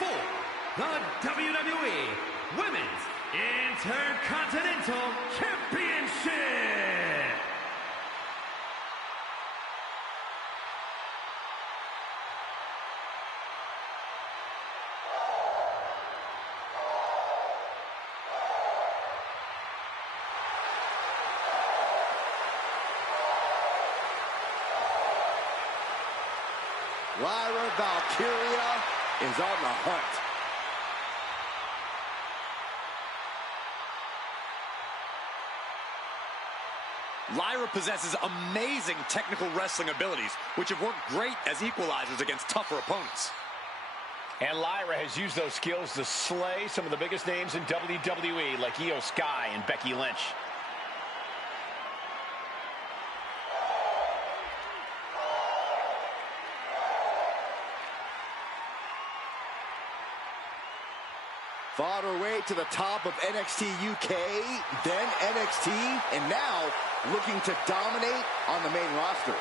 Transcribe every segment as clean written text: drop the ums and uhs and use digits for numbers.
for the WWE Women's Intercontinental Championship. Lyra Valkyria is on the hunt. Lyra possesses amazing technical wrestling abilities, which have worked great as equalizers against tougher opponents. And Lyra has used those skills to slay some of the biggest names in WWE, like Io Sky and Becky Lynch. Fought her way to the top of NXT UK, then NXT, and now looking to dominate on the main roster.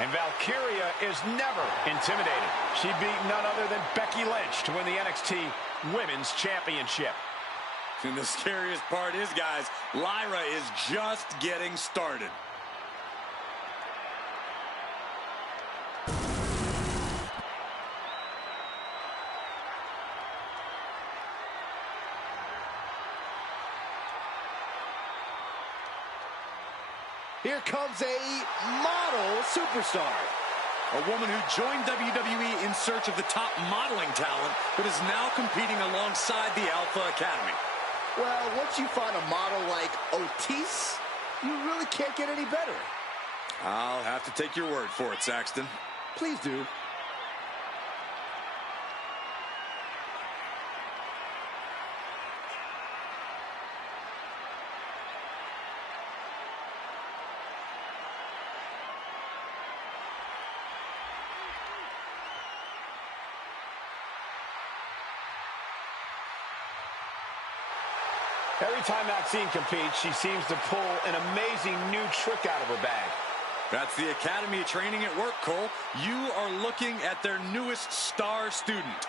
And Valkyria is never intimidated. She beat none other than Becky Lynch to win the NXT Women's Championship. And the scariest part is, guys, Lyra is just getting started. Here comes a model superstar. A woman who joined WWE in search of the top modeling talent, but is now competing alongside the Alpha Academy. Well, once you find a model like Otis, you really can't get any better. I'll have to take your word for it, Saxton. Please do. Every time Maxine competes, she seems to pull an amazing new trick out of her bag. That's the Academy training at work, Cole. You are looking at their newest star student.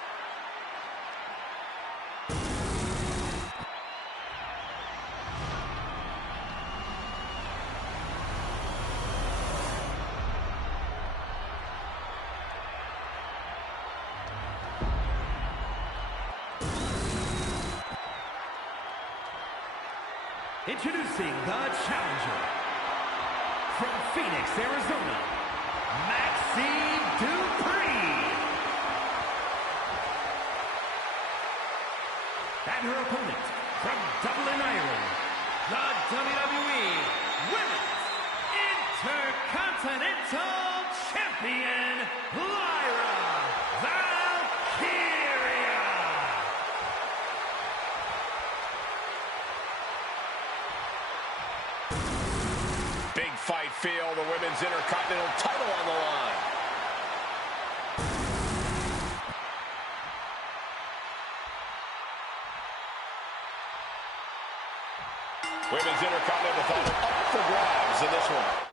Introducing the challenger from Phoenix, Arizona, Maxine Dupree. And her opponent from Dublin, Ireland, the WWE Women's Intercontinental Champion, Lyra Valkyria. Big fight feel, the Women's Intercontinental title on the line. Women's Intercontinental title up for grabs in this one.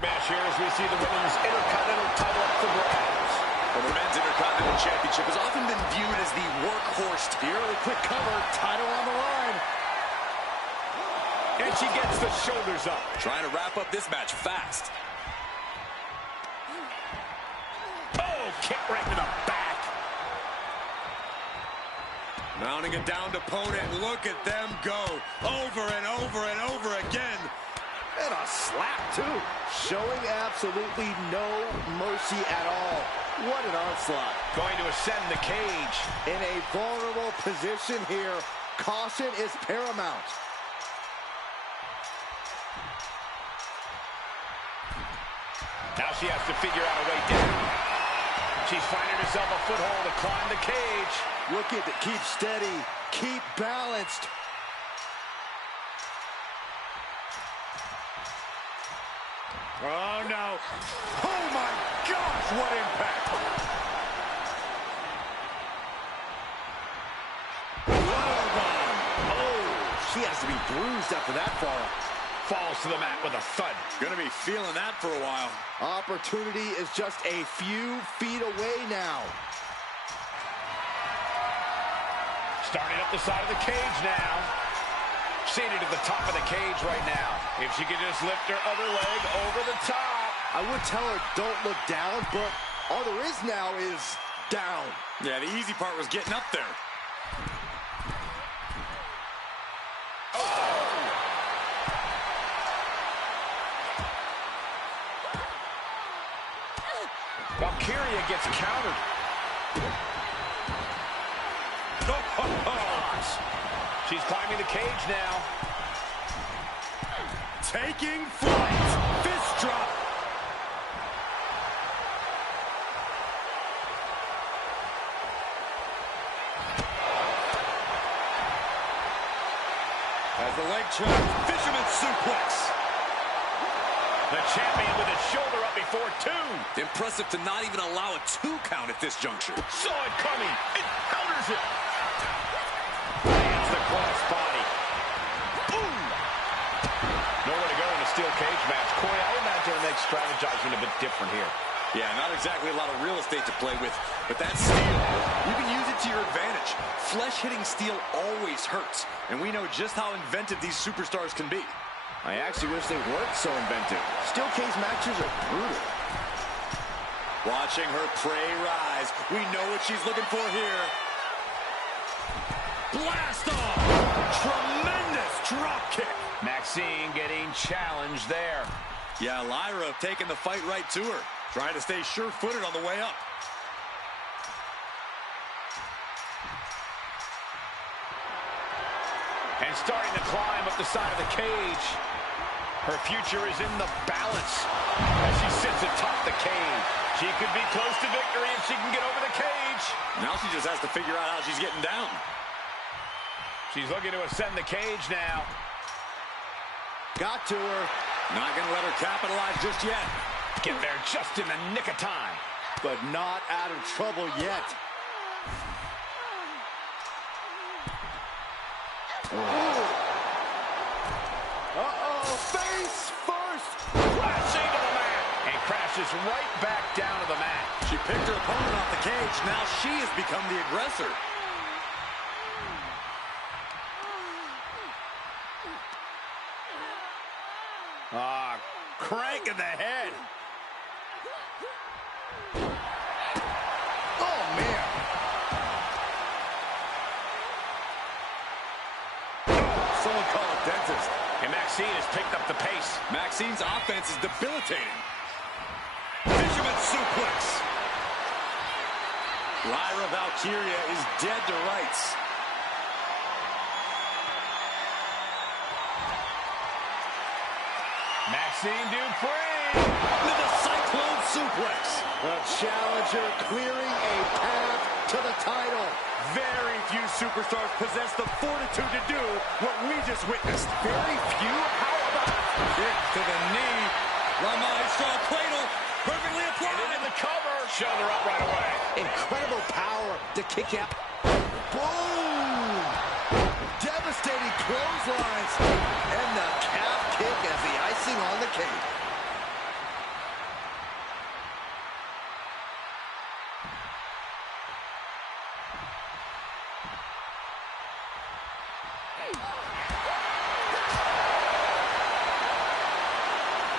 Match here as we see the women's Intercontinental title up for grabs. Well, the men's Intercontinental Championship has often been viewed as the workhorse. The early quick cover, title on the line. And she gets the shoulders up. Trying to wrap up this match fast. Oh, kick right to the back. Mounting a downed opponent. Look at them go. Over and over and over again. And a slap, too. Showing absolutely no mercy at all. What an onslaught. Going to ascend the cage. In a vulnerable position here. Caution is paramount. Now she has to figure out a way down. She's finding herself a foothold to climb the cage. Looking to keep steady, keep balanced. Oh, no. Oh, my gosh, what impact. Oh, she has to be bruised after that fall. Falls to the mat with a thud. Gonna be feeling that for a while. Opportunity is just a few feet away now. Starting up the side of the cage now. Seated at the top of the cage right now. If she could just lift her other leg over the top. I would tell her don't look down, but all there is now is down. Yeah, the easy part was getting up there. Valkyria gets countered. She's climbing the cage now. Taking flight. Fist drop. As the leg trap, fisherman suplex. The champion with his shoulder up before two. Impressive to not even allow a 2 count at this juncture. Saw it coming. It counters it. Lands the cross body. Boom. Nowhere to go in a steel cage match. Corey, I would imagine it makes strategizing a bit different here. Yeah, not exactly a lot of real estate to play with, but that steel, you can use it to your advantage. Flesh-hitting steel always hurts, and we know just how inventive these superstars can be. I actually wish they weren't so inventive. Steel cage matches are brutal. Watching her prey rise. We know what she's looking for here. Blast off! Tremendous drop kick. Maxine getting challenged there. Yeah, Lyra taking the fight right to her. Trying to stay sure-footed on the way up. And starting to climb up the side of the cage. Her future is in the balance as she sits atop the cage. She could be close to victory if she can get over the cage. Now she just has to figure out how she's getting down. She's looking to ascend the cage now. Got to her. Not going to let her capitalize just yet. Get there just in the nick of time. But not out of trouble yet. Uh-oh, face first. Crashing to the mat. And crashes right back down to the mat. She picked her opponent off the cage. Now she has become the aggressor. Crank in the head. Oh, man. Someone call a dentist. And Maxine has picked up the pace. Maxine's offense is debilitating. Fisherman suplex. Lyra Valkyria is dead to rights. Maxine Dupree. With a cyclone suplex. The challenger clearing a path to the title. Very few superstars possess the fortitude to do what we just witnessed. Very few? How about kick to the knee? La Maestra cradle, perfectly applied. And into the cover. Shoulder up right away. incredible power to kick out? Boom! Devastating clotheslines. And the calf kick as the icing on the cake.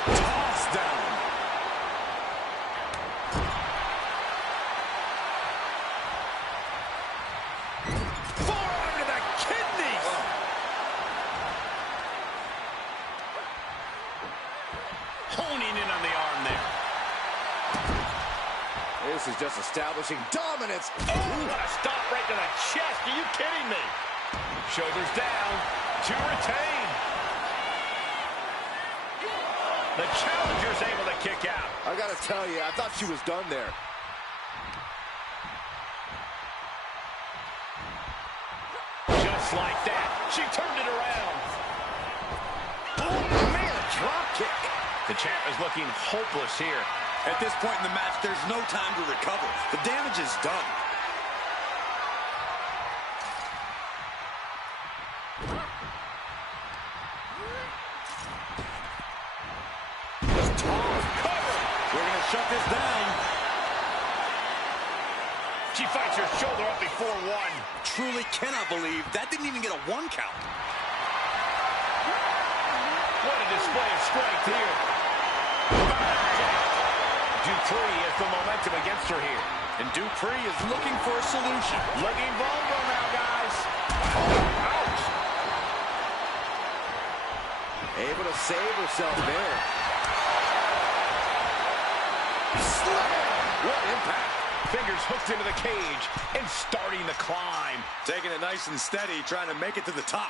Toss down. Forearm to the kidneys. Honing in on the arm there. This is just establishing dominance. Oh, what a stop right to the chest. Are you kidding me? Shoulders down to retain. The challenger's able to kick out. I gotta tell you, I thought she was done there. Just like that. She turned it around. Oh, man, a drop kick. The champ is looking hopeless here. At this point in the match, there's no time to recover. The damage is done. We're going to shut this down. She fights her shoulder up before one. Truly cannot believe that didn't even get a 1 count. What a display of strength here. Dupree has the momentum against her here. And Dupree is looking for a solution. Looking vulnerable now, guys. Oh, ouch. Able to save herself there. Slam! What impact! Fingers hooked into the cage and starting the climb. Taking it nice and steady, trying to make it to the top.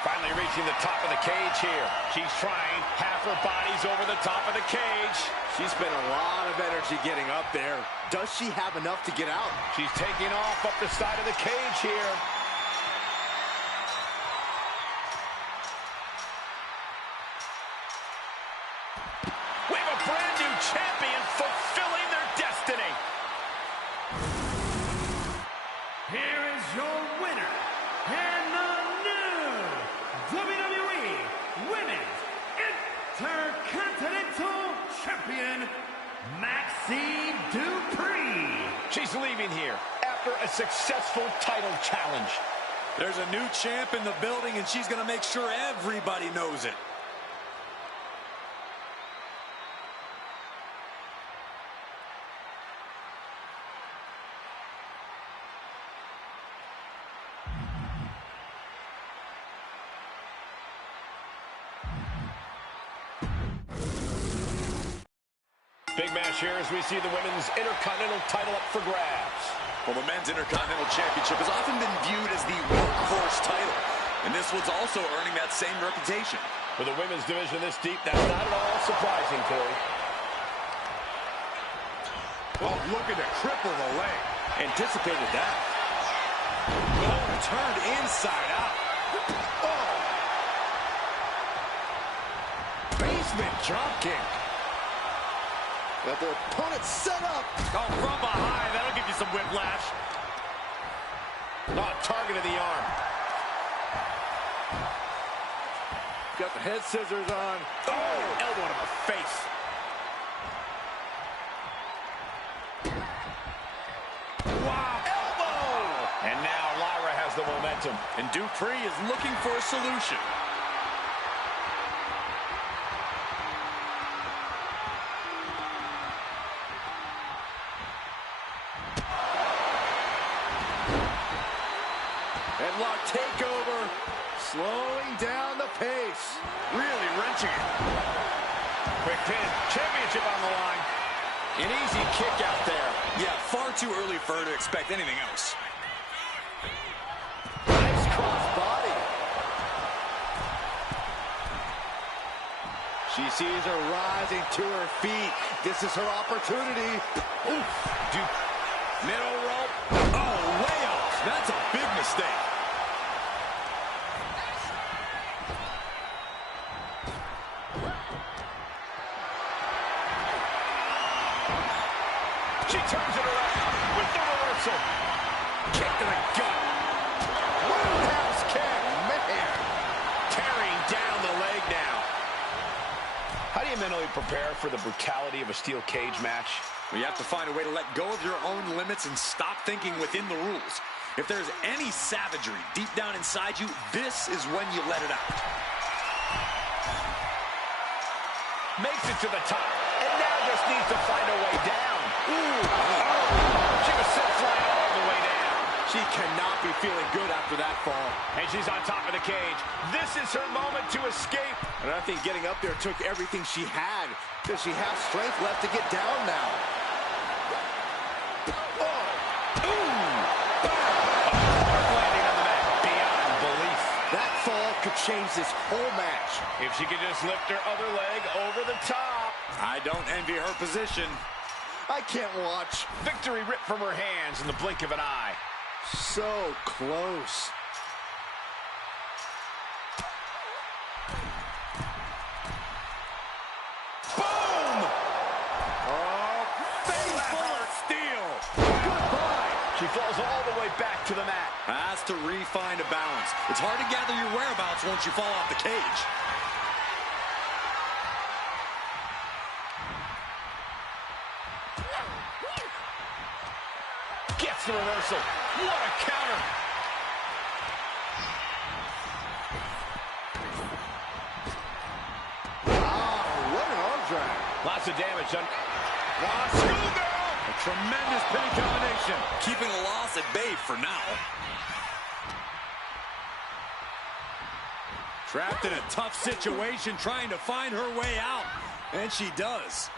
Finally reaching the top of the cage here. She's trying. Half her body's over the top of the cage. She spent a lot of energy getting up there. Does she have enough to get out? She's taking off up the side of the cage here. We have a brand new champion fulfilling their destiny. Here is your winner, and the new WWE Women's Intercontinental Champion, Maxine Dupree. She's leaving here after a successful title challenge. There's a new champ in the building, and she's going to make sure everybody knows it. Big match here as we see the Women's Intercontinental title up for grabs. Well, the Men's Intercontinental Championship has often been viewed as the workhorse title, and this one's also earning that same reputation. For the women's division this deep, that's not at all surprising, Corey. Oh, looking to cripple the leg. Anticipated that. Oh, turned inside out. Oh. Basement drop kick. Got the opponent set up. Oh, from behind. That'll give you some whiplash. Oh, target of the arm. Got the head scissors on. Oh, elbow to the face. Wow, elbow! And now Lyra has the momentum. And Dupree is looking for a solution. Headlock takeover. Slowing down the pace. Really wrenching it. Quick pin. Championship on the line. An easy kick out there. Yeah, far too early for her to expect anything else. Nice cross body. She sees her rising to her feet. This is her opportunity. Oof. Middle rope. Oh, layoff. That's a big mistake. She turns it around with the reversal. Kick to the gut. Roundhouse kick. Man. Tearing down the leg now. How do you mentally prepare for the brutality of a steel cage match? You have to find a way to let go of your own limits and stop thinking within the rules. If there's any savagery deep down inside you, this is when you let it out. Makes it to the top, and now just needs to find a way down. Ooh. She was sent flying all the way down. She cannot be feeling good after that fall. And she's on top of the cage. This is her moment to escape. And I think getting up there took everything she had. Does she have strength left to get down now? Oh. Ooh. Landing on the mat beyond belief. That fall could change this whole match. If she could just lift her other leg over the top. I don't envy her position. I can't watch. Victory ripped from her hands in the blink of an eye. So close. Boom! Oh, faithful steel. Goodbye. She falls all the way back to the mat. Has to refine a balance. It's hard to gather your whereabouts once you fall off the cage. Gets the reversal. What a counter. What an arm drag. Lots of damage done. A tremendous pin combination. Keeping a loss at bay for now. Trapped in a tough situation, trying to find her way out. And she does.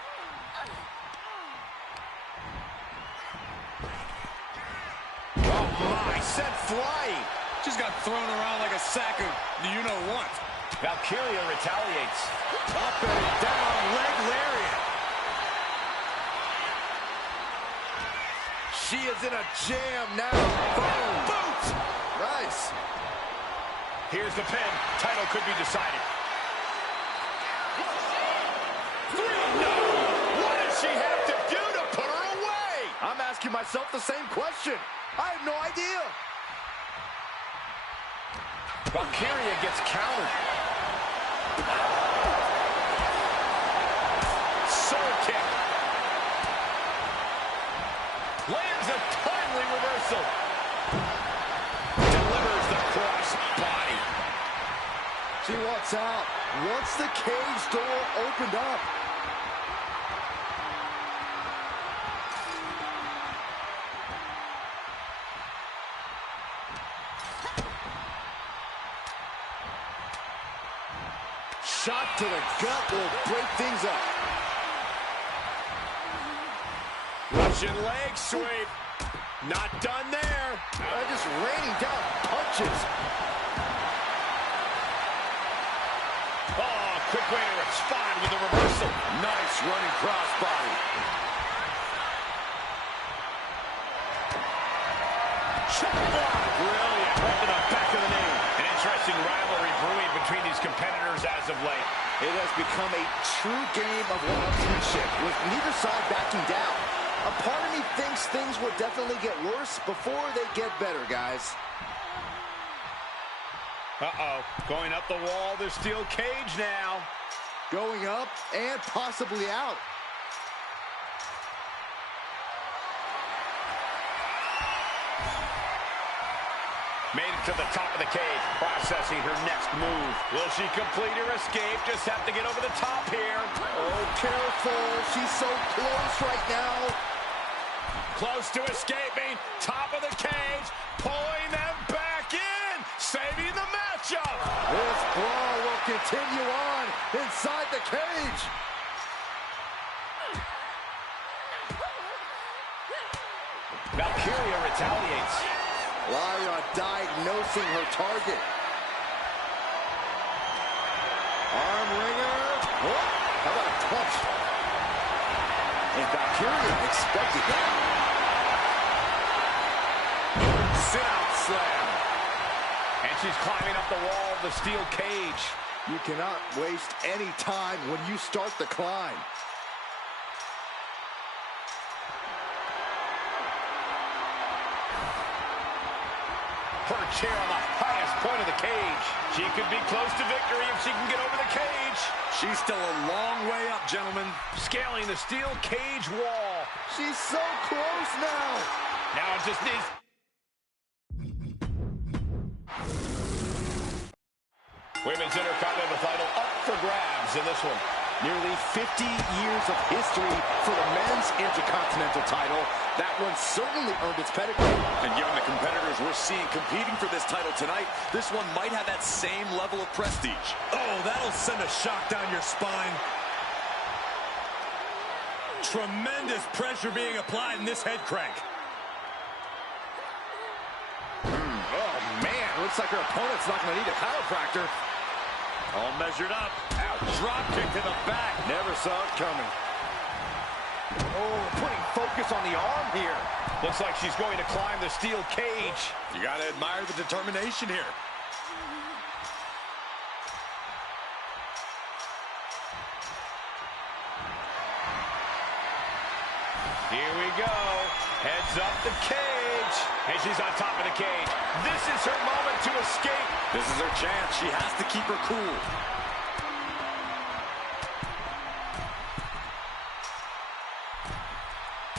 Oh my, sent flying. Just got thrown around like a sack of you-know-what. Valkyria retaliates. Up and down, leg lariat. She is in a jam now. Boom! Boot! Nice. Here's the pin. Title could be decided. 3, no! What does she have to do to put her away? I'm asking myself the same question. I have no idea. Valkyria gets countered. Sword kick. Lands a timely reversal. Delivers the cross body. She walks out. Once the cage door opened up. Shot to the gut will break things up. Russian leg sweep. Not done there. Just raining down punches. Oh, quick way to respond with a reversal. Nice running crossbody. Check block. Brilliant. Right to the back of the knee. An interesting rivalry brewing between these competitors as of late. It has become a true game of one-upsmanship, with neither side backing down. A part of me thinks things will definitely get worse before they get better, guys. Uh-oh. Going up the wall, the steel cage now. Going up and possibly out. Made it to the top of the cage, processing her next move. Will she complete her escape? Just have to get over the top here. Oh, careful. She's so close right now. Close to escaping. Top of the cage. Pulling them back in. Saving the matchup. This brawl will continue on inside the cage. Valkyria retaliates. Lyra diagnosing her target. Arm wringer. Oh, how about a punch? And Valkyria expected that. Sit-out slam. And she's climbing up the wall of the steel cage. You cannot waste any time when you start the climb. Her chair on the highest point of the cage. She could be close to victory if she can get over the cage. She's still a long way up, gentlemen. Scaling the steel cage wall. She's so close now. Now it just needs... Women's Intercontinental title up for grabs in this one. Nearly 50 years of history for the men's Intercontinental title. That one certainly earned its pedigree. And given the competitors we're seeing competing for this title tonight, this one might have that same level of prestige. Oh, that'll send a shock down your spine. Tremendous pressure being applied in this head crank. Oh, man. Looks like her opponent's not going to need a chiropractor. All measured up. Ouch. Drop kick to the back. Never saw it coming. Oh, putting focus on the arm here. Looks like she's going to climb the steel cage. You got to admire the determination here. Here we go. Heads up the cage. And she's on top of the cage. This is her moment to escape. This is her chance. She has to keep her cool.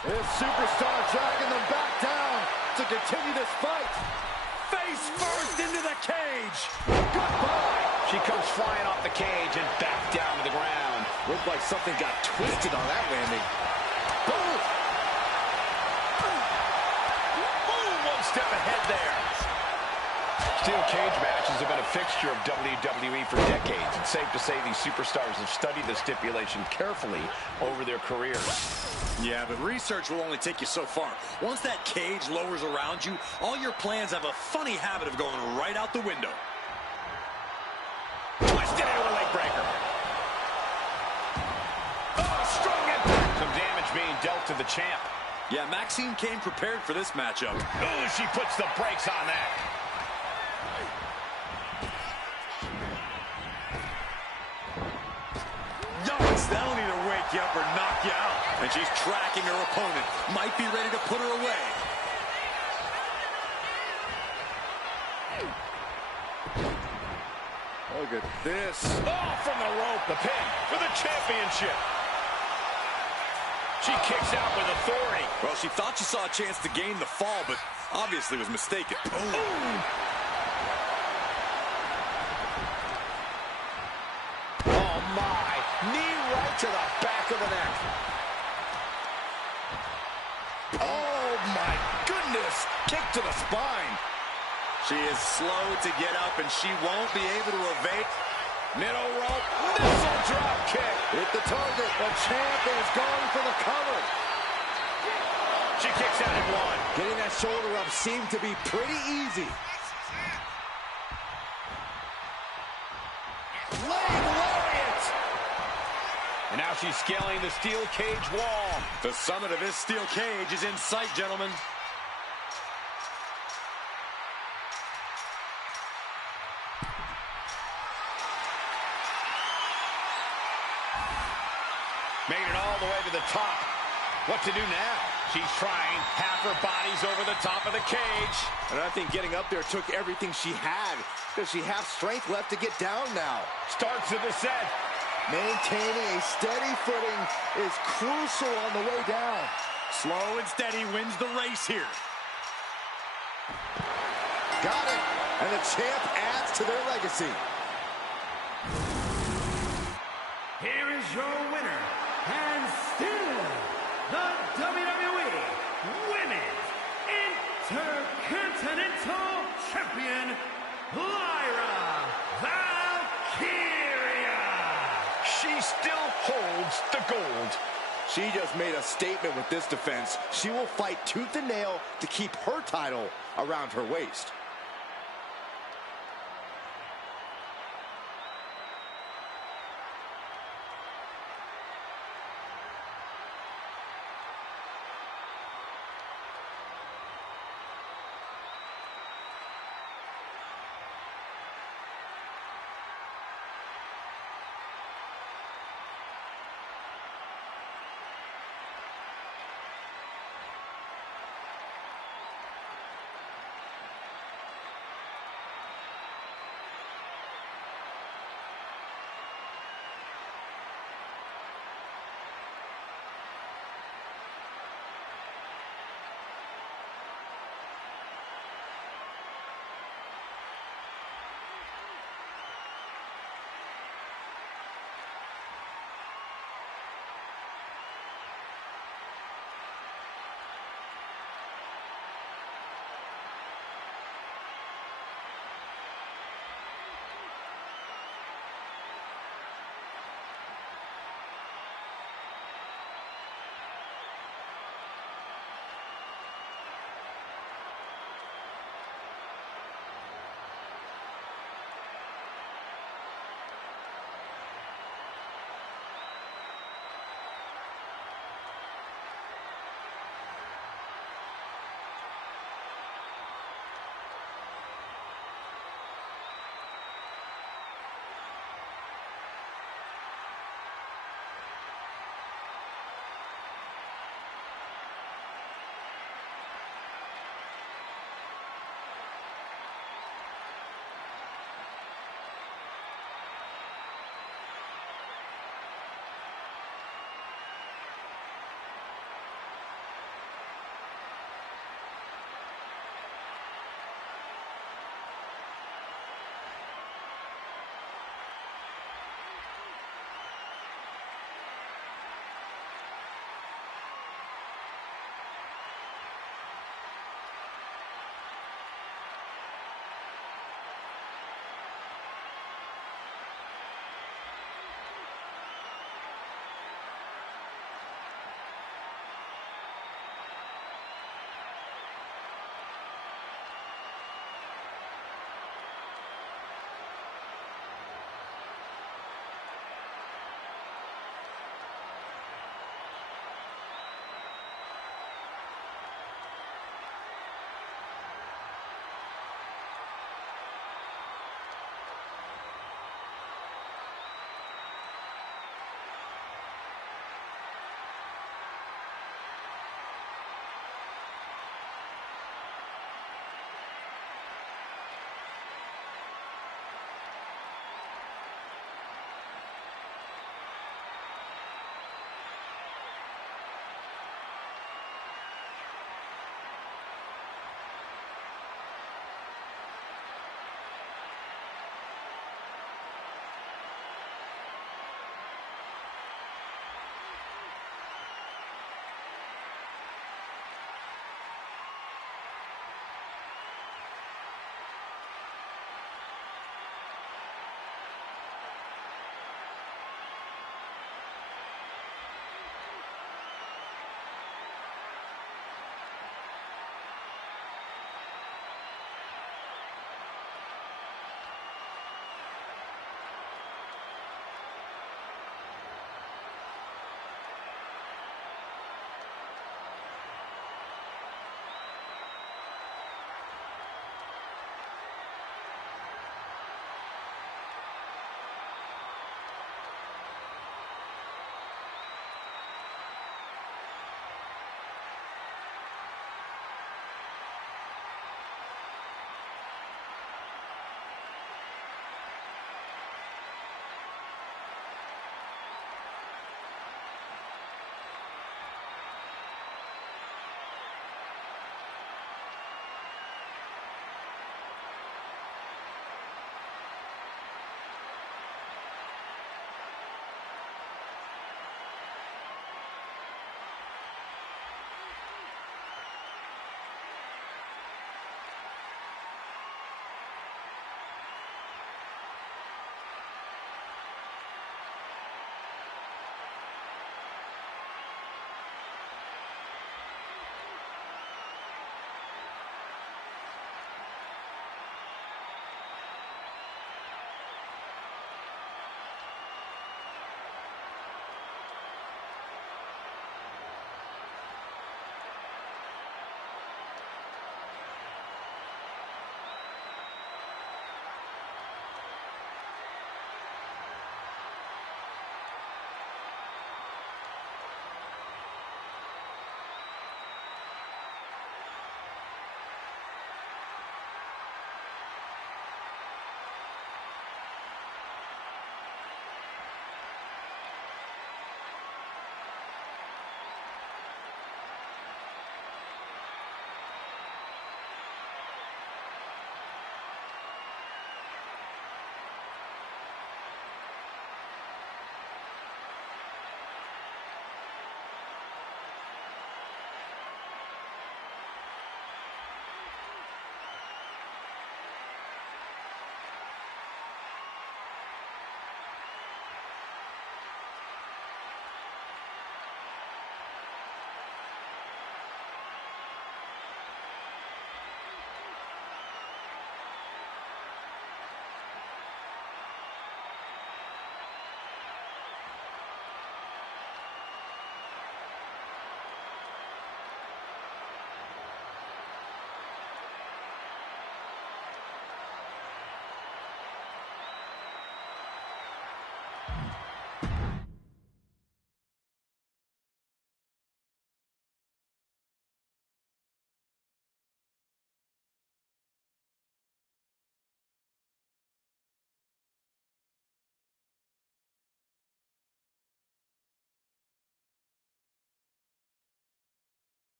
This superstar dragging them back down to continue this fight. Face first into the cage. Goodbye. She comes flying off the cage and back down to the ground. Looked like something got twisted on that landing. Boom. Boom, one step ahead there. Steel cage matches have been a fixture of WWE for decades. It's safe to say these superstars have studied the stipulation carefully over their careers. Yeah, but research will only take you so far. Once that cage lowers around you, all your plans have a funny habit of going right out the window. Twisted into a leg breaker. Oh, strong impact. Some damage being dealt to the champ. Yeah, Maxine came prepared for this matchup. Ooh, she puts the brakes on that. Yikes, that'll either wake you up or knock you out. And she's tracking her opponent. Might be ready to put her away. Look at this. Oh, from the rope. The pin for the championship. She kicks out with authority. Well, she thought she saw a chance to gain the fall, but obviously was mistaken. Ooh. Oh, my. Knee right to the back of the neck. Oh, my goodness. Kick to the spine. She is slow to get up, and she won't be able to evade. Middle rope. Missile drop kick. Hit the target. The champ is going for the cover. She kicks out at one. Getting that shoulder up seemed to be pretty easy. Leg lariat. And now she's scaling the steel cage wall. The summit of this steel cage is in sight, gentlemen. Made it all the way to the top. What to do now? She's trying. Half her body's over the top of the cage. And I think getting up there took everything she had. Does she have strength left to get down now? Starts the descent. Maintaining a steady footing is crucial on the way down. Slow and steady wins the race here. Got it. And the champ adds to their legacy. Here is your winner, and still the WWE Women's Intercontinental Champion, Lyra Valkyria. She still holds the gold. She just made a statement with this defense. She will fight tooth and nail to keep her title around her waist.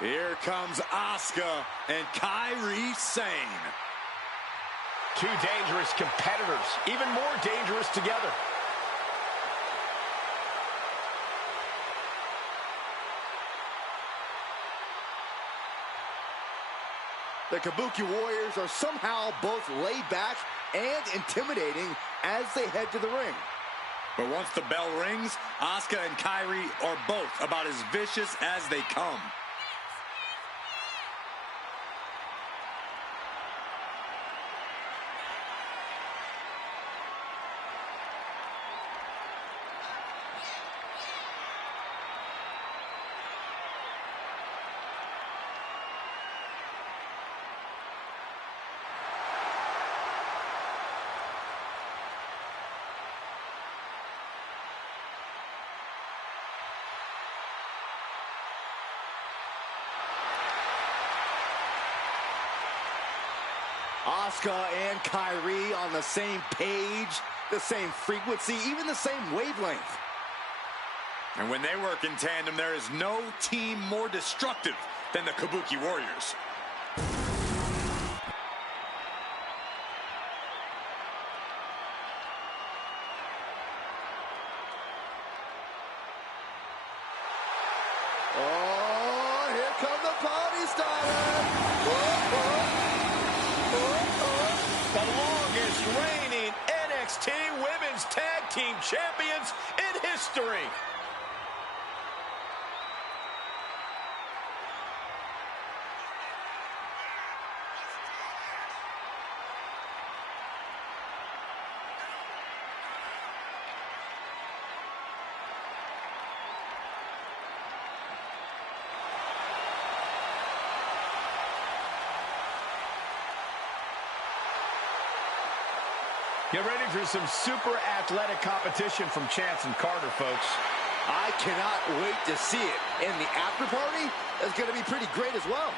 Here comes Asuka and Kairi Sane. Two dangerous competitors, even more dangerous together. The Kabuki Warriors are somehow both laid back and intimidating as they head to the ring. But once the bell rings, Asuka and Kairi are both about as vicious as they come. Asuka and Kairi on the same page, the same frequency, even the same wavelength. And when they work in tandem, there is no team more destructive than the Kabuki Warriors. Oh, here come the party starters! The longest reigning NXT Women's Tag Team Champions in history. Get ready for some super athletic competition from Chance and Carter, folks. I cannot wait to see it. And the after party is going to be pretty great as well.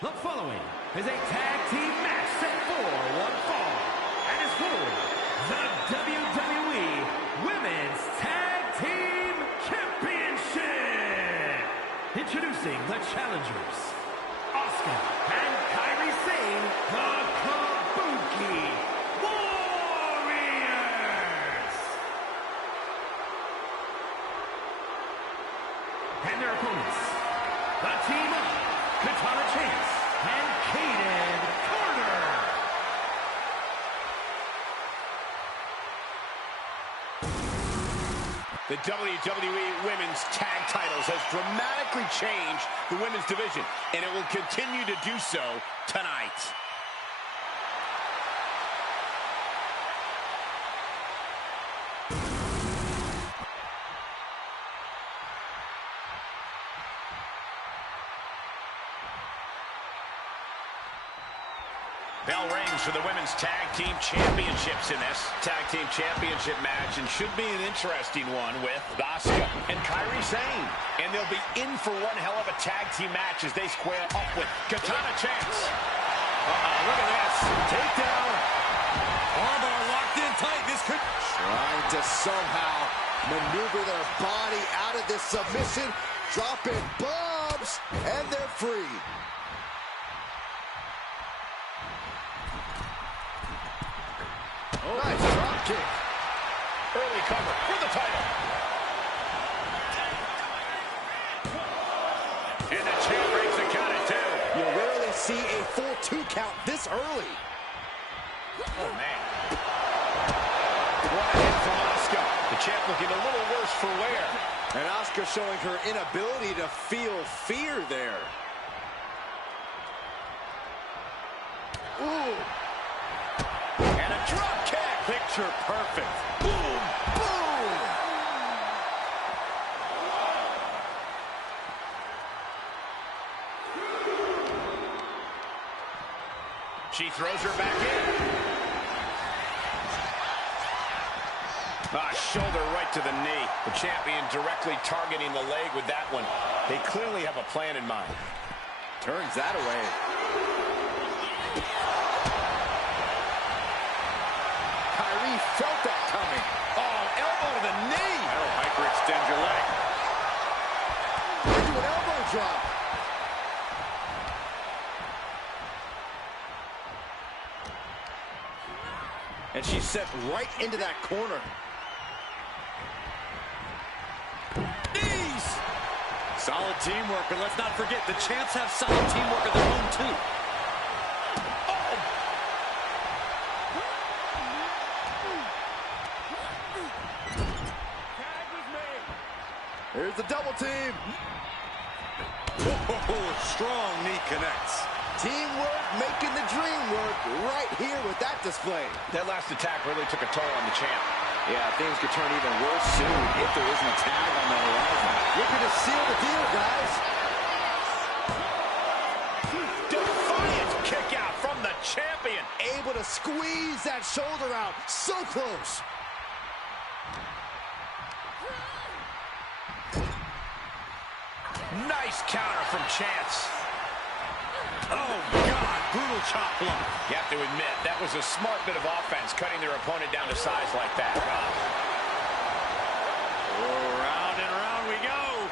The following is a tag team match set for one fall and is for the WWE Women's Tag Team Championship. Introducing the challengers, Asuka and Kairi Sane, the Kabuki Warriors. And their opponents, the team of Katana Chance and Kaden Carter. The WWE Women's Tag Titles has dramatically changed the women's division, and it will continue to do so tonight. Bell rings for the Women's Tag Team Championships in this Tag Team Championship match, and should be an interesting one with Asuka and Kairi Sane. And they'll be in for one hell of a tag team match as they square up with Katana Chance. Look at this. Takedown. Armbar locked in tight. This could... Trying to somehow maneuver their body out of this submission. Dropping bombs, and they're free. Nice drop kick. Early cover for the title. And the champ breaks the count at 2. You rarely see a full 2 count this early. Oh, man. What a hit from Asuka. The champ looking a little worse for wear. And Asuka showing her inability to feel fear there. Ooh. And a drop kick. Picture perfect. Boom, boom. She throws her back in. Shoulder right to the knee. The champion directly targeting the leg with that one. They clearly have a plan in mind. Turns that away. Kyrie felt that coming. Oh, elbow to the knee. That'll hyperextend your leg. Into an elbow drop. And she's set right into that corner. Knees! Solid teamwork, but let's not forget, the champs have solid teamwork of their own, too. Oh! Here's the double team. Oh, strong knee connects. Teamwork making the dream work right here with that display. That last attack really took a toll on the champ. Yeah, things could turn even worse soon if there isn't a tag on the horizon. Looking to seal the deal, guys. Defiant kick out from the champion. Able to squeeze that shoulder out. So close. Nice counter from Chance. Oh, God, brutal chop block. You have to admit, that was a smart bit of offense, cutting their opponent down to size like that. Oh, round and round we go.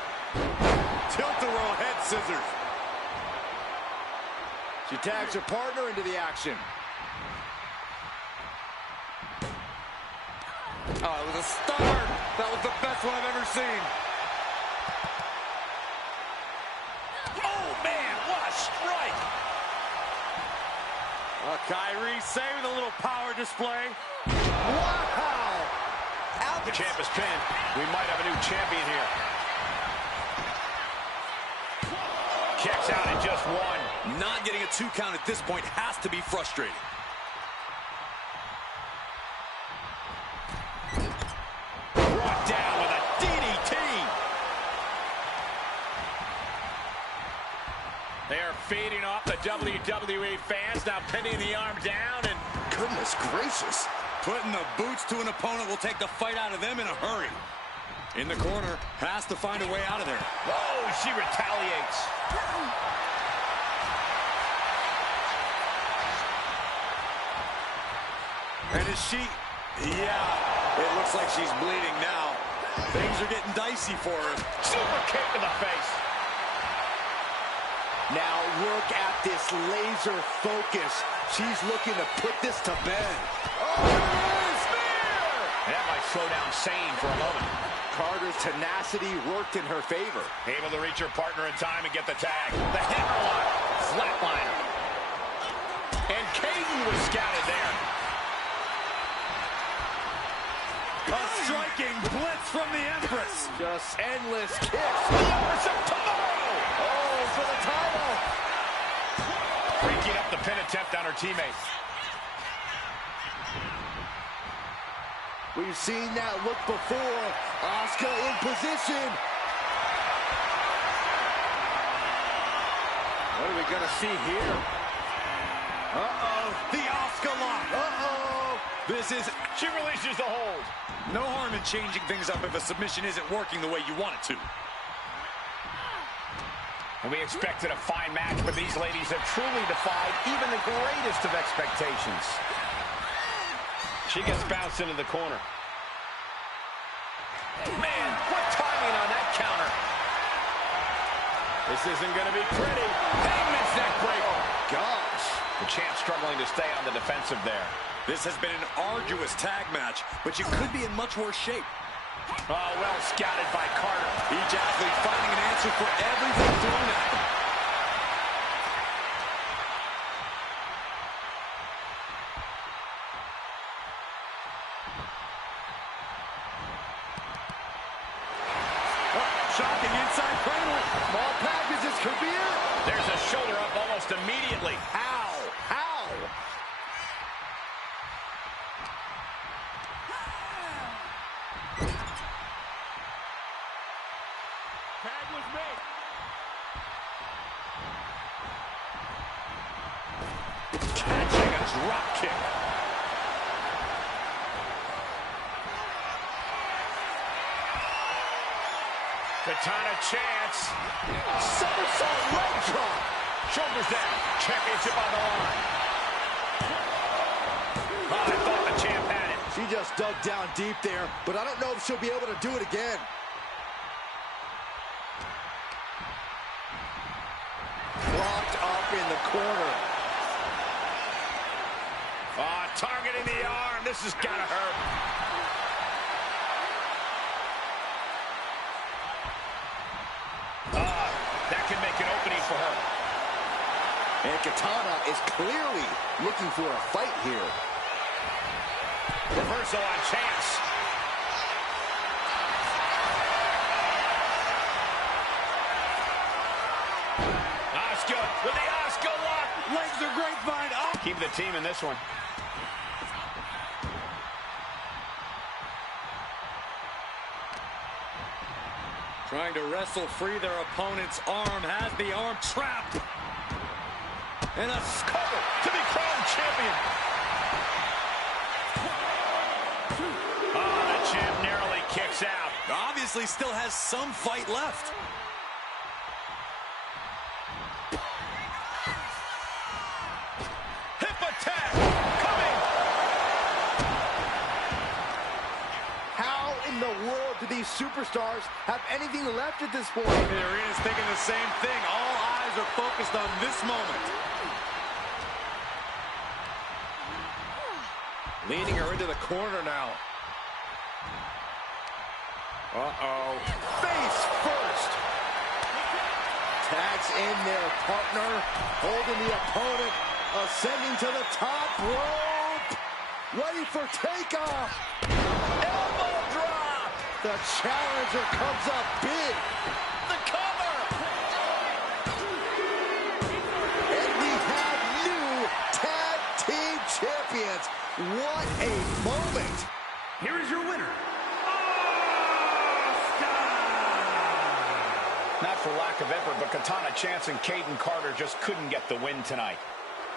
Tilt-a-whirl head scissors. She tags her partner into the action. Oh, it was a stunner. That was the best one I've ever seen. Oh, man, what a strike. Kyrie saving a little power display. Wow! The champ is pinned. We might have a new champion here. Kicks out in just one. Not getting a 2 count at this point has to be frustrating. Brought down with a DDT. They are feeding off the WWE fans, now pinning the arm down, and Goodness gracious. Putting the boots to an opponent will take the fight out of them in a hurry. In the corner, has to find a way out of there. whoa, she retaliates. And is she... Yeah, it looks like she's bleeding now. Things are getting dicey for her. Super kick to the face. Now look at this laser focus. She's looking to put this to bed. Oh, spear! That might slow down Sane for a moment. Carter's tenacity worked in her favor. Able to reach her partner in time and get the tag. The hammerlock. Flatliner. And Caden was scouted there. A striking blitz from the Empress. Just endless kicks. Tomorrow. Oh, for the title. Breaking up the pin attempt on her teammate. We've seen that look before. Asuka in position. What are we going to see here? Uh-oh, the Asuka lock. Uh-oh. This is... She releases the hold. No harm in changing things up if a submission isn't working the way you want it to. And we expected a fine match, but these ladies have truly defied even the greatest of expectations. She gets bounced into the corner. Man, what timing on that counter. This isn't going to be pretty. Hangman's neck breaker. Gosh. The champ struggling to stay on the defensive there. This has been an arduous tag match, but you could be in much worse shape. Oh, well scouted by Carter. Each athlete finding an answer for everything thrown at them. Shocking inside cradle. Small packages could be it. There's a shoulder up almost immediately. How? How? Tag was made. Catching a drop kick. Katana chance. Somersault leg drop. Shoulders down. Championship on the line. Oh, I thought the champ had it. She just dug down deep there, but I don't know if she'll be able to do it again. Locked up in the corner. Targeting the arm. This has got to hurt. That can make an opening for her. And Katana is clearly looking for a fight here. Reversal on chance. Asuka with the Asuka lock. Legs are grapevine. Oh. Keep the team in this one. Trying to wrestle free their opponent's arm, has the arm trapped. And a cover To be crowned champion. Oh, the champ narrowly kicks out. obviously still has some fight left. Hip attack coming. How in the world do these superstars have anything left at this point? The arena's thinking the same thing. All eyes are focused on this moment. Leading her into the corner now. Uh-oh. Face first. Tags in their partner, holding the opponent, ascending to the top rope. Ready for takeoff. Elbow drop. The challenger comes up big. The cover. And we have new tag team champions. What a moment. Here is your winner, Not for lack of effort, but Katana Chance and Kaden Carter just couldn't get the win tonight.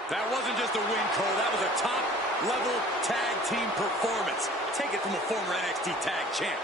That wasn't just a win, Cole. That was a top-level tag team performance. Take it from a former NXT tag champ.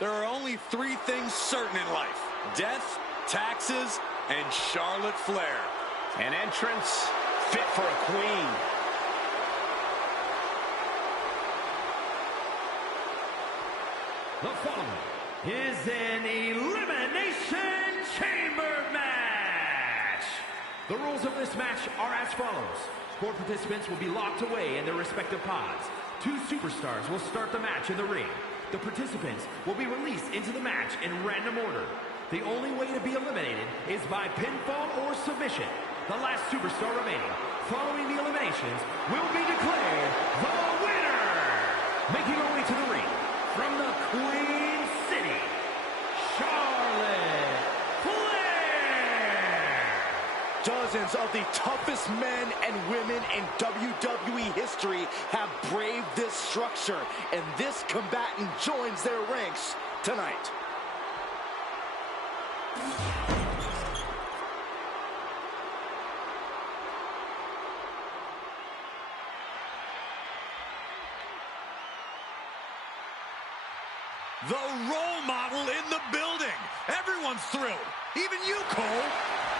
There are only three things certain in life: death, taxes, and Charlotte Flair. An entrance fit for a queen. The following is an Elimination Chamber match. The rules of this match are as follows. 4 participants will be locked away in their respective pods. 2 superstars will start the match in the ring. The participants will be released into the match in random order. The only way to be eliminated is by pinfall or submission. The last superstar remaining following the eliminations will be declared the winner. Making her way to the ring from the Queen City, Charlotte Flair. Dozens of the toughest men and women in WWE history have braved this structure, and this combatant joins their ranks tonight. The role model in the building. Everyone's thrilled. Even you, Cole.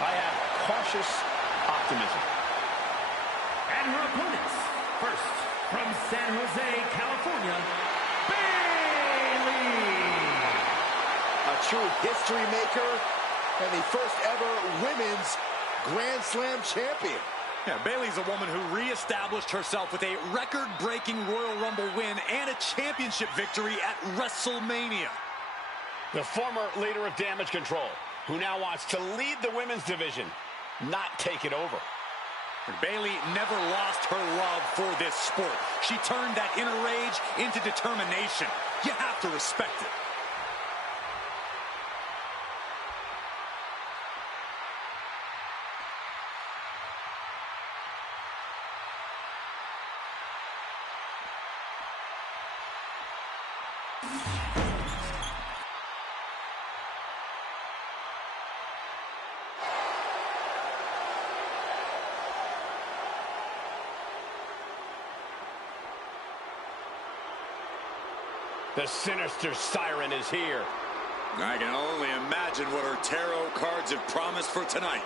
I have cautious optimism. And her opponents, first from San Jose, California, Bayley. A true history maker and the first ever women's Grand Slam champion. Yeah, Bayley's a woman who reestablished herself with a record-breaking Royal Rumble win and a championship victory at WrestleMania. The former leader of Damage Control, who now wants to lead the women's division, not take it over. Bayley never lost her love for this sport. She turned that inner rage into determination. You have to respect it. The sinister siren is here. I can only imagine what her tarot cards have promised for tonight.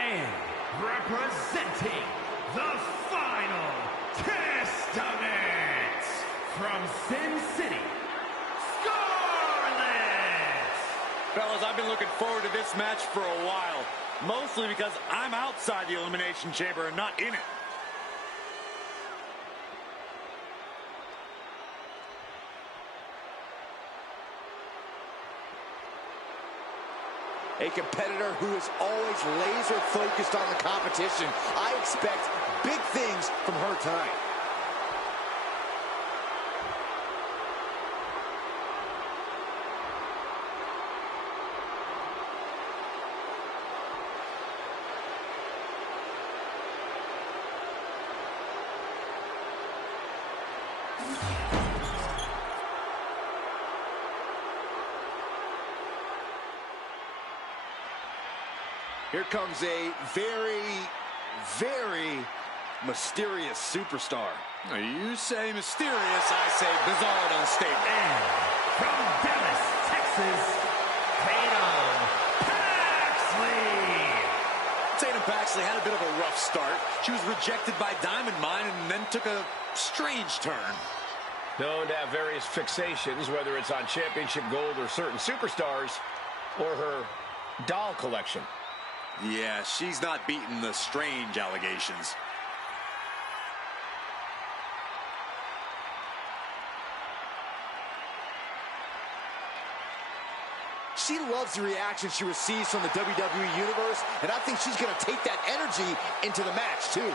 And representing the final testament from Sin City, Fellas, I've been looking forward to this match for a while, mostly because I'm outside the Elimination Chamber and not in it. A competitor who is always laser focused on the competition. I expect big things from her tonight. Here comes a very, very mysterious superstar. You say mysterious, I say bizarre and unstable. And from Dallas, Texas, Tatum Paxley. Tatum Paxley had a bit of a rough start. She was rejected by Diamond Mine and then took a strange turn. Known to have various fixations, whether it's on championship gold or certain superstars, or her doll collection. Yeah, she's not beating the strange allegations. She loves the reaction she receives from the WWE Universe, and I think she's going to take that energy into the match, too.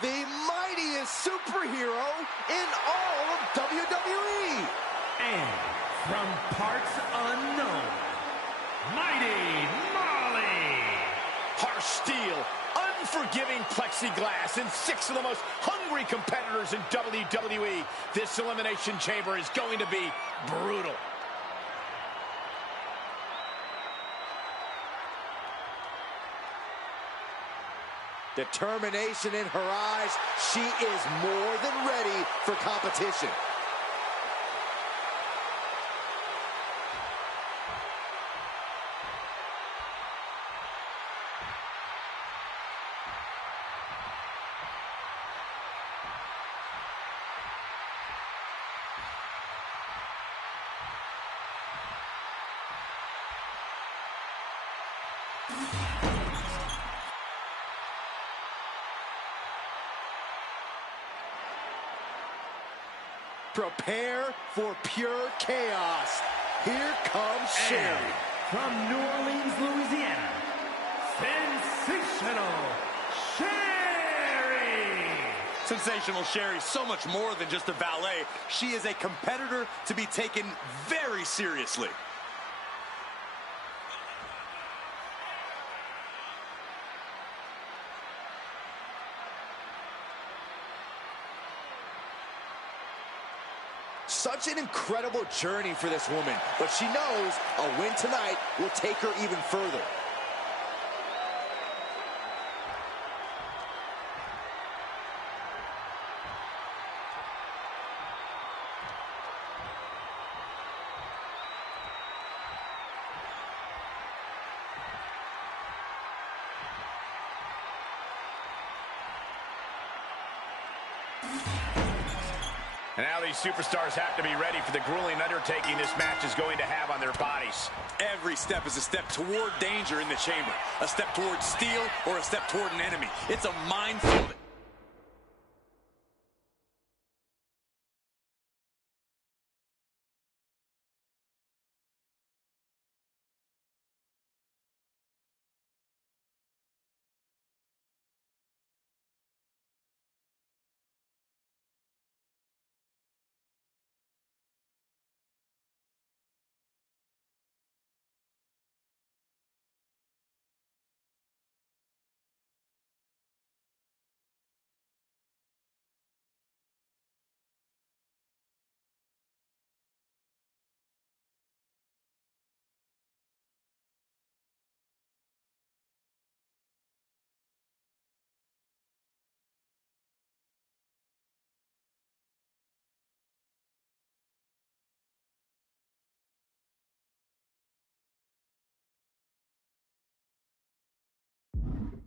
the mightiest superhero in all of WWE. And from parts unknown, Mighty Molly. Harsh steel, unforgiving plexiglass, and 6 of the most hungry competitors in WWE. This Elimination Chamber is going to be brutal. Determination in her eyes. She is more than ready for competition. Prepare for pure chaos. Here comes Sherry. From New Orleans, Louisiana, Sensational Sherry. Sensational Sherry, so much more than just a valet. She is a competitor to be taken very seriously. Such an incredible journey for this woman, but she knows a win tonight will take her even further. And now these superstars have to be ready for the grueling undertaking this match is going to have on their bodies. Every step is a step toward danger in the chamber. A step toward steel or a step toward an enemy. It's a minefield.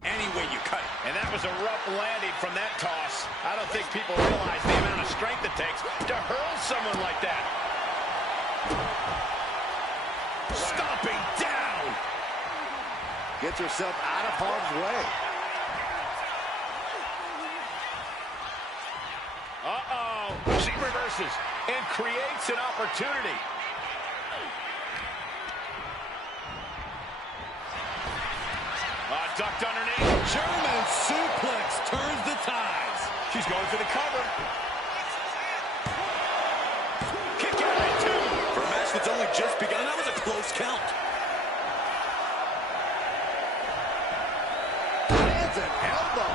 Any way you cut it. And that was a rough landing from that toss. I don't think people realize the amount of strength it takes to hurl someone like that. Stomping down. Gets herself out of harm's way. Uh-oh. She reverses and creates an opportunity. Ducked underneath. German suplex turns the tides. She's going for the cover. Kick out at 2. For a match that's only just begun, that was a close count. Lands an elbow.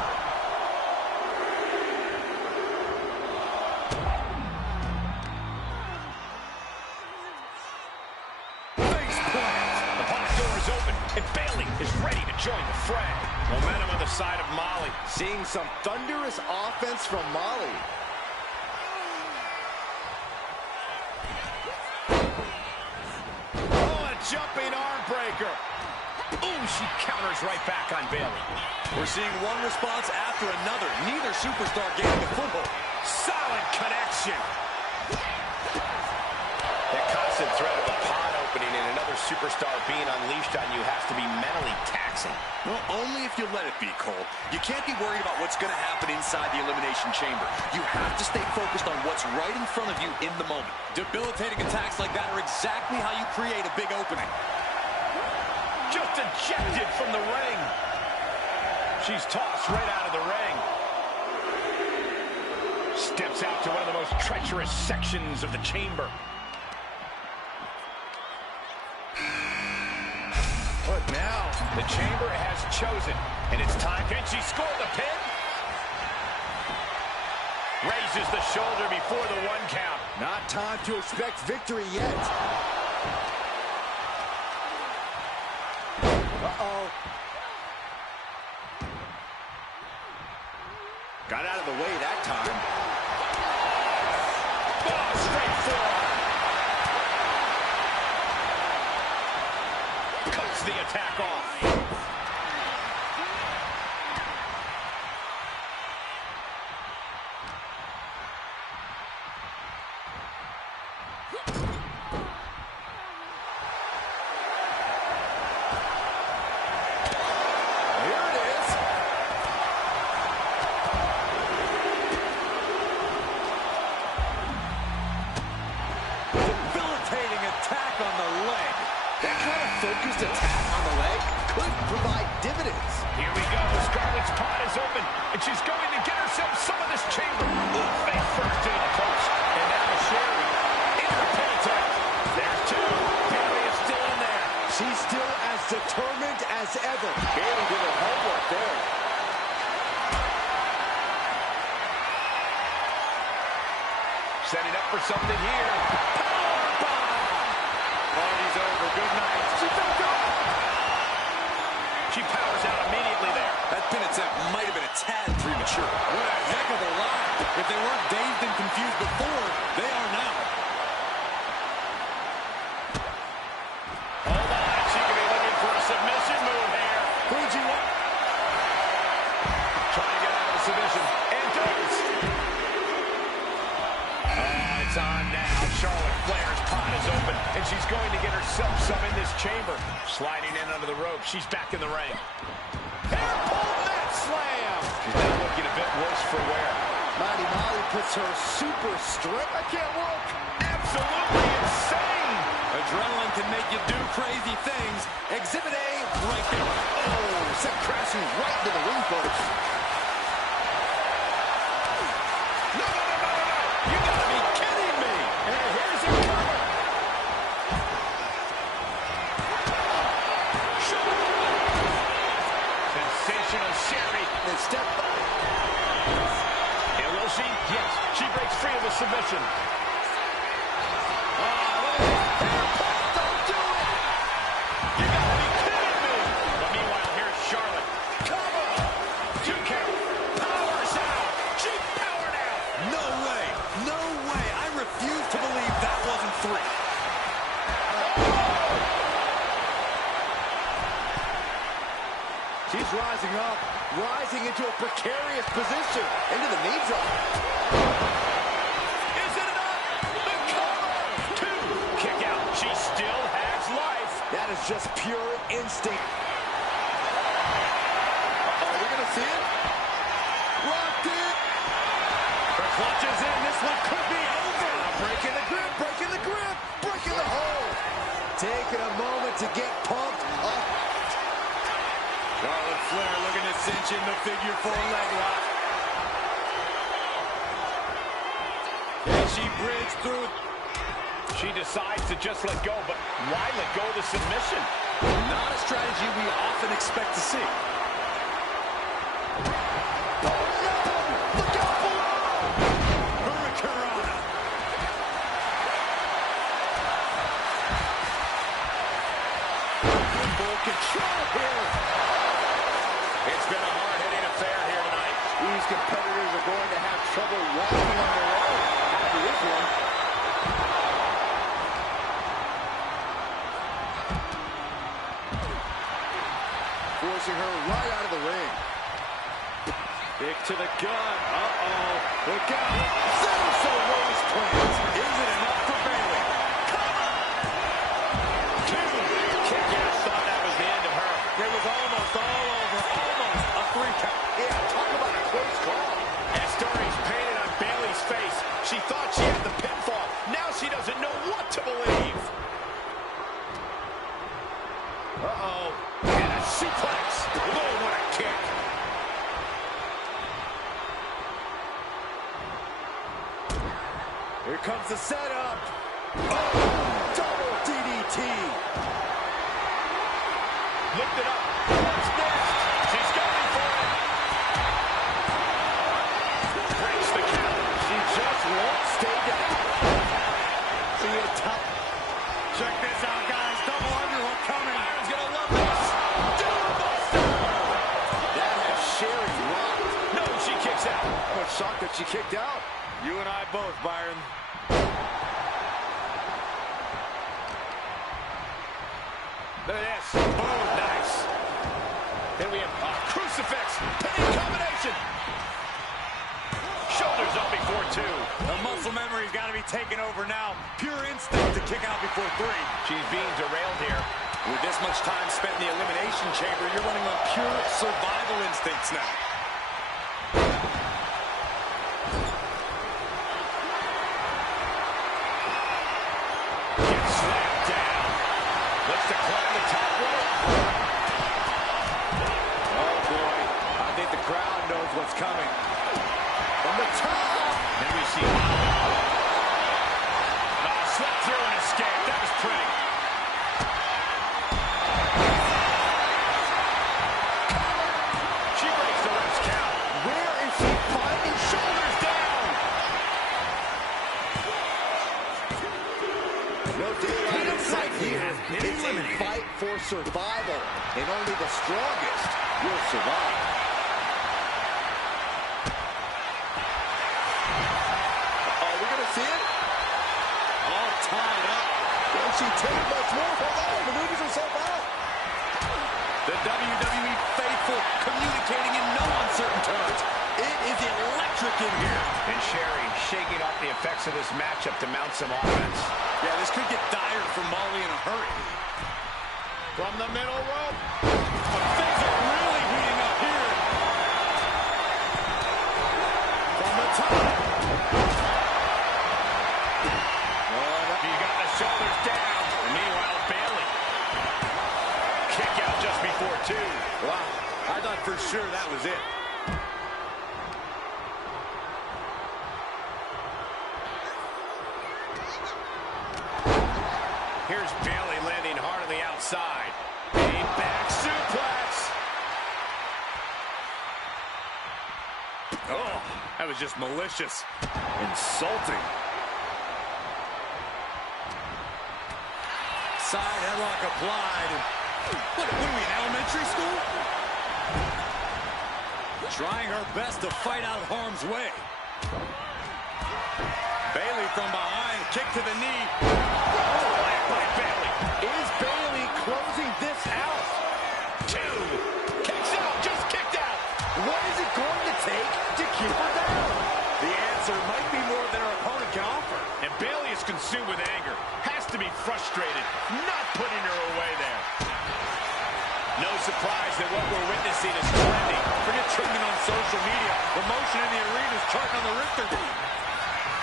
Face plant. The box door is open, and Bayley is ready to join the fray. Momentum on the side of Molly. Seeing some thunderous offense from Molly. Oh, a jumping arm breaker. Ooh, she counters right back on Bayley. We're seeing one response after another. Neither superstar gaining a foothold. Solid connection. The constant threat of a pod opening and another superstar being unleashed on you has to be mentally taxing. Well, only if you let it be, Cole. You can't be worried about what's going to happen inside the Elimination Chamber. You have to stay focused on what's right in front of you in the moment. Debilitating attacks like that are exactly how you create a big opening. Just ejected from the ring. She's tossed right out of the ring. Steps out to one of the most treacherous sections of the chamber. But now, the chamber has chosen, and it's time. Can she score the pin? Raises the shoulder before the 1 count. Not time to expect victory yet. Uh-oh. Got out of the way that time. Oh, straight forearm. Cuts the attack off. Focused attack on the leg could provide dividends. Here we go. Scarlett's pot is open, and she's going to get herself some of this chamber. Face first into the post. And now Sherry into the pin attempt. There's 2. Bailey is still in there. She's still as determined as ever. Bailey did her homework there. Setting up for something here. Party's over. Good night. She powers out immediately there. That pin attempt might have been a tad premature. What a heck of a line. If they weren't dazed and confused before, they are now. Hold on. She could be looking for a submission move here. Fuji one. Trying to get out of the submission. And does. It's on now. Charlotte Flair's pot is open, and she's going to get herself some in this chamber. Sliding in under the rope. She's back in the ring. Hair pull net slam. She's now looking a bit worse for wear. Mighty Molly puts her super strength. I can't work. Absolutely insane. Adrenaline can make you do crazy things. Exhibit A right there. Oh, sent crashing right into the ring post. No. You gotta be kidding me. And here's the cover. Sensational Sherry. And step back. And will she? Yes. She breaks free of the submission. Don't do it. You gotta be kidding me. But meanwhile, here's Charlotte. Cover. 2 count. Powers out. She powered out. No way. No way. I refuse to believe that wasn't 3. She's rising up, rising into a precarious position, into the knee drop. Is it enough? The cover. 2. Kick out. She still has life. That is just pure instinct. Are we going to see it? Locked in. Her clutch is in. This one could be over. Breaking the grip, breaking the grip, breaking the hold. Taking a moment to get pumped up. Charlotte Flair looking to cinch in the figure 4 leg lock. Can she bridge through? She decides to just let go, but why let go of the submission? Not a strategy we often expect to see. Look out below! Hurricanrana. Full control here. It's been a hard-hitting affair here tonight. These competitors are going to have trouble walking on their own after this one. Forcing her right out of the ring. Kick to the gut. Uh-oh. Look out. There's a waist plant. Is it enough for Bailey? Cover! 2. Kick out. Thought that was the end of her. It was almost all over. Almost a 3 count. Yeah, talk about a close call. And stories painted on Bailey's face. She thought she had the pinfall. Now she doesn't know what to believe. Uh-oh. And a suplex. Oh, what a kick. Here comes the setup. Oh, double DDT. Looked it up. What's next? She's going for it. Breaks the count. She just won't stay down. See a top. Check this out, guys. Double underhook coming. Iron's gonna love this. Doombuster. That has Sherry rocked. No, she kicks out. I was shocked that she kicked out. You and I both, Byron. Look at this. Boom. Nice. Then we have a crucifix. Pinning combination. Shoulders up before 2. The muscle memory's got to be taken over now. Pure instinct to kick out before 3. She's being derailed here. With this much time spent in the elimination chamber, you're running on pure survival instincts now. Gets slammed down. Looks to climb the top rope. Oh, boy. I think the crowd knows what's coming. From the top. Then we see slept through and escape. That was pretty. She breaks the ref's count. Where is she finding? Shoulders down. No daylight in sight here. It's a fight for survival, and only the strongest will survive. Are we going to see it? All tied up. Will she take much more for that? Maneuvers herself out. The WWE faithful communicating in no uncertain terms. It is electric in here. And Sherry shaking off the effects of this matchup to mount some offense. Yeah, this could get dire for Molly in a hurry. From the middle rope. Things are really heating up here. From the top. She got the shoulders down. And meanwhile, Bayley. Kick out just before 2. Wow, I thought for sure that was it. Here's Bayley landing hard on the outside. A back suplex. Oh, that was just malicious. Insulting. Side headlock applied. What are we in elementary school? Trying her best to fight out harm's way. Bayley from behind, kick to the knee. By Bayley. Is Bayley closing this out? 2. Kicks out, just kicked out. What is it going to take to keep her down? The answer might be more than her opponent can offer. And Bayley is consumed with anger. Has to be frustrated, not putting her away there. No surprise that what we're witnessing is trending. Forget trending on social media. The motion in the arena is charting on the Richter beam.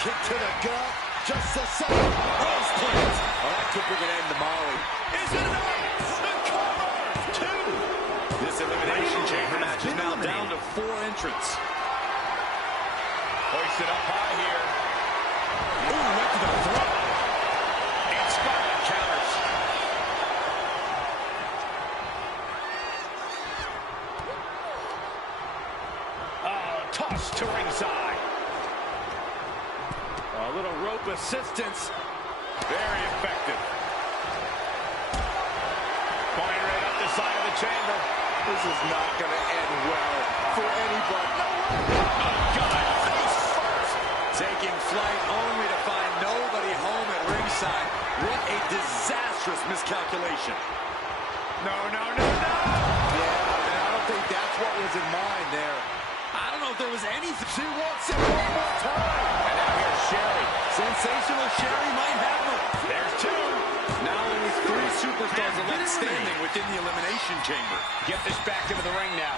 Kick to the gut. Just a second. Rose plant. Oh, that could bring an end to Molly. Is it enough? The cover. 2. This elimination chamber match is now down to 4 entrants. Hoisted up high here. Ooh, right to the throat. And Scarlett counters. Toss to ringside. A little rope assistance. Very effective. Going right up the side of the chamber. This is not going to end well for anybody. No way. Oh, God, face first. Taking flight only to find nobody home at ringside. What a disastrous miscalculation. No. Yeah, and I don't think that's what was in mind there. I don't know if there was anything. She wants it one more time. And now here's Sherry. Sensational Sherry might have her. There's 2. Now only 3 superstars are left standing within the elimination chamber. Get this back into the ring now.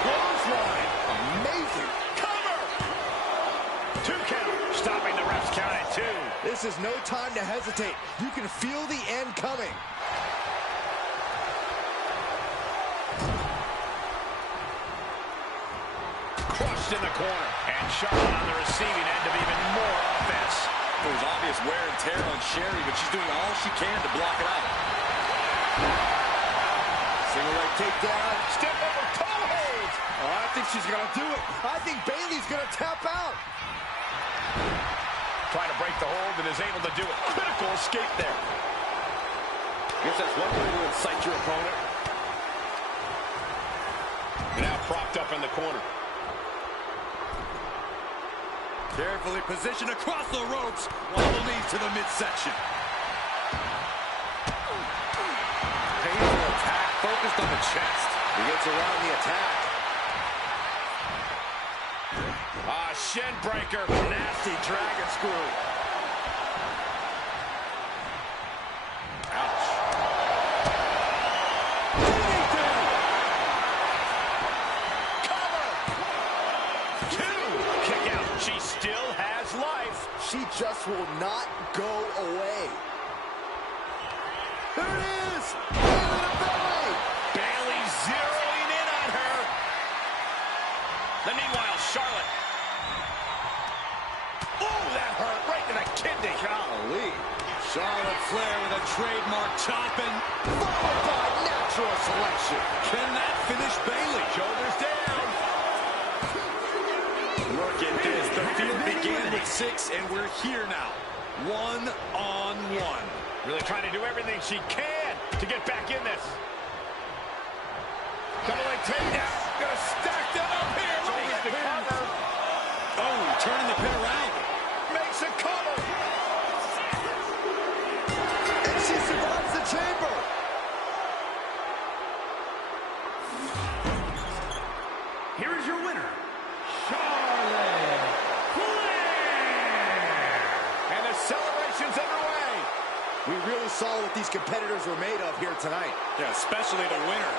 Clothesline. Amazing. Cover. 2 count. Stopping the ref's count at 2. This is no time to hesitate. You can feel the end coming. crushed in the corner. And Charlotte on the receiving end of even more offense. There was obvious wear and tear on Sherry, but she's doing all she can to block it out. Single leg takedown. Step over toe hold. Oh, I think she's going to do it. I think Bayley's going to tap out. Trying to break the hold and is able to do it. Critical escape there. Guess that's one way to incite your opponent. Now propped up in the corner. Carefully positioned across the ropes. Wobble knees to the midsection. Painful attack focused on the chest. He gets around the attack. Shin breaker. Nasty dragon screw. Ouch. Cover. 2. Kick out. She still has life. She just will not go away. There it is. Belly to belly. Bayley zeroing in on her. Then meanwhile, Charlotte. Oh, that hurt right to the kidney. Golly. Charlotte Flair with a trademark chopping. Followed by natural selection. Can that finish Bayley? Shoulders down. Look at this. The field began with 6, and we're here now. 1-on-1. Really trying to do everything she can to get back in this. Double leg takedown. Gonna stack that up here. Shoulders to cover. Oh, turning the pin around. Makes a cover. And she survives the chamber. Here is your winner, Charlotte Flair. And the celebration's underway. We really saw what these competitors were made of here tonight. Yeah, especially the winner.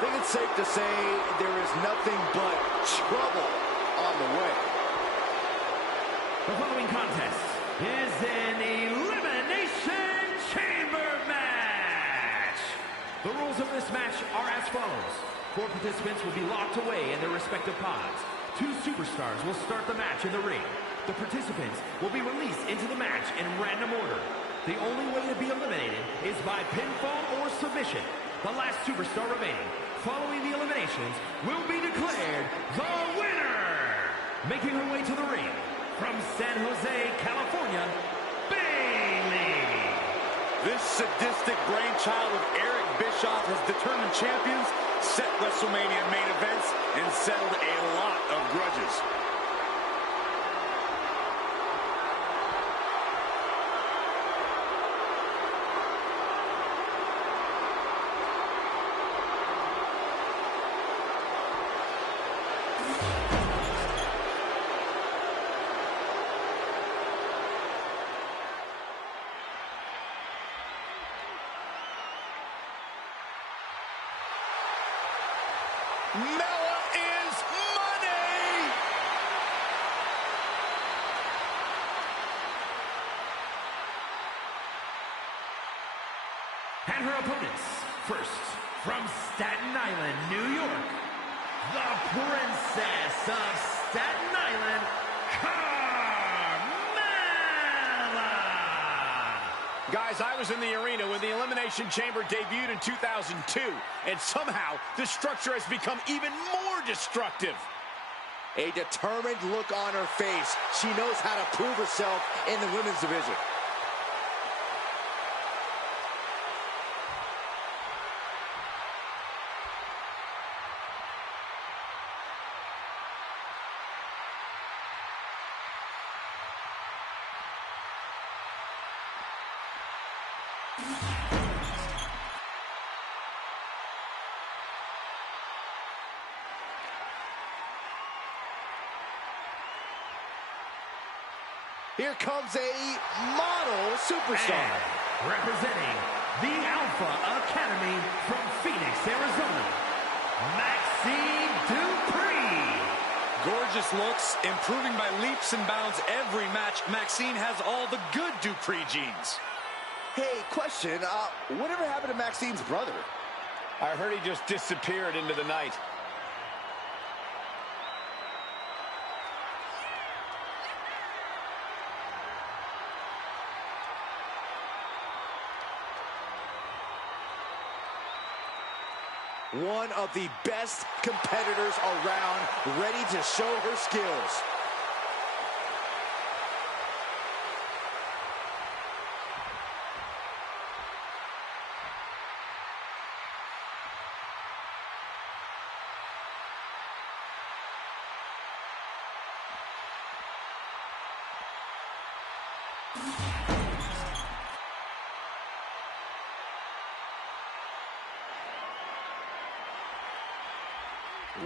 think it's safe to say there is nothing but trouble on the way. The following contest is an Elimination Chamber match. The rules of this match are as follows. 4 participants will be locked away in their respective pods. 2 superstars will start the match in the ring. The participants will be released into the match in random order. The only way to be eliminated is by pinfall or submission. The last superstar remaining, following the eliminations, will be declared the winner. Making her way to the ring, from San Jose, California, Bayley. This sadistic brainchild of Eric Bischoff has determined champions, set WrestleMania main events, and settled a lot of grudges. Mella is money! And her opponents, first, from Staten Island, New York, the Princess of Staten Island, Guys, I was in the arena when the Elimination Chamber debuted in 2002, and somehow the structure has become even more destructive. A determined look on her face. She knows how to prove herself in the women's division. Here comes a model superstar. And representing the Alpha Academy from Phoenix, Arizona, Maxine Dupree. Gorgeous looks, improving by leaps and bounds every match. Maxine has all the good Dupree genes. Hey, question. Whatever happened to Maxine's brother? I heard he just disappeared into the night. One of the best competitors around, ready to show her skills.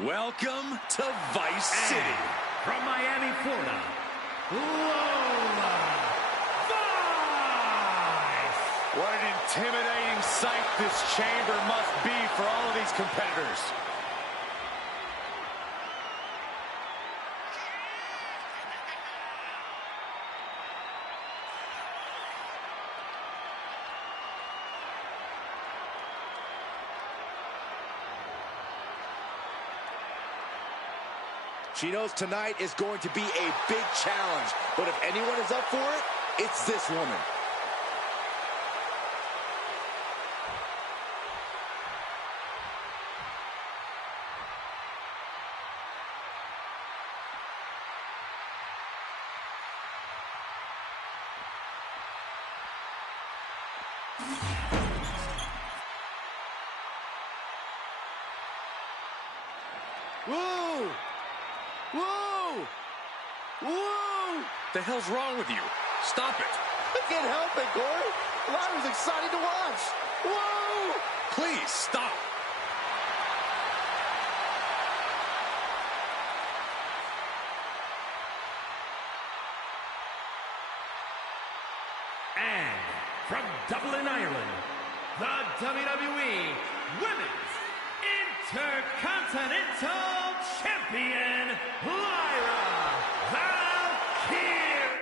Welcome to Vice City. From Miami, Florida, Lola Vice. What an intimidating sight this chamber must be for all of these competitors. She knows tonight is going to be a big challenge, but if anyone is up for it, it's this woman. Woo! Woo! Woo! The hell's wrong with you? Stop it. I can't help it, Corey. I was excited to watch. Woo! Please, stop. And from Dublin, Ireland, the WWE Women's Intercontinental Champion, Lyra Valkyrie.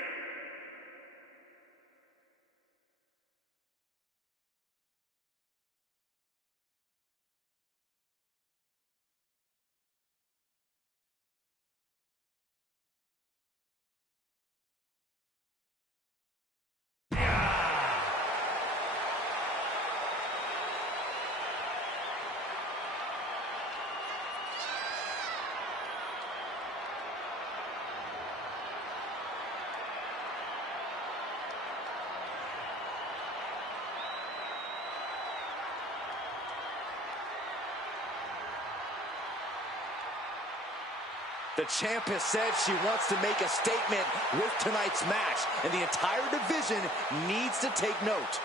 The champ has said she wants to make a statement with tonight's match, and the entire division needs to take note.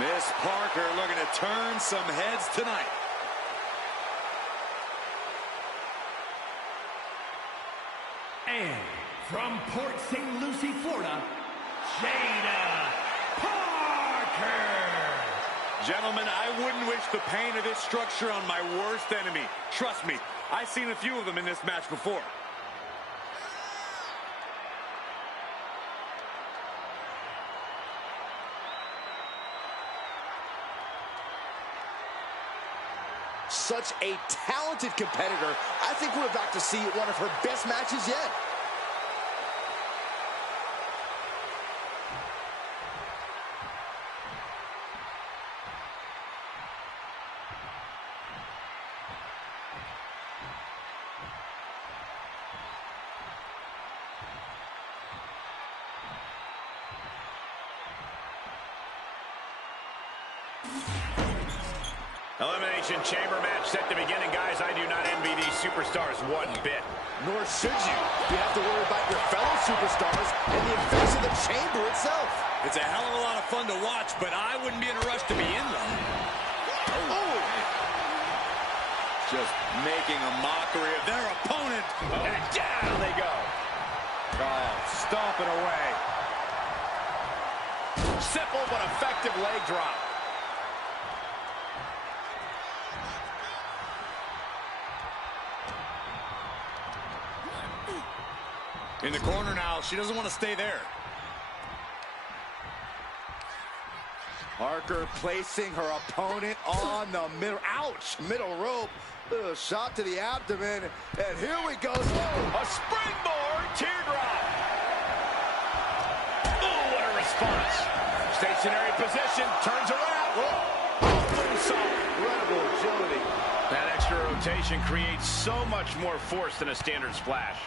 Miss Parker looking to turn some heads tonight. And from Port St. Lucie, Florida, Jada Parker. Gentlemen, I wouldn't wish the pain of this structure on my worst enemy. Trust me, I've seen a few of them in this match before. Such a talented competitor. I think we're about to see one of her best matches yet. Elimination Chamber match set to begin, and guys, I do not envy these superstars one bit. Nor should you. You have to worry about your fellow superstars and the effects of the chamber itself. It's a hell of a lot of fun to watch, but I wouldn't be in a rush to be in one. Oh. Just making a mockery of their opponent. Oh, and down they go. Oh, stomping away. Simple but effective leg drop. In the corner now, she doesn't want to stay there. Parker placing her opponent on the middle. Ouch! Middle rope. Shot to the abdomen. And here we go. A springboard teardrop. Oh, what a response. Stationary position. Turns around. Incredible agility. That extra rotation creates so much more force than a standard splash.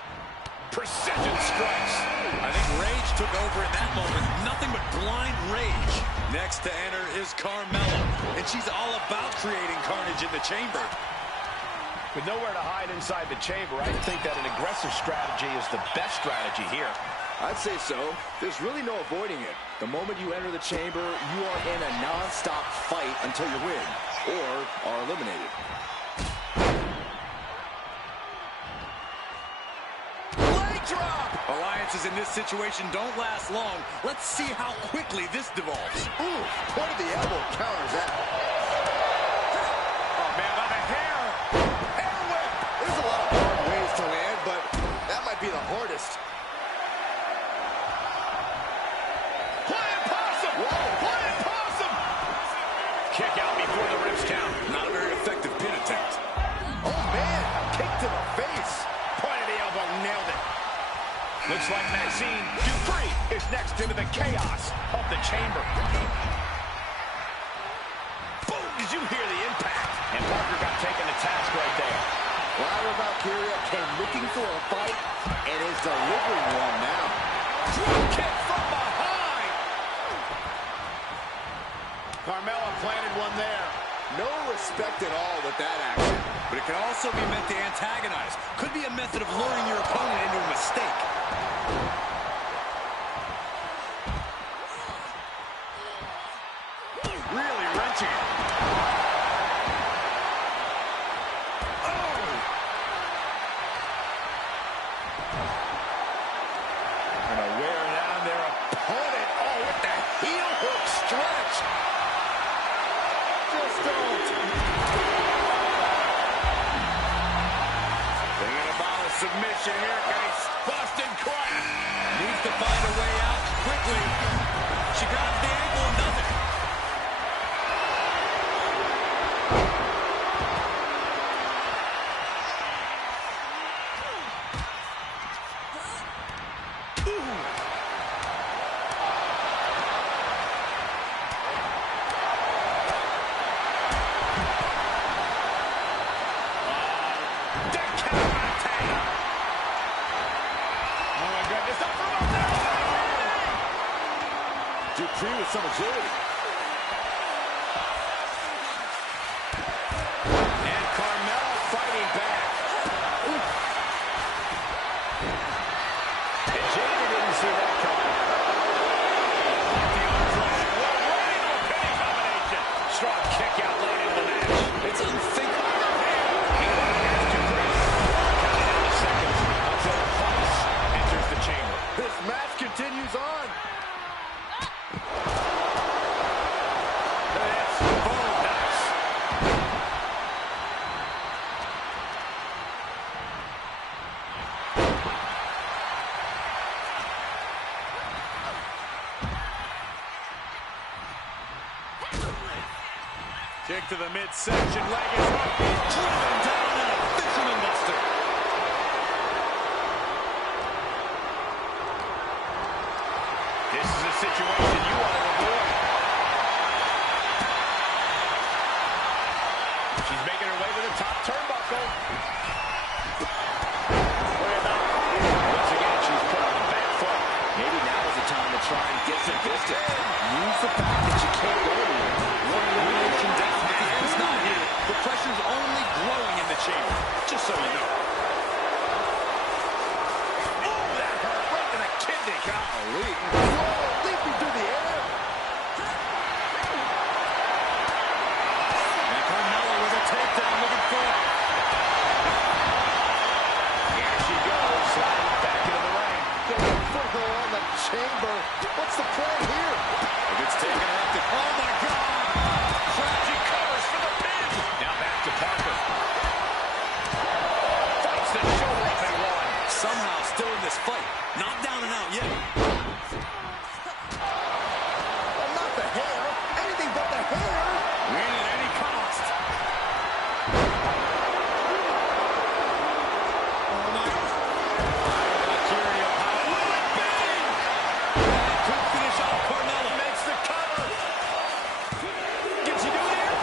Precision strikes. I think rage took over in that moment. Nothing but blind rage. Next to enter is Carmella, and she's all about creating carnage in the chamber. With nowhere to hide inside the chamber, I think that an aggressive strategy is the best strategy here. I'd say so. There's really no avoiding it. The moment you enter the chamber, you are in a non-stop fight until you win or are eliminated. Alliances in this situation don't last long. Let's see how quickly this devolves. Ooh, point of the elbow counters that. Oh, man, by the hair. Hair whip. There's a lot of hard ways to land, but that might be the hardest. Flying possum. Whoa, flying possum. Kick out before the ribs count. Not a very effective pin attempt. Oh, man, kick to the face. Point of the elbow, nailed it. Looks like Maxine Dupree is next into the chaos of the chamber. Boom! Did you hear the impact? And Parker got taken to task right there. Lyra Valkyrie came looking for a fight and is delivering one now. Drop kick from behind. Carmella planted one there. No respect at all with that action. But it can also be meant to antagonize. Could be a method of luring your opponent into a mistake. Really wrenching it. Gonna wear down their opponent. Oh, with the heel hook stretch. Just don't. Thinking about a submission here, guys. Busted crap. Needs to find a way out quickly. She grabs the ankle and does it. Dupree with some agility. And Carmella fighting back. Ooh. And Jamie didn't see that coming. The arm drag. Well, right into a pinning combination. Strong kick out late into the match. It's unthinkable. Counting down the seconds until the Fox enters the chamber. This match continues on. Kick to the midsection, leg is up, driven down, and a fisherman buster. This is a situation you want to avoid. She's making her way to the top turnbuckle. Once again, she's put on the back foot. Maybe now is the time to try and get some distance. Use the fact that you can't go anywhere. One elimination down, but the end's not here. The pressure's only growing in the chamber, just so you know. Oh, that hurt right to the kidney. Golly. Whoa, leaping through the air. And Carmella with a takedown, looking for it. Here she goes, sliding back into the ring. Getting a foothold on the chamber. What's the play here? If it's taken her up to... Oh, my God! Tragic covers for the pin. Now back to Parker. Fights the shoulder up and one. Somehow still in this fight. Not down and out yet. Well, not the hair. Anything but the hair. Win at any cost. Oh, my. Security of power. Will it be? And could finish off Carmella. Makes the cover. Can she do it here?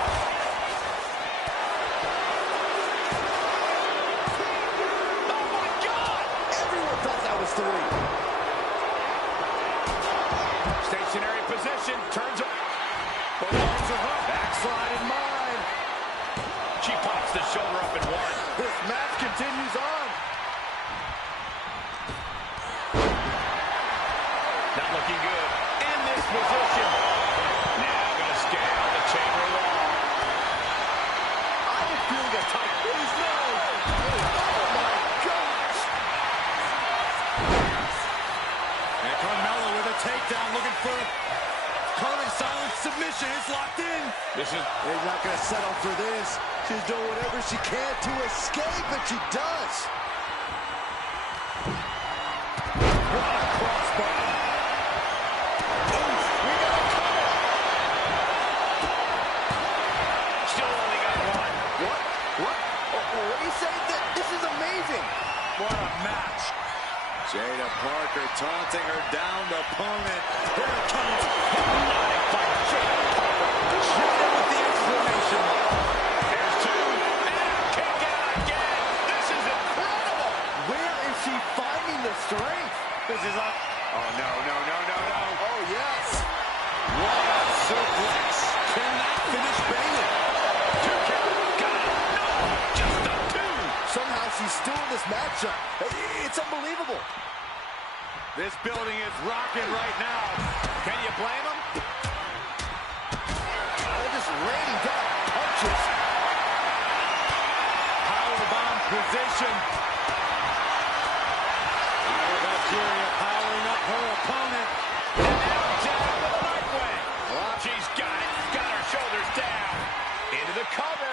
Oh, my God. Everyone thought that was three. Stationary position. Turns up. Both arms are hooked. Backslide in mind. She pops the shoulder up and one. This match continues on. Not looking good. In this position. Now gonna scale the chamber wall. I am feeling a tight. Please no. Oh my gosh. And Carmella with a takedown, looking for it. Curling silent submission. It's locked in. They're not gonna settle for this. She's doing whatever she can to escape, and she does. What a crossbar. We got a cover. Still only got one. What? What do you say? This is amazing. What a match. Jada Parker taunting her downed opponent. Here it comes. Hypnotic by Jada Parker. Jada with the exclamation mark. There's two. And a kick out again. This is incredible. Where is she finding the strength? This is up. Oh, no. Oh, yes. What a suplex. matchup. It's unbelievable. This building is rocking right now. Can you blame him? They're just raining down punches. Powerbomb position. Algeria powering up her opponent. And now down with a right wing. She's got it. Got her shoulders down. Into the cover.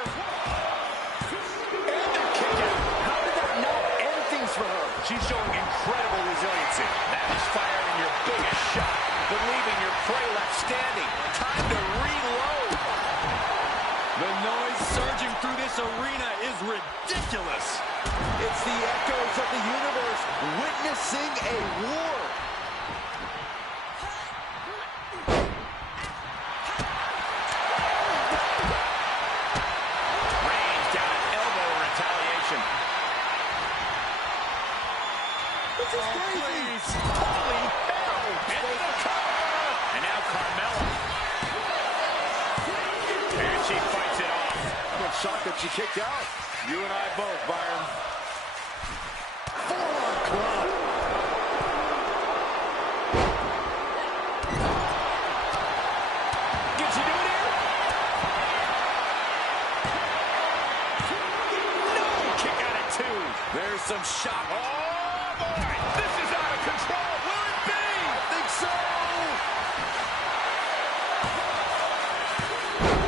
And the kick out. How did that not end things for her? She's showing incredible resiliency. That is firing your biggest shot, but leaving your prey left standing. Time to reload. The noise surging through this arena is ridiculous. It's the echoes of the universe witnessing a war. Range down an elbow in retaliation. This is crazy. Holy hell! Into the cover! And now Carmella. And she fights it off. I'm shocked that she kicked out. You and I both, Byron. Forearm club. Can she do it here? No! Kick out at two. There's some shot. Oh, boy! This is out of control. Will it be? I think so.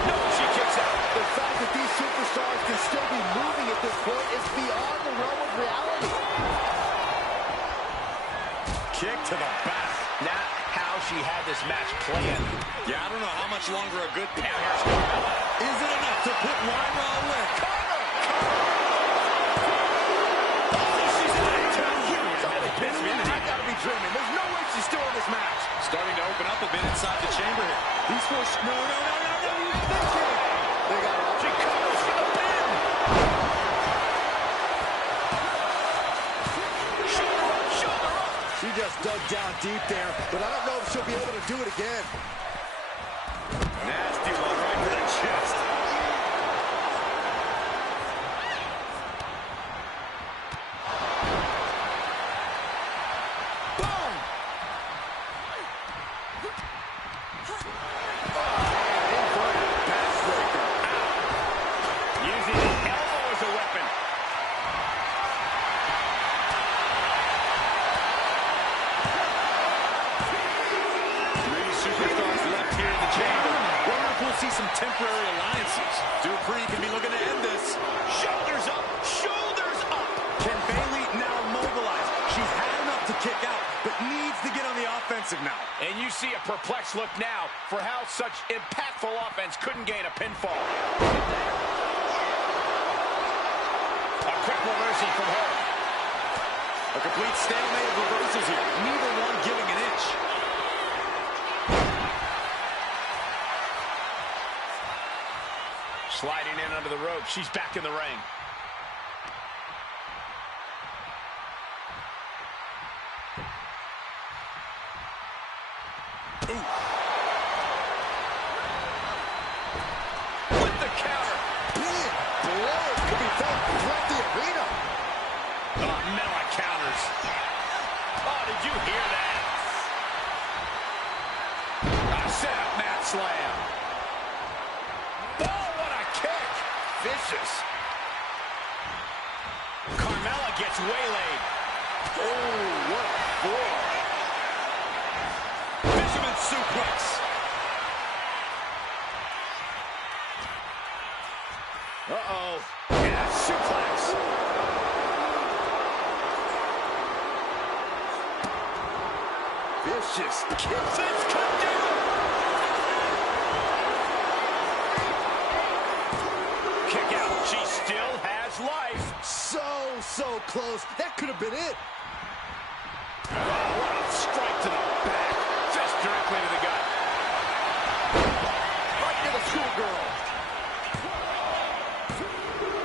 No, she kicks out. The fact that these superstars can still be moving at this point is beyond the realm of reality. Kick to the back. Not how she had this match planned. Yeah, I don't know how much longer a good pound. Here's Carmella. Is it enough to put Lyra away? I gotta be dreaming. There's no way she's still in this match. Starting to open up a bit inside the chamber here. These four... No. They got her. She covers for the pin. Shoulder up. She just dug down deep there, but I don't know if she'll be able to do it again. Nasty one right to the chest. Boom! Using the elbow as a weapon. Three superstars left here in the chamber. Wonder if we'll see some temporary alliances. Dupree can be looking to end this. Shoulders up, shoulders up. Can Bayley now mobilize? She's had enough to kick out, but needs to get on the offensive now. And you see a perplexed look now for how such impactful offense couldn't gain a pinfall. A quick reversal from her. A complete stalemate of reversals here. Neither one giving an inch. Sliding in under the rope. She's back in the ring. Ooh. With the counter. Big blow could be felt throughout the arena. Oh, Mella counters. Oh, did you hear that? A set-up mat slam. Oh, what a kick. Vicious. Carmella gets waylaid. Oh, what a forearm. Fisherman suplex. Uh-oh. Yeah, suplex. Vicious kick. This could do it. Kick out. She still has life. So close. That could have been it. Oh, what a strike to the back. Fist directly to the gut. Right to the schoolgirl.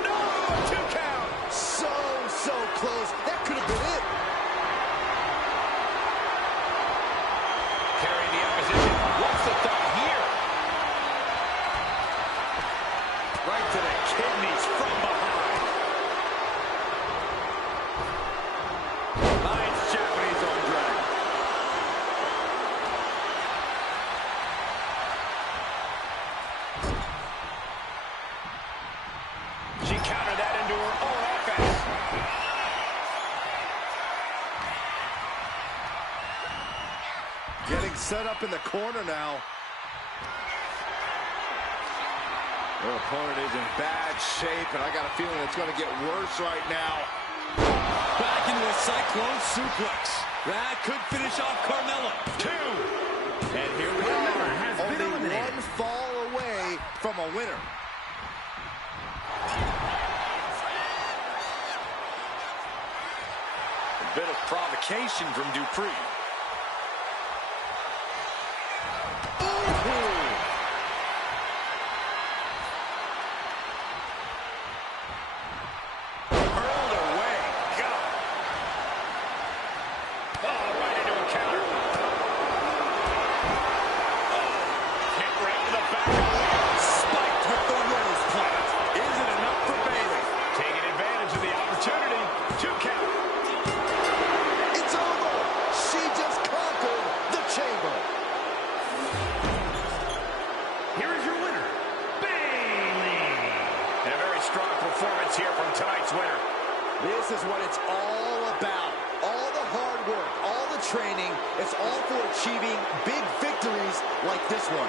No, a 2 count. So close. That could have been it. Carrying the opposition. What's the thought here? Right to the kidneys from behind. to her own offense. Getting set up in the corner now. Their opponent is in bad shape, and I got a feeling it's going to get worse right now. Back into a cyclone suplex. That could finish off Carmella. 2. And here we are, only one fall away from a winner. A bit of provocation from Dupree. Here from tonight's winner. This is what it's all about. All the hard work, all the training, it's all for achieving big victories like this one.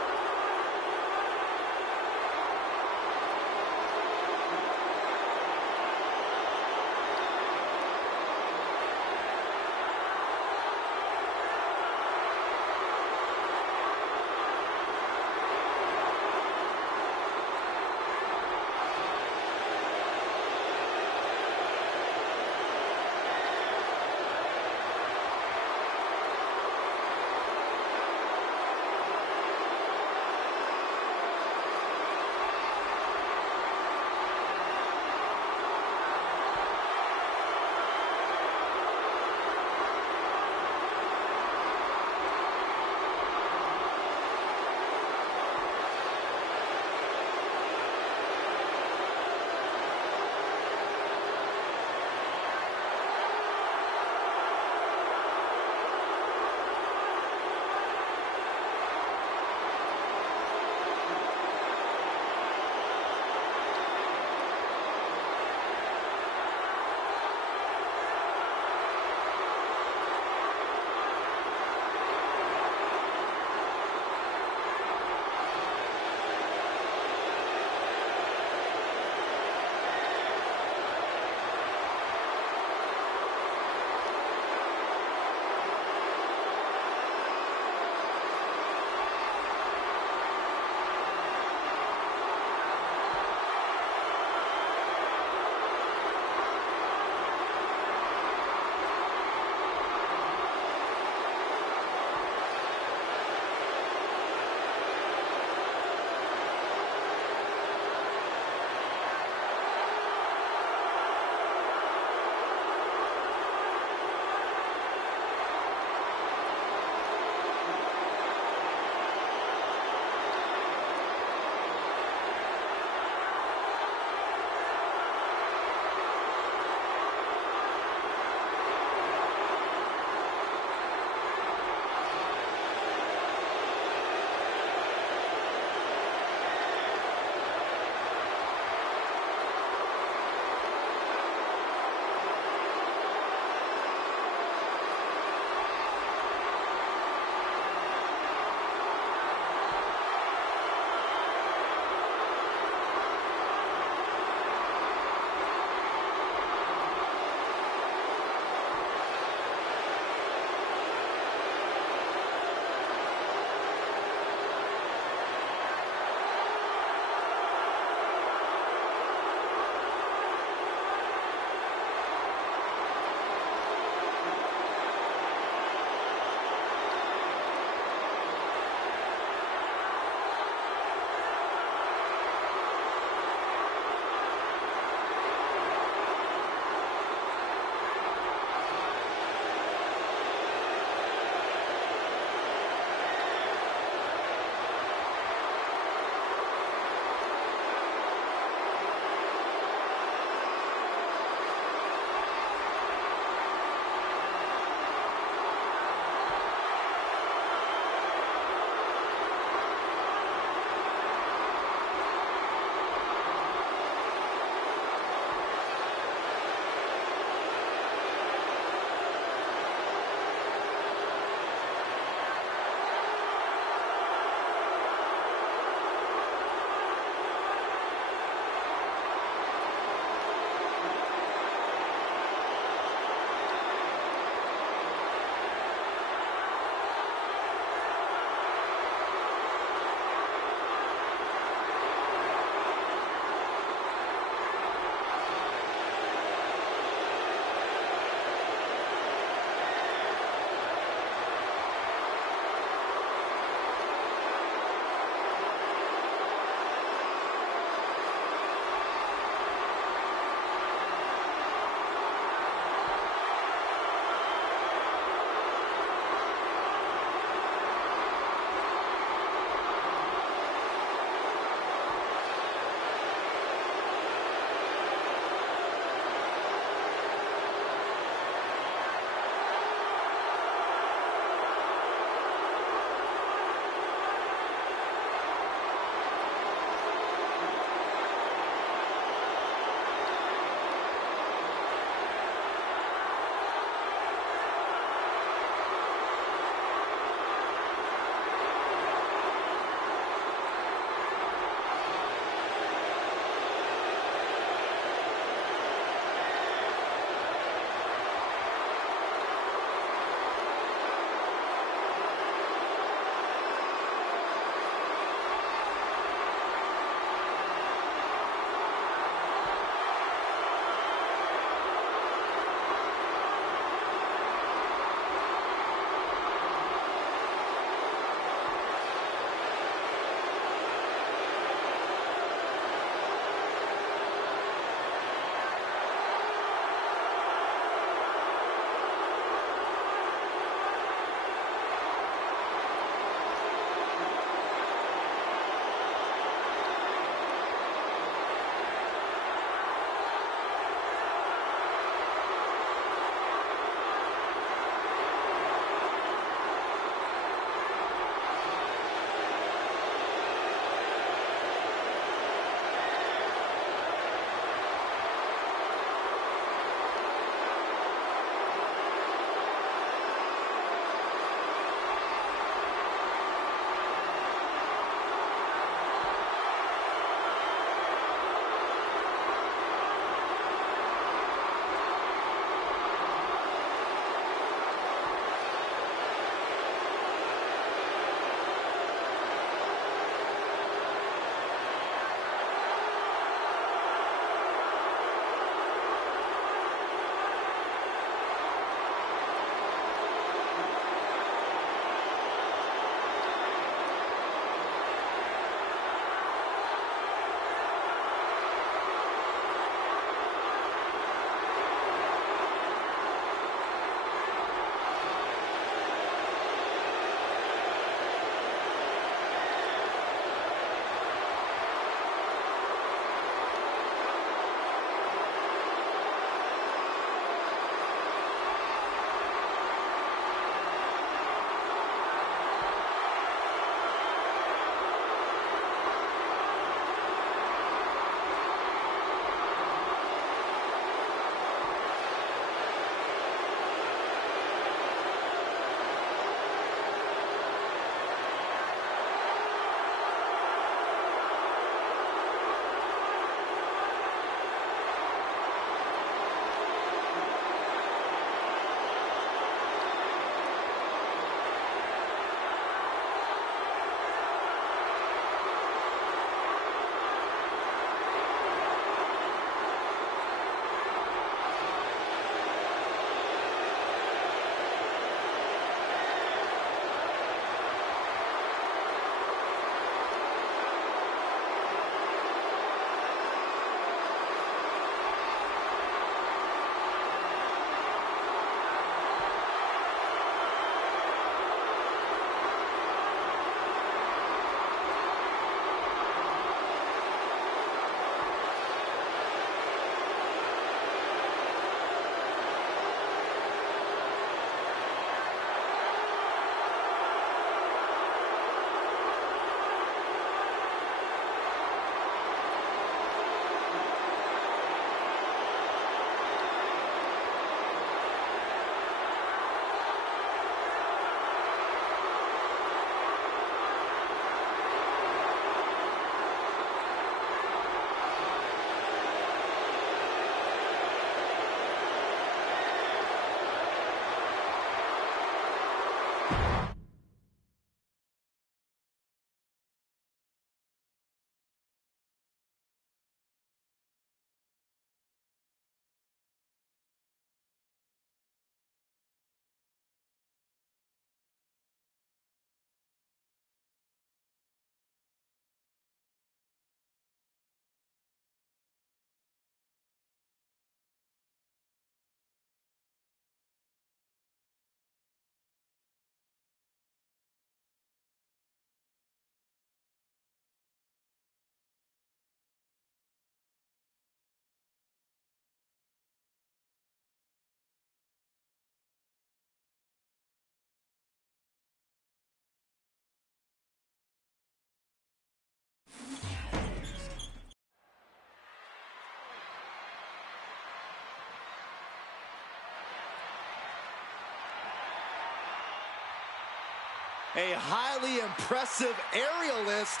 A highly impressive aerialist,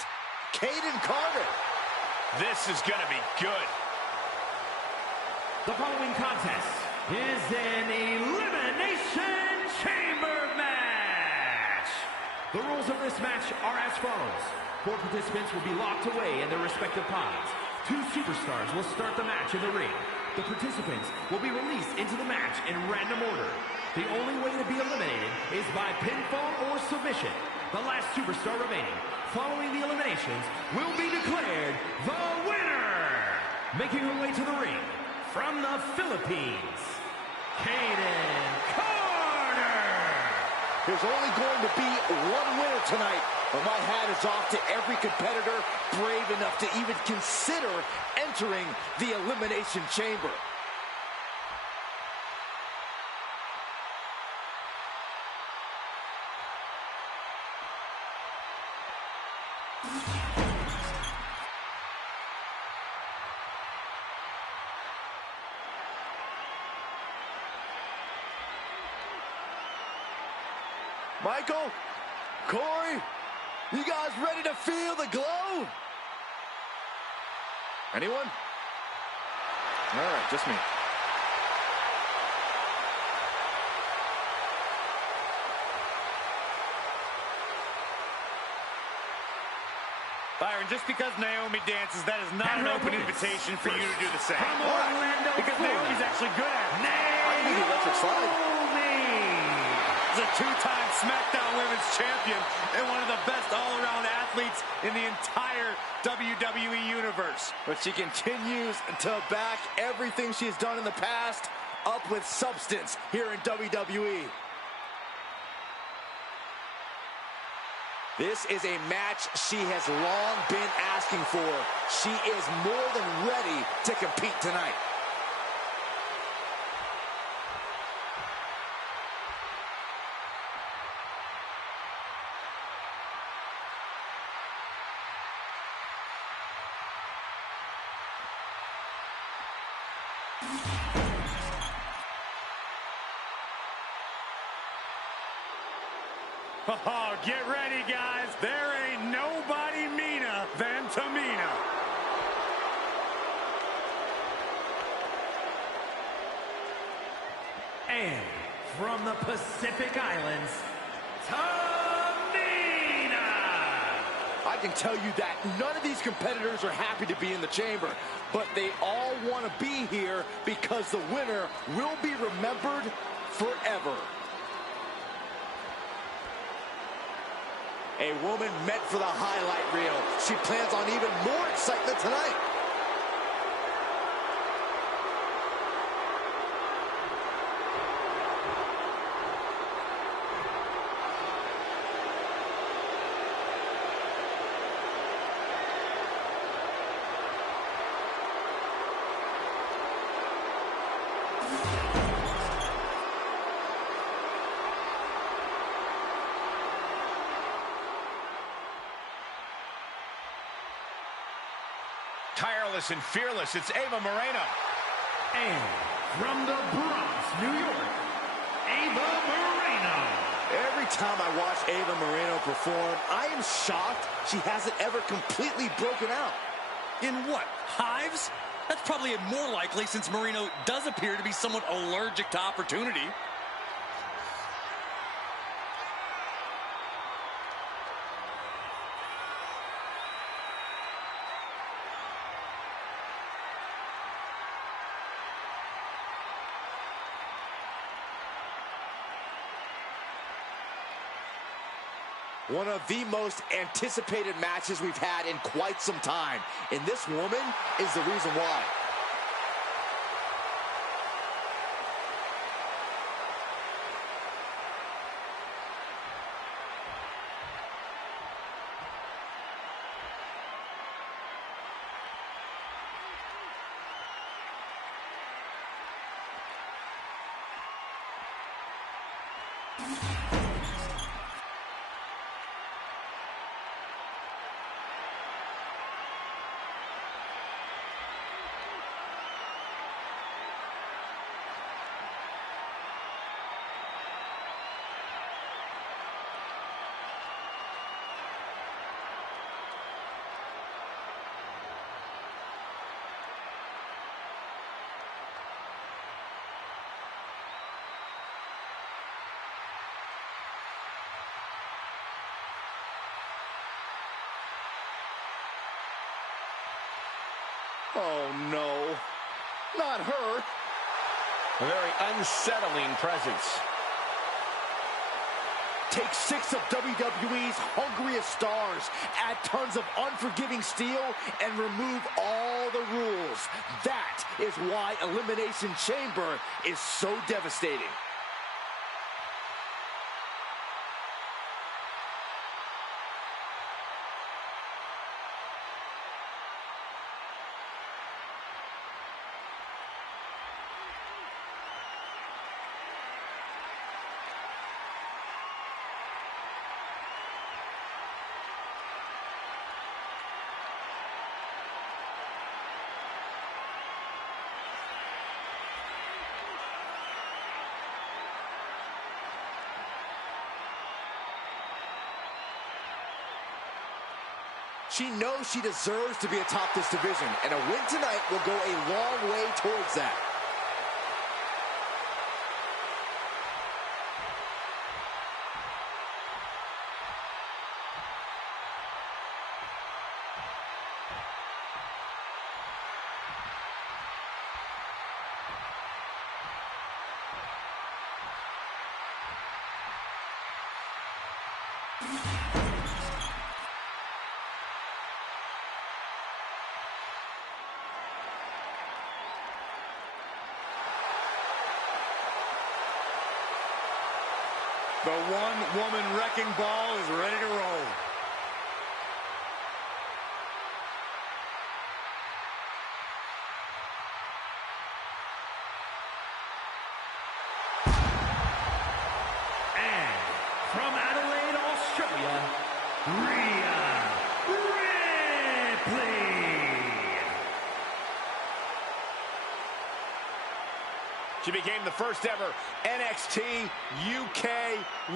Caden Carter. This is going to be good. The following contest is an Elimination Chamber match. The rules of this match are as follows. 4 participants will be locked away in their respective pods. 2 superstars will start the match in the ring. The participants will be released into the match in random order. The only way to be eliminated is by pinfall or submission. The last superstar remaining following the eliminations will be declared the winner. Making her way to the ring from the Philippines, Caden Carter. There's only going to be one winner tonight, but my hat is off to every competitor brave enough to even consider entering the Elimination Chamber. Michael, Corey, you guys ready to feel the glow? Anyone? All right, just me. Byron, just because Naomi dances, that is not an open invitation for you to do the same. From Orlando, Because Naomi's actually good at it. I can do the electric slide. She's a 2-time SmackDown Women's Champion and one of the best all-around athletes in the entire WWE Universe. But she continues to back everything she's done in the past up with substance here in WWE. This is a match she has long been asking for. She is more than ready to compete tonight. Oh, get ready, guys. There ain't nobody meaner than Tamina. And from the Pacific Islands, Tamina. I can tell you that none of these competitors are happy to be in the chamber, but they all want to be here because the winner will be remembered forever. A woman meant for the highlight reel. She plans on even more excitement tonight. Tireless and fearless, it's Ava Moreno. And from the Bronx, New York, Ava Moreno. Every time I watch Ava Moreno perform, I am shocked she hasn't ever completely broken out. In what? Hives? That's probably more likely since Moreno does appear to be somewhat allergic to opportunity. One of the most anticipated matches we've had in quite some time. And this woman is the reason why. Oh, no. Not her. A very unsettling presence. Take 6 of WWE's hungriest stars, add tons of unforgiving steel, and remove all the rules. That is why Elimination Chamber is so devastating. She knows she deserves to be atop this division, and a win tonight will go a long way towards that. The one-woman wrecking ball is ready to roll. And from Adelaide, Australia, Rhea Ripley. She became the first ever NXT UK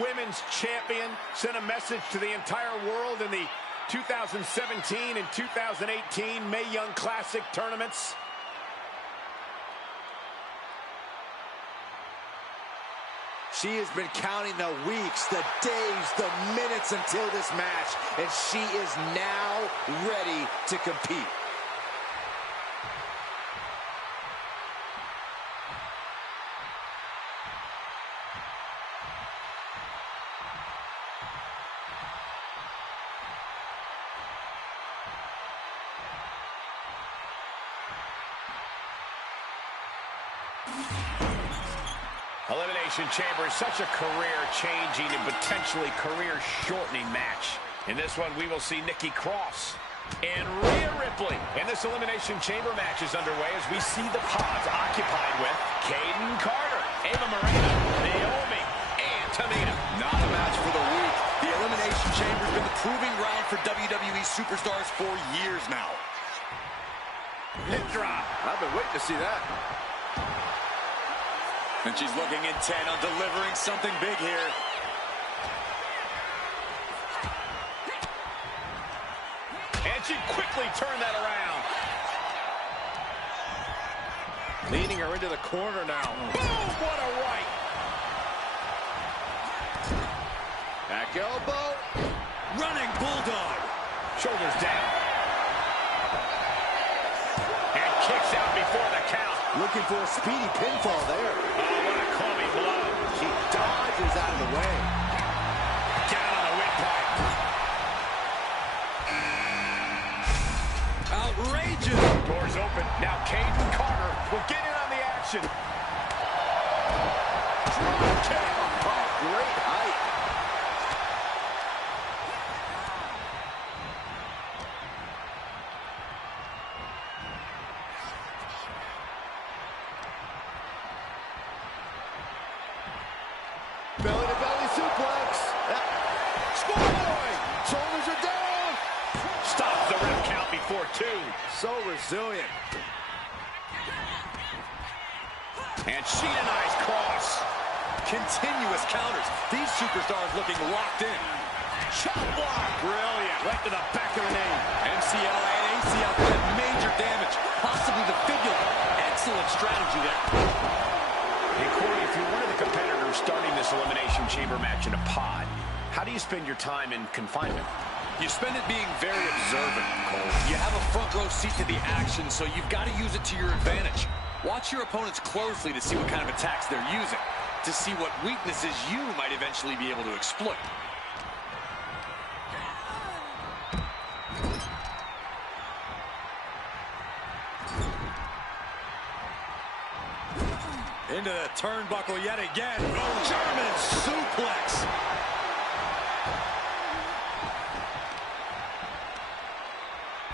Women's Champion, sent a message to the entire world in the 2017 and 2018 Mae Young Classic tournaments. She has been counting the weeks, the days, the minutes until this match, and she is now ready to compete. Elimination Chamber is such a career-changing and potentially career-shortening match. In this one, we will see Nikki Cross and Rhea Ripley. And this Elimination Chamber match is underway as we see the pods occupied with Caden Carter, Ava Moreno, Naomi, and Tamina. Not a match for the weak. The Elimination Chamber has been the proving ground for WWE superstars for years now. Hip drop. I've been waiting to see that. And she's looking intent on delivering something big here. And she quickly turned that around. Leading her into the corner now. Boom! What a right. Back elbow. Running Bulldog. Shoulders down. And kicks out before the count. Looking for a speedy pinfall there. Oh, what a clubbing blow. She dodges out of the way. Down on the windpipe. Outrageous. Doors open. Now Caden Carter will get in on the action. Drop kick. Oh, great height. Belly-to-belly suplex. Schoolboy. Shoulders are down. Stops the ref count before 2. So resilient. And she denies Cross. Continuous counters. These superstars looking locked in. Chop block. Brilliant. Right to the back of the knee. MCL and ACL could have major damage. Possibly the fibula. Excellent strategy there. Hey, Corey, if you're one of the competitors starting this Elimination Chamber match in a pod, how do you spend your time in confinement? You spend it being very observant, Cole. You have a front row seat to the action, so you've got to use it to your advantage. Watch your opponents closely to see what kind of attacks they're using, to see what weaknesses you might eventually be able to exploit. Into the turnbuckle yet again. Oh, German suplex.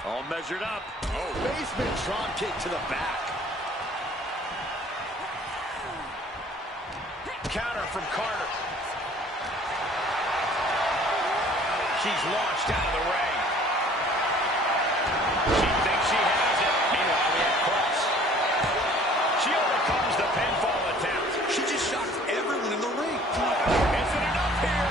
All measured up. Oh, basement drop kick to the back. Counter from Carter. She's launched out of the ring. She thinks she has it. Meanwhile, we have Cross. She overcomes the pinfall attempt. She just shocked everyone in the ring. Isn't enough here?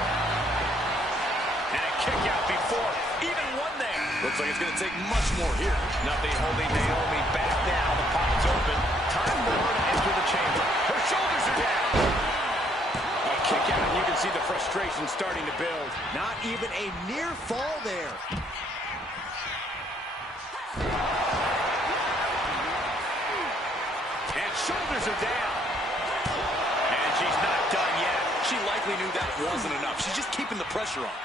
And a kick out before even one there. Looks like it's going to take much more here. Nothing holding Naomi back now. The pot's open. Time for her to enter the chamber. Her shoulders are down. A kick out, and you can see the frustration starting to build. Not even a near fall there. And shoulders are down. And she's not done yet. She likely knew that wasn't enough. She's just keeping the pressure on.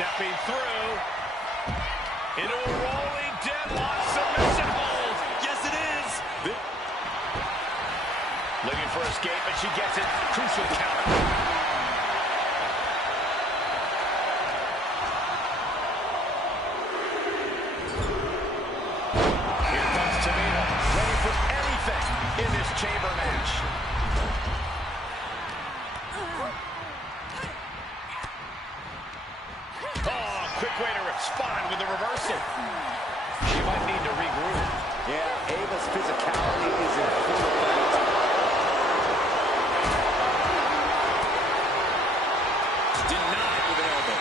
Stepping through into a rolling deadlock submission hold. Yes, it is. Looking for escape, and she gets it. Crucial counter. Here comes Tamina, ready for anything in this chamber match. Quick way to respond with the reversal. She might need to regroup. Yeah, Ava's physicality is in full effect. Denied with an elbow.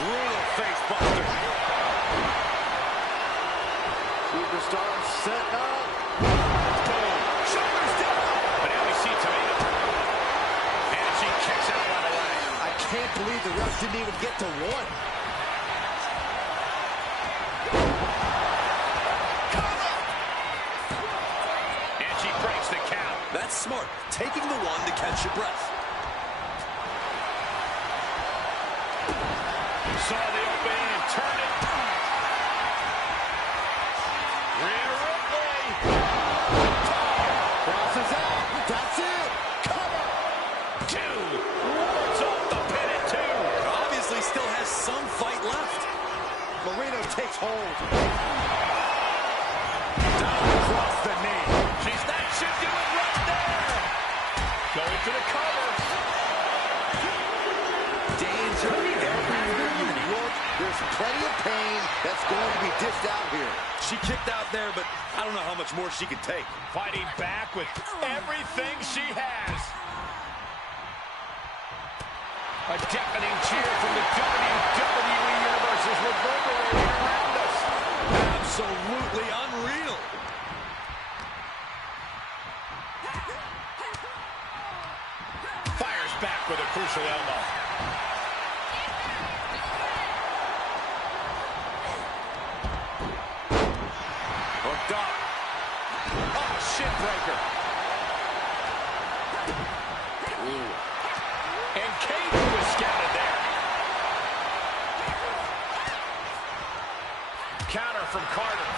Brutal face buster. Superstar set up. Boom. Shoulders down. But now we see Tamina. And she kicks out right away. I can't believe the ref didn't even get to one. Cover! And she breaks the count. That's smart. Taking the one to catch your breath. Saw the opening and turned it. Rhea Ripley. Crosses out. That's it. Cover. Two. Wards off the pin at two. Obviously still has some fight left. Marino takes hold. Down across the knee. That should do it right there. Going to the cover. Danger everywhere you look. There's plenty of pain that's going to be dished out here. She kicked out there, but I don't know how much more she could take. Fighting back with everything she has. A deafening cheer from the WWE Universe is reverberating around us. Absolutely unreal. Fires back with a crucial elbow. Hooked up. Oh, shit breaker. And Kate was scouted there. Counter from Carter.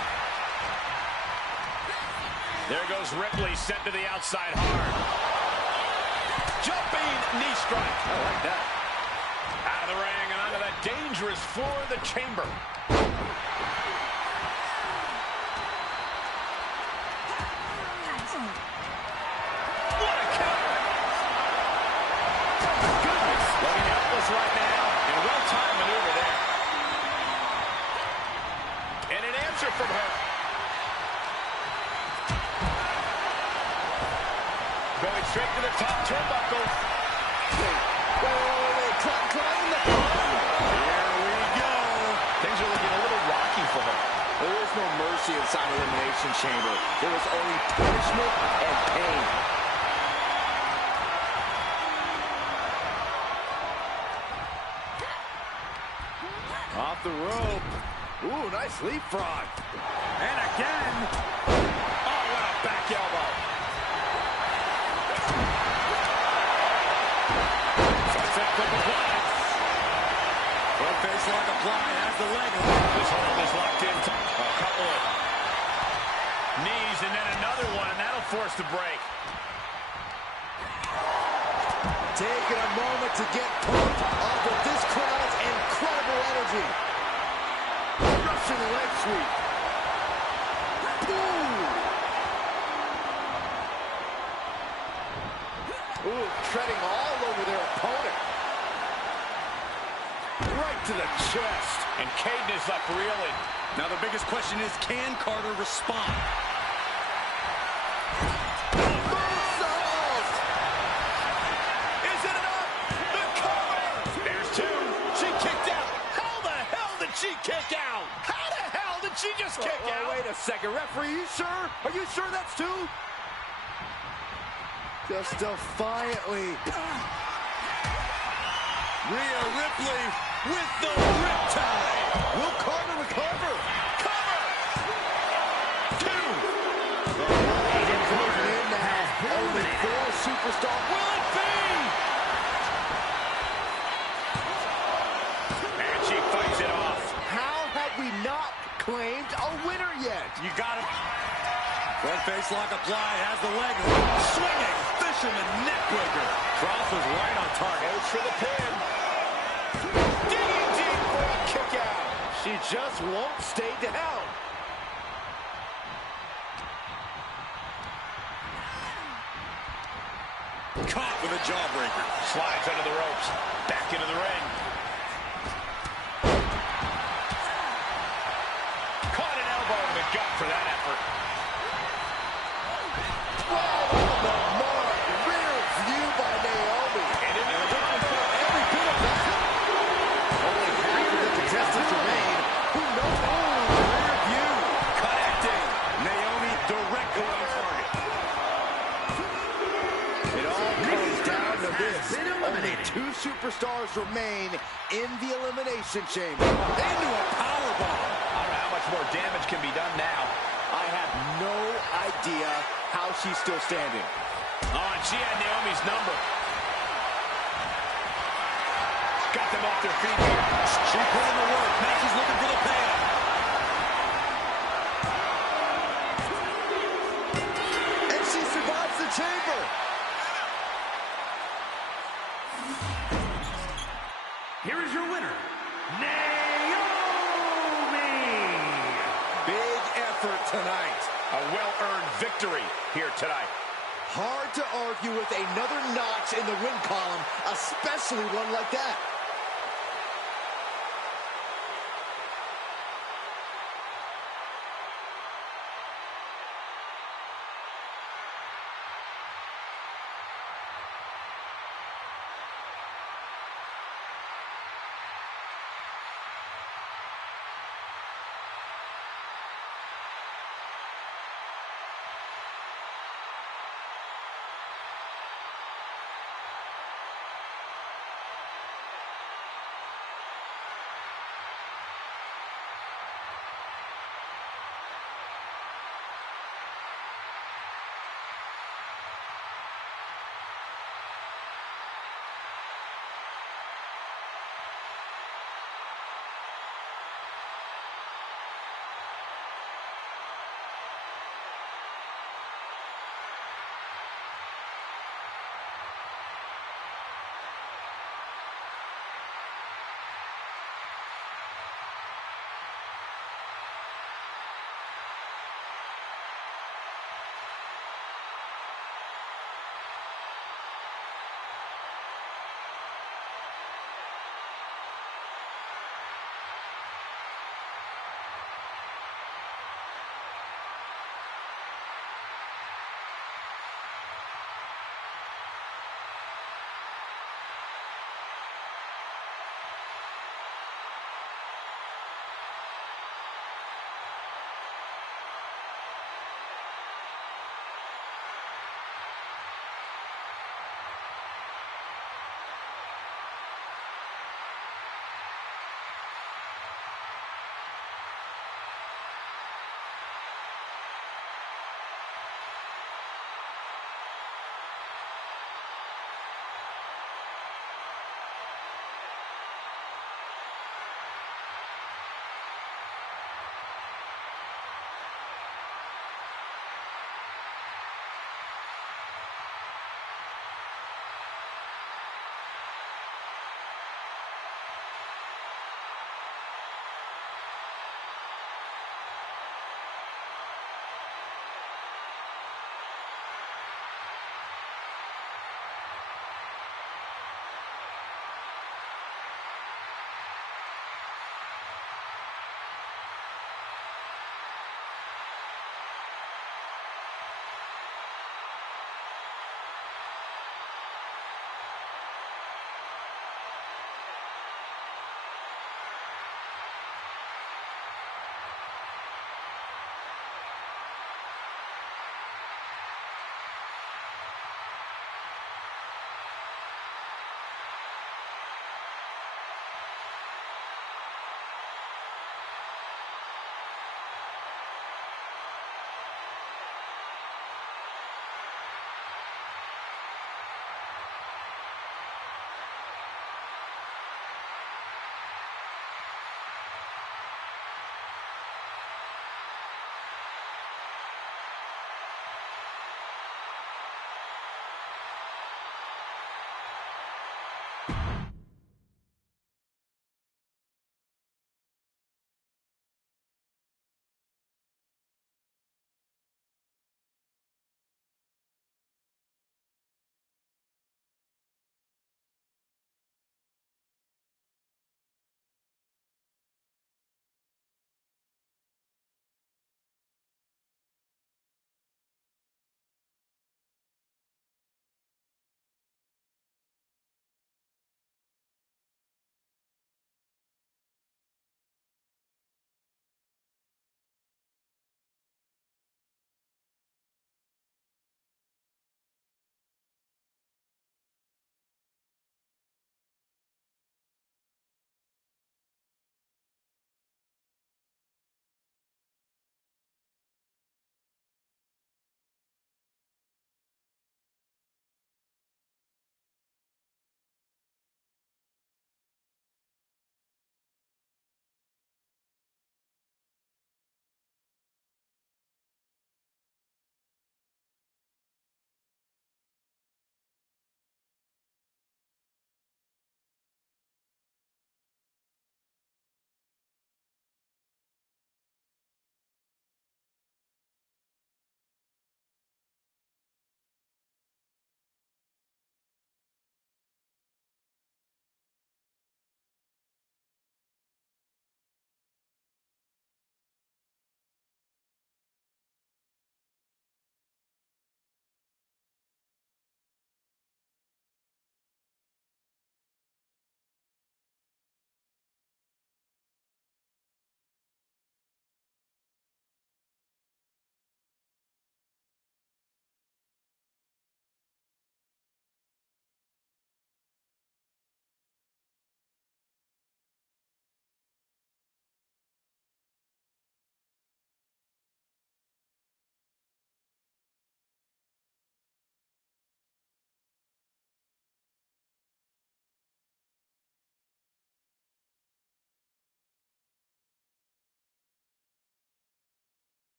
There goes Ripley, sent to the outside hard. Jumping knee strike. I like that. Out of the ring and onto that dangerous floor of the chamber. What a counter. Goodness. Looking helpless right now. And a well-timed maneuver there. And an answer from her. Going straight to the top turnbuckle. Climbing the pole. Here we go. Things are looking a little rocky for her. There is no mercy inside the Elimination Chamber. There is only punishment and pain. Off the rope. Ooh, nice leapfrog. And again. Oh, what a back elbow. Front face lock applied. Has the leg. This hold is locked in. A couple of knees and then another one, and that'll force the break. Taking a moment to get pumped off of this crowd's incredible energy. Russian leg sweep. Ooh, treading all over their opponent. Right to the chest. And Caden is left reeling. Now the biggest question is, can Carter respond? Is it enough? The cover! There's two. She kicked out. How the hell did she kick out? How the hell did she just kick out? Wait a second, referee, you sure? Are you sure that's two? Just defiantly. Rhea Ripley with the riptide. Will Carter recover? Cover! Two. In now. Only 4 superstars. Will it be? And she fights it off. How have we not claimed a winner yet? You got it. Front face lock applied. Has the leg. Swinging. Fisherman neckbreaker. Cross was right on target. Goes for the pin. DDT for a kick out. She just won't stay down. Caught with a jawbreaker. Slides under the ropes. Back into the ring. Caught an elbow in the gut for that effort. The mark. Rear view by Naomi. And into the Every bit of that. Only half of the contestants remain. Who knows? Oh, rear view. connecting. Naomi directly on target. It all comes down to this. Only 2 superstars remain in the Elimination Chamber. Into a powerbomb. I don't know how much more damage can be done now. I have no idea how she's still standing. Oh, and she had Naomi's number. Got them off their feet here. She put in the work. Now she's looking for the payoff. And she survives the chamber. Here is your winner, Naomi! Big effort tonight. A well-earned victory here tonight. Hard to argue with another notch in the win column, especially one like that.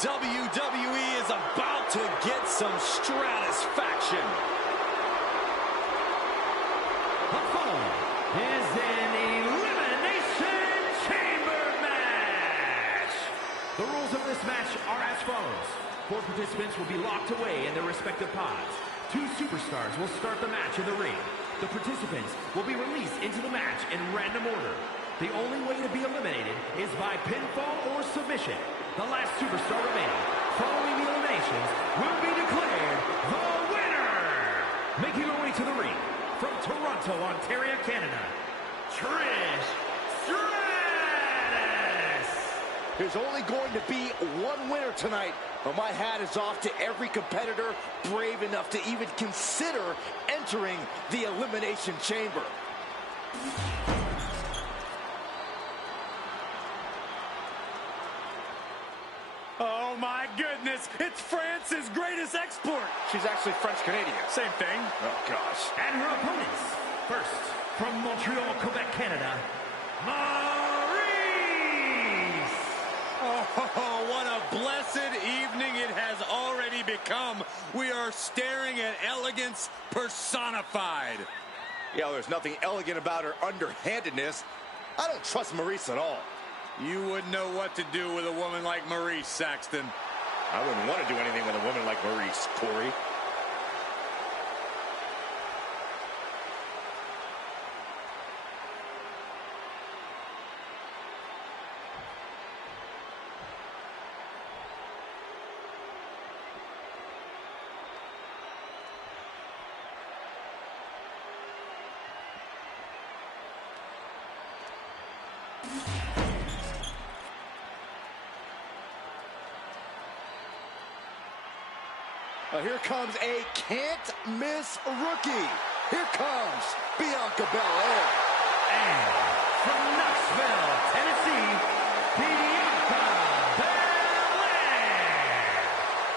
WWE is about to get some stratisfaction. The following is an Elimination Chamber match. The rules of this match are as follows. 4 participants will be locked away in their respective pods. 2 superstars will start the match in the ring. The participants will be released into the match in random order. The only way to be eliminated is by pinfall or submission. The last superstar remaining, following the eliminations, will be declared the winner. Making her way to the ring, from Toronto, Ontario, Canada, Trish Stratus. There's only going to be one winner tonight, but my hat is off to every competitor brave enough to even consider entering the Elimination Chamber. Oh my goodness, it's France's greatest export. She's actually French-Canadian. Same thing. Oh, gosh. And her opponents, first, from Montreal, Quebec, Canada, Maurice. Oh, what a blessed evening it has already become. We are staring at elegance personified. Yeah, there's nothing elegant about her underhandedness. I don't trust Maurice at all. You wouldn't know what to do with a woman like Maurice, Saxton. I wouldn't want to do anything with a woman like Maurice, Corey. Here comes a can't-miss rookie. Here comes Bianca Belair. And from Knoxville, Tennessee, Bianca Belair.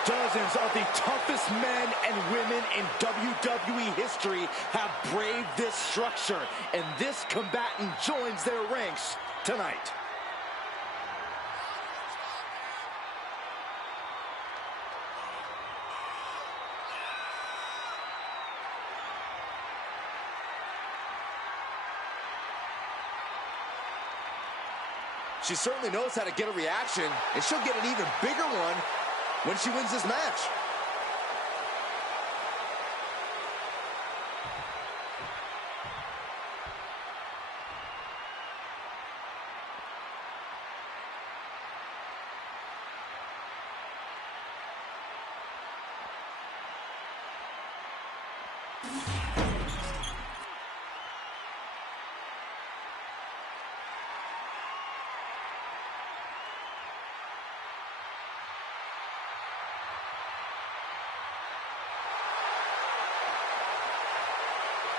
Dozens of the toughest men and women in WWE history have braved this structure, and this combatant joins their ranks tonight. She certainly knows how to get a reaction, and she'll get an even bigger one when she wins this match.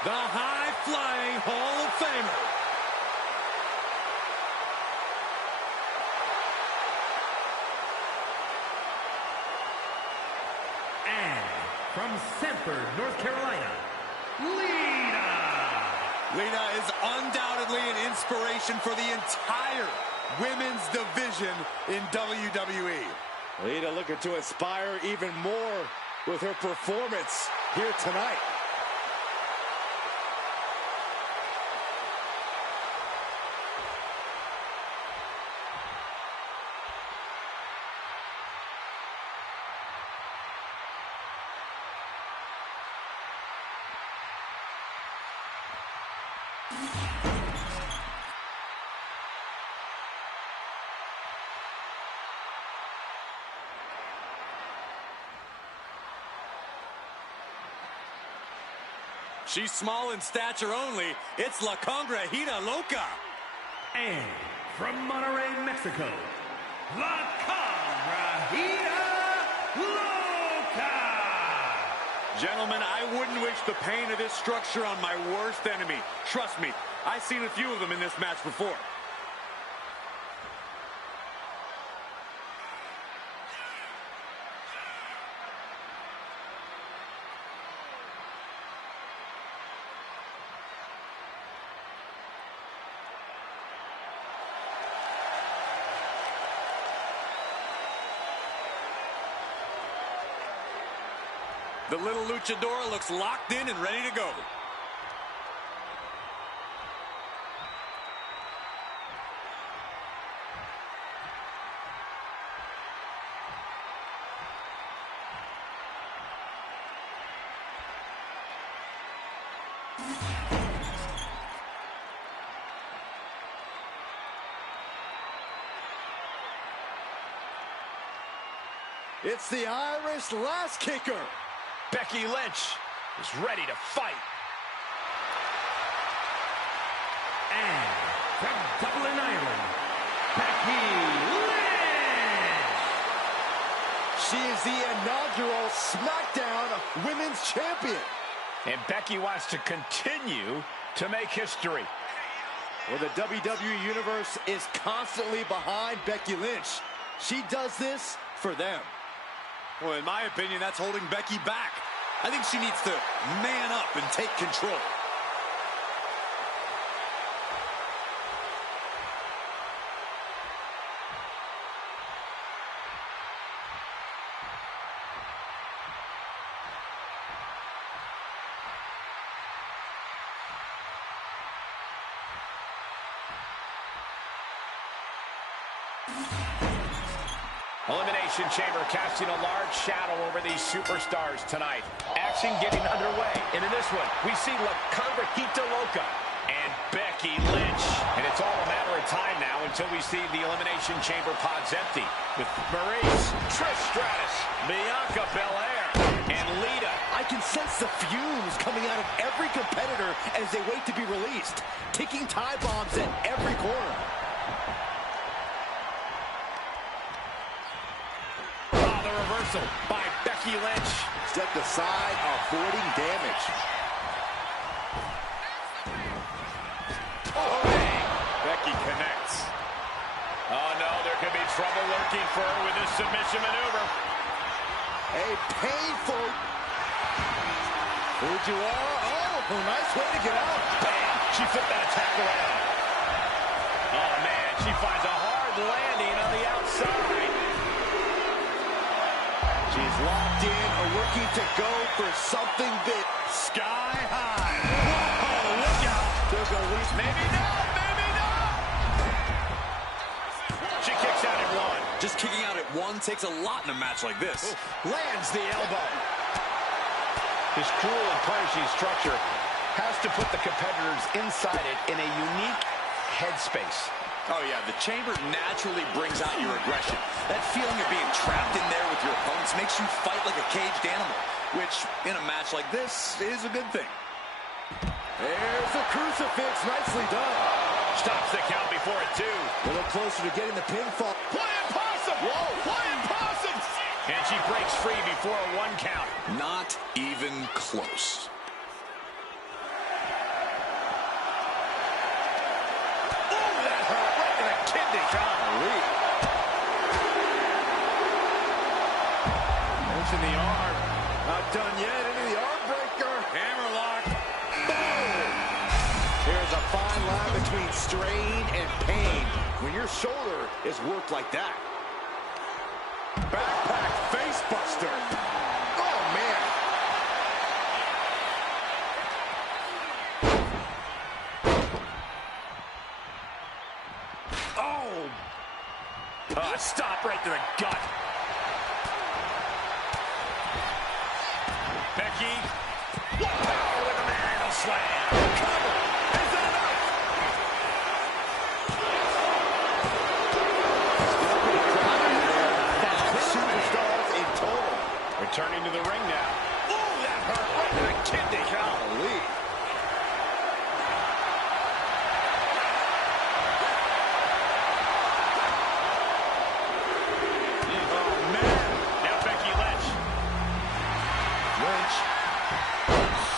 The high-flying Hall of Famer. And from Sanford, North Carolina, Lita. Lita is undoubtedly an inspiration for the entire women's division in WWE. Lita looking to inspire even more with her performance here tonight. She's small in stature only. It's La Congrejita Loca. And from Monterrey, Mexico, La Congrejita Loca. Gentlemen, I wouldn't wish the pain of this structure on my worst enemy. Trust me, I've seen a few of them in this match before. The little luchador looks locked in and ready to go. It's the Irish last kicker. Becky Lynch is ready to fight. And from Dublin, Ireland, Becky Lynch. She is the inaugural SmackDown Women's Champion. And Becky wants to continue to make history. Well, the WWE Universe is constantly behind Becky Lynch. She does this for them. Well, in my opinion, that's holding Becky back. I think she needs to man up and take control. Elimination Chamber casting a large shadow over these superstars tonight. Action getting underway. And in this one, we see La Convertita Loca and Becky Lynch. And it's all a matter of time now until we see the Elimination Chamber pods empty. With Maurice, Trish Stratus, Bianca Belair, and Lita. I can sense the fumes coming out of every competitor as they wait to be released. Ticking time bombs at every corner. Reversal by Becky Lynch. Stepped aside, avoiding damage. Oh, bang. Becky connects. Oh, no, there could be trouble lurking for her with this submission maneuver. A painful Fujiwara. Oh, nice way to get out. Bam. She flipped that attack around. Oh, man, she finds a hard landing on the outside. She's locked in, looking to go for something that Sky high. Whoa, look out. took a leap. Maybe not, maybe not. She kicks out at one. Just kicking out at one takes a lot in a match like this. Lands the elbow. This cruel and punishing structure has to put the competitors inside it in a unique headspace. Oh, yeah, the chamber naturally brings out your aggression. That feeling of being trapped in there with your opponents makes you fight like a caged animal, which, in a match like this, is a good thing. There's the crucifix. Nicely done. Stops the count before it, too. A little closer to getting the pinfall. Flying possum! Whoa! Flying possum! And she breaks free before a one count. Not even close. In the arm. Not done yet. Into the arm breaker. Hammerlock. Boom! There's a fine line between strain and pain when your shoulder is worked like that. Backpack face buster. Oh, man. Oh! Stop right to the gut. Becky. What power with a man slam. Cover. Is that enough? Superstars in total. Returning to the ring now. Ooh, that hurt right to the kidney. Golly.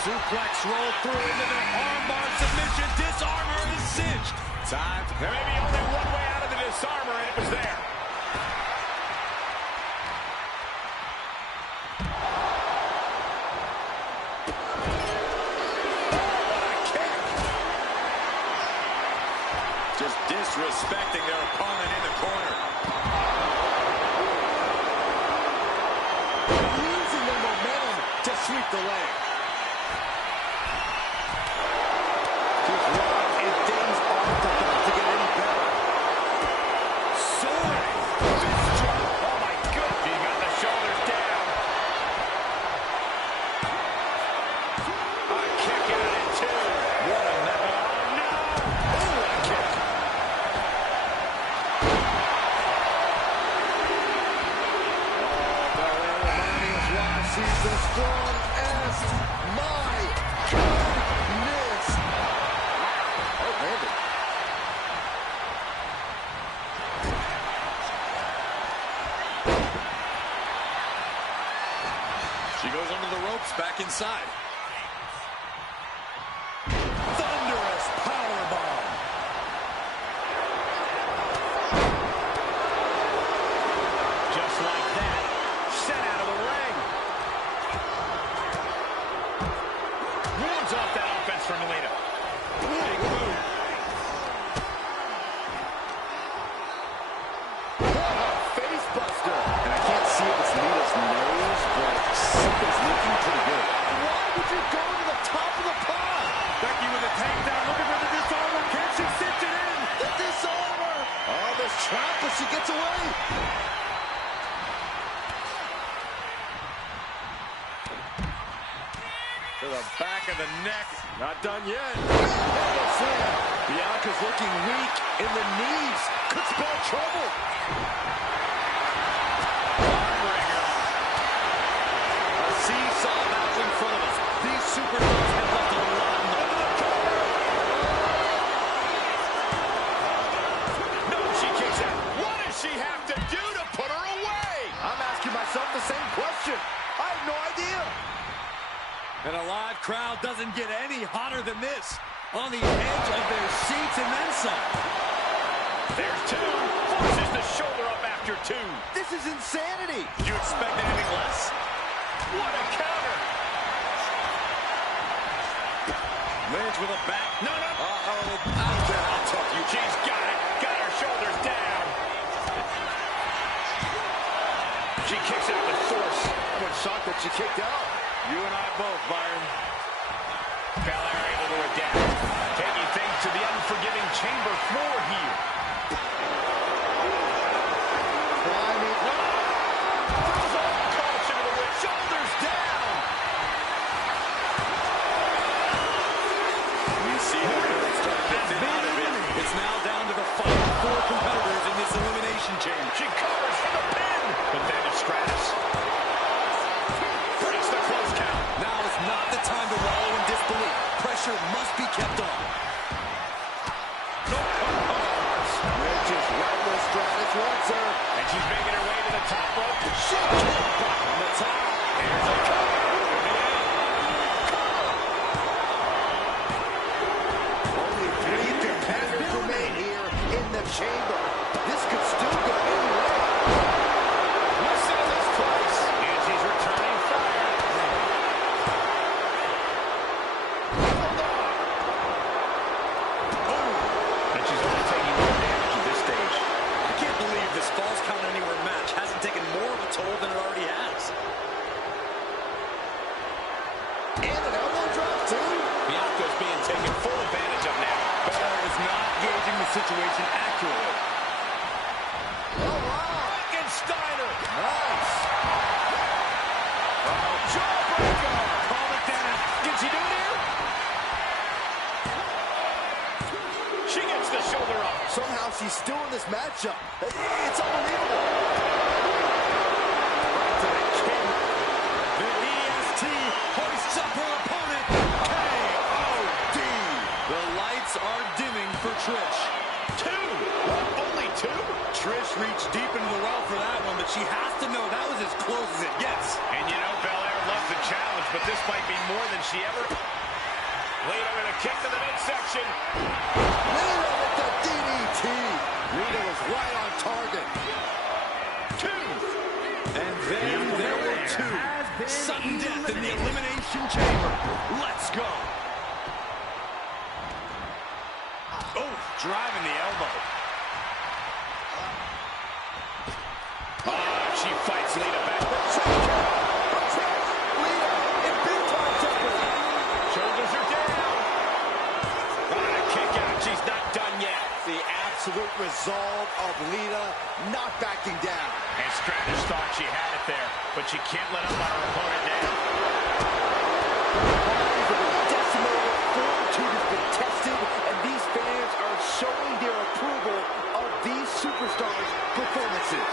Suplex roll through into the armbar submission. Disarmer is cinched. Time. There may be only one way out of the disarmer, and it was there. What a kick. Just disrespecting their opponent in the corner. Using the momentum to sweep the leg. She's rocked, and things aren't about to get any better. Soaring. Fist drop. Oh, my God. He got the shoulders down. A kick out at two. What a mess. Oh, no. Oh, what a kick. She's the strongest. My goodness. Oh, landed. She goes under the ropes, back inside. Thunderous powerbomb. Just like that. Sent out of the ring. Wards off that offense from Melina. Big move. What a face buster. And I can't see if it's Lita's nose, but something's looking pretty good. Why would you go to the top of the pod? Becky with a takedown, looking for the disarmer. Can she cinch it in? The disarmer. Oh, there's trap, but she gets away. To the back of the neck. Not done yet. Bianca's looking weak in the knees. Could spell trouble. A seesaw battle in front of us. These superstars have left a lot of money. No, she kicks out. What does she have to do to put her away? I'm asking myself the same question. I have no idea. And a live crowd doesn't get any hotter than this. On the edge of their seats and then some. There's two. Forces the shoulder up after two. This is insanity. Did you expect anything less? What a counter. Lynch with a back. No, no. Uh-oh. I don't care how tough you. She's got it. Got her shoulders down. She kicks out the source. I'm shocked that she kicked out. You and I both, Byron. Belair able to adapt. Taking things to the unforgiving chamber floor here. Climbing. Throws all caution to the wind. Shoulders down. You see how it's starting to thin out of it. It's now down to the final four competitors in this elimination chamber. She covers for the pin. But then it's Stratus. Breaks the close count. Now is not the time to wallow in disbelief. Pressure must be kept on. Which is right where Stratus wants her. And she's making her way to the top rope. She kicked back on the top. Here's a cover. Only three competitors remain here in the chamber. This could still go anywhere. Listen to this place. And she's returning fire. And she's only taking more damage at this stage. I can't believe this Falls Count Anywhere match hasn't taken more of a toll than it already has. And an elbow drop, too. Bianca's being taken full advantage of now. Belair is not gauging the situation accurately. Oh, wow. Frankensteiner. Nice. Jawbreaker. Call it down. Can she do it here? She gets the shoulder up. Somehow she's still in this matchup. It's unbelievable. Right to the chin. The EST hoists up her opponent. K.O.D. The lights are dimming for Trish. Two. What? Only two? Trish reached deep into the well for that one, but she has to know that was as close as it gets. And you know, Belair loves the challenge, but this might be more than she ever... Lita with a kick to the midsection. Lita with the DDT. Lita was right on target. Two. And then there were two. Sudden death in the Elimination Chamber. Let's go. Oh, driving the elbow. She fights Lita back. Lita in resolve of Lita, not backing down. And Stratus thought she had it there, but she can't let up on her opponent now. Bodies have been decimated, fortitude has been tested, and these fans are showing their approval of these superstars' performances.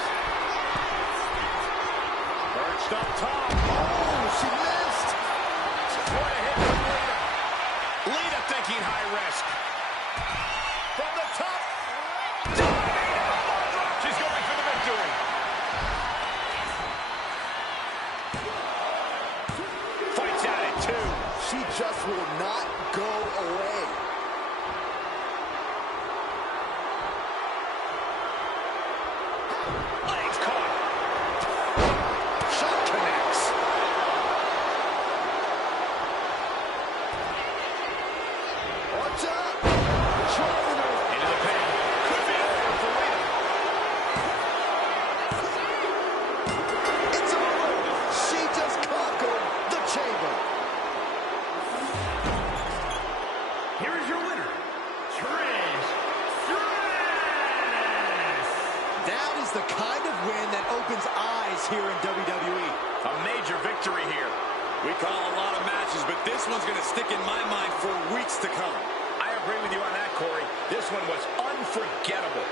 Perched up top. Oh, she missed! What a hit from Lita. Lita thinking high risk. From the top. She's going for the victory. Fights out at 2. She just will not go away. Legs caught. Shot connects. Watch out! Driving her. Into the pin. Could be over for Lita. It's over. She just conquered the chamber. Here is your winner, Trish Stratus. That is the kind of win that opens eyes here in WWE. A major victory here. We call a lot of matches, but this one's going to stick in my mind for weeks to come. I agree with you on that, Corey. This one was unforgettable.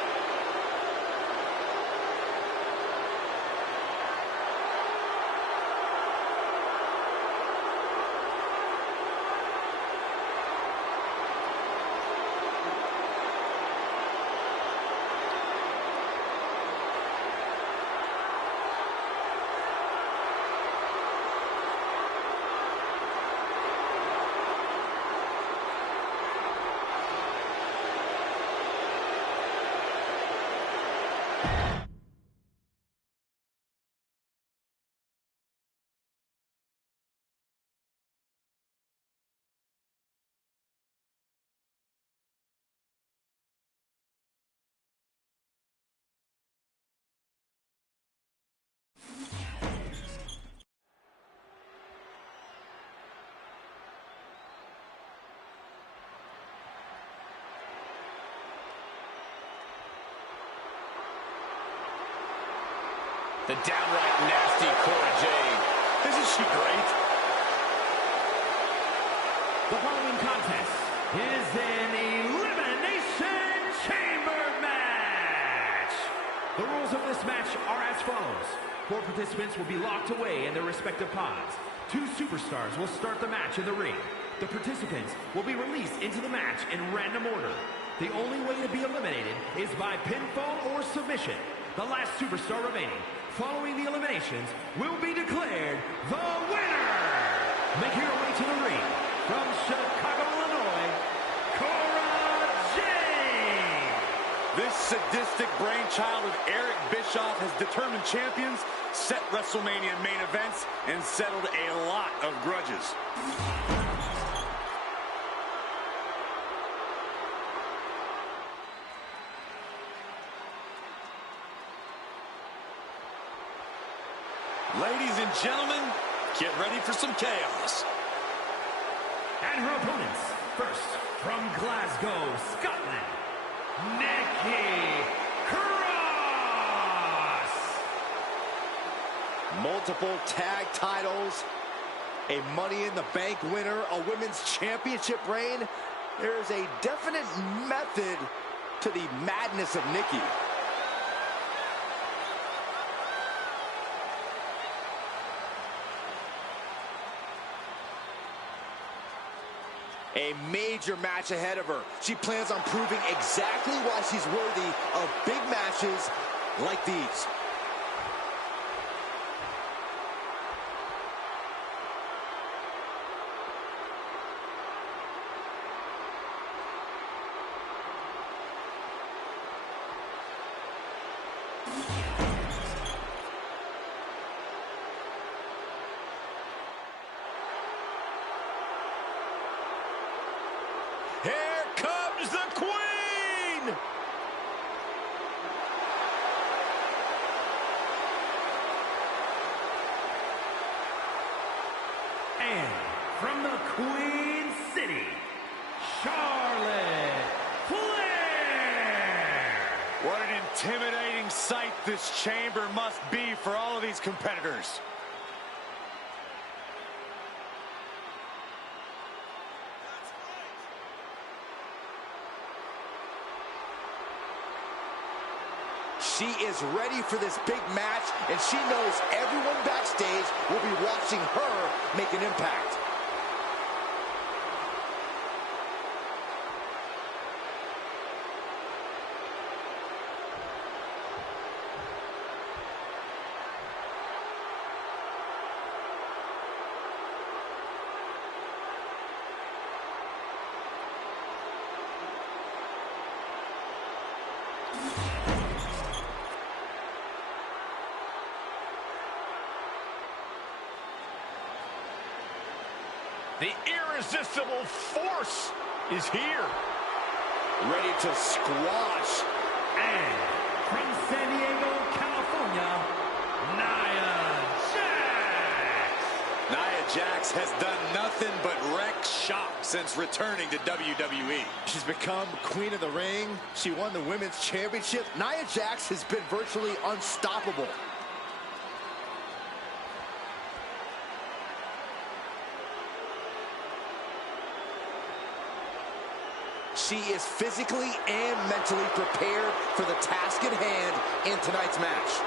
The downright nasty Cora Jade. Isn't she great? The following contest is an Elimination Chamber match. The rules of this match are as follows. 4 participants will be locked away in their respective pods. 2 superstars will start the match in the ring. The participants will be released into the match in random order. The only way to be eliminated is by pinfall or submission. The last superstar remaining, following the eliminations, will be declared the winner. Making her way to the ring, from Chicago, Illinois, Cora Jade. This sadistic brainchild of Eric Bischoff has determined champions, set WrestleMania main events, and settled a lot of grudges. Ladies and gentlemen, get ready for some chaos. And her opponents, first, from Glasgow, Scotland, Nikki Cross. Multiple tag titles, a Money in the Bank winner, a women's championship reign. There is a definite method to the madness of Nikki. A major match ahead of her. She plans on proving exactly why she's worthy of big matches like these. Here comes the Queen! And from the Queen City, Charlotte Flair. sight this chamber must be for all of these competitors. She is ready for this big match, and she knows everyone backstage will be watching her make an impact. The irresistible force is here. Ready to squash. And from San Diego, California, Nia Jax. Nia Jax has done nothing but wreck shop since returning to WWE. She's become queen of the ring. She won the women's championship. Nia Jax has been virtually unstoppable. She is physically and mentally prepared for the task at hand in tonight's match.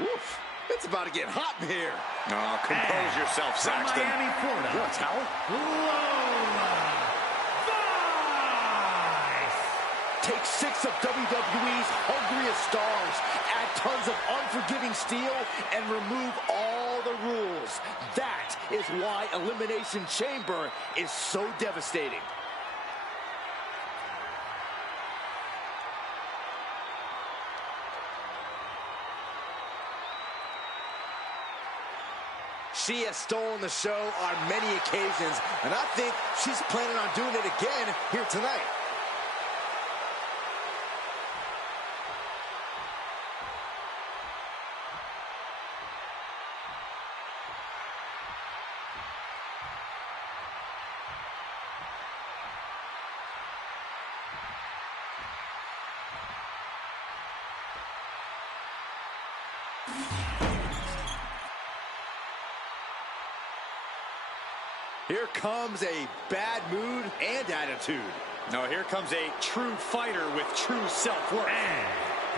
Oof, it's about to get hot in here. Oh, compose yourself, From Saxton. Miami, Florida, You want a towel? Lola Vice. Take 6 of WWE's hungriest stars, add tons of unforgiving steel, and remove all the rules. That is why Elimination Chamber is so devastating. She has stolen the show on many occasions, and I think she's planning on doing it again here tonight. Here comes a bad mood and attitude. No, here comes a true fighter with true self-worth. And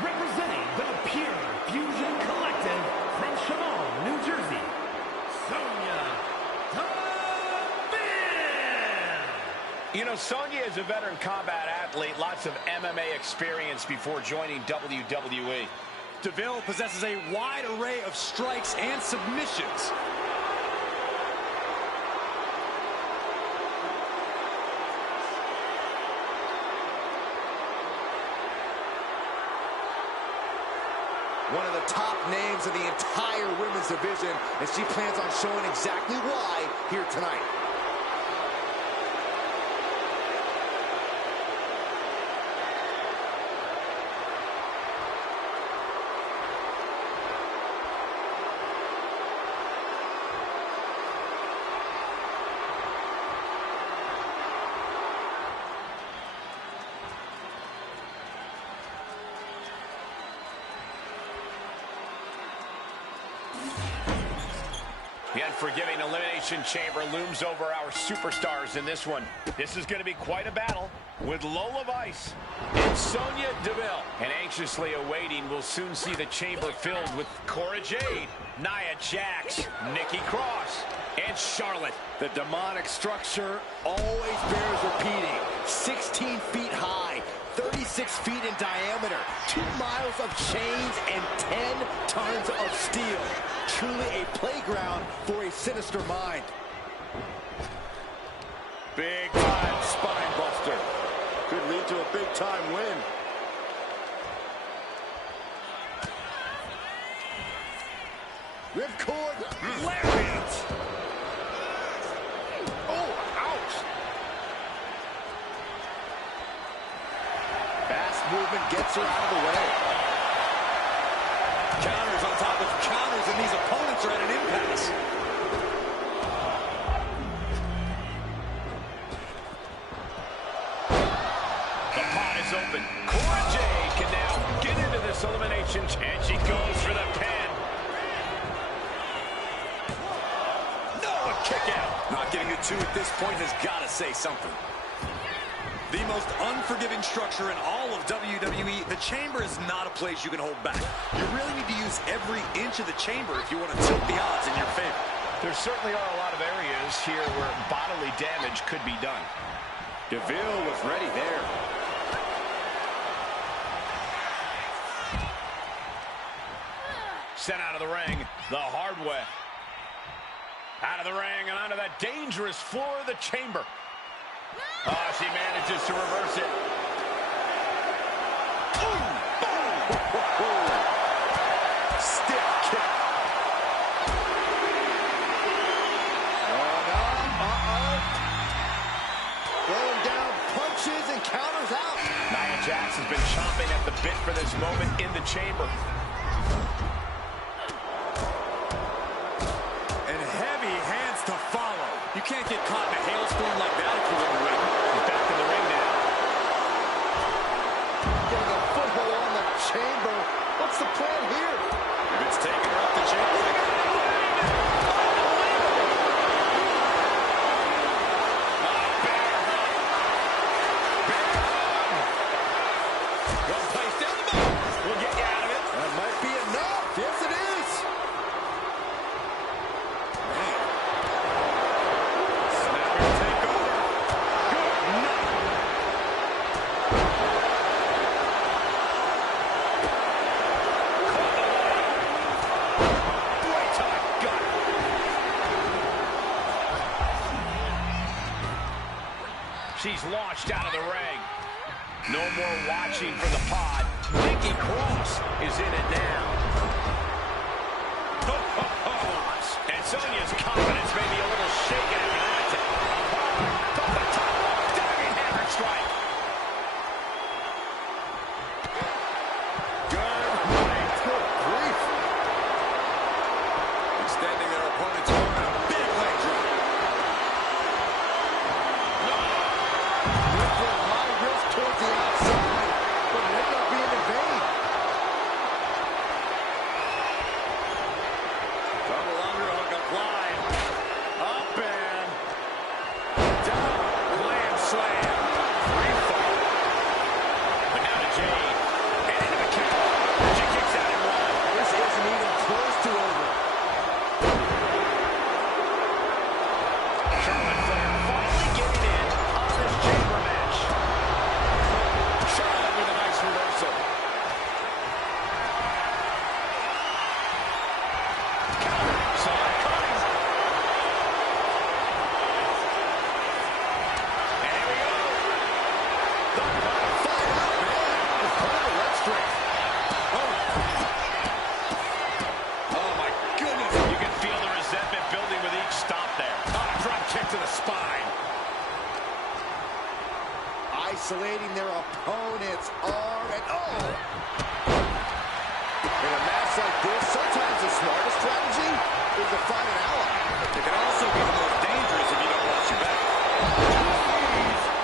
representing the Pure Fusion Collective from Chemung, New Jersey, Sonya Deville. You know, Sonya is a veteran combat athlete, lots of MMA experience before joining WWE. Deville possesses a wide array of strikes and submissions. One of the top names in the entire women's division, and she plans on showing exactly why here tonight. The unforgiving Elimination Chamber looms over our superstars in this one. This is going to be quite a battle with Lola Vice and Sonya Deville. And anxiously awaiting, we'll soon see the chamber filled with Cora Jade, Nia Jax, Nikki Cross, and Charlotte. The demonic structure always bears repeating. 16 feet high, 36 feet in diameter, 2 miles of chains, and 10 tons of steel. Truly a playground for a sinister mind. Big time spine buster. Could lead to a big time win. Ripcord, lariat. movement gets her out of the way. Counters on top of counters, and these opponents are at an impasse. The pot is open. Cora Jade can now get into this elimination, and she goes for the pin. No, a kick out. Not getting the two at this point has got to say something. The most unforgiving structure in all of WWE, the chamber is not a place you can hold back. You really need to use every inch of the chamber if you want to tilt the odds in your favor. There certainly are a lot of areas here where bodily damage could be done. DeVille was ready there. Sent out of the ring the hard way. Out of the ring and onto that dangerous floor of the chamber. Oh, she manages to reverse it. Stiff kick. Oh, no. Throwing down punches and counters out. Nia Jax has been chomping at the bit for this moment in the chamber. And heavy hands to follow. You can't get caught in a hailstorm like that if you want to win. He's back in the ring now. Getting a foothold on the chamber. What's the plan here? If it's taking her up the chamber, they got it. Well placed down the middle. We'll get you out of it. That might be enough. Yes, it is. Snapper take over. Good night. Right to the gut. She's launched out of the ring. No more watching for the pod. Nikki Cross is in it now. And Sonya's confidence may be a little shaken after that. From the top, diving hammer strike. Good night. Good grief. Extending their opponent's arm in a big leg drop. Went for a high risk towards the outside, but it ended up being in vain. Double underhook applied. Up and down. Glam slam. Free fall. But now to Jade. And into the count. She kicks out at one. This isn't even close to over. Charlotte Flair finally getting in on this chamber match. Charlotte with a nice reversal. Counter. Saw it coming. And here we go. The Fight out, man. Put the leg straight. Oh, my goodness. You can feel the resentment building with each stomp there. Drop kick to the spine. Isolating their opponent's arm and in a match like this, sometimes the smartest strategy is to find an ally. It can also be the most dangerous if you don't watch your back.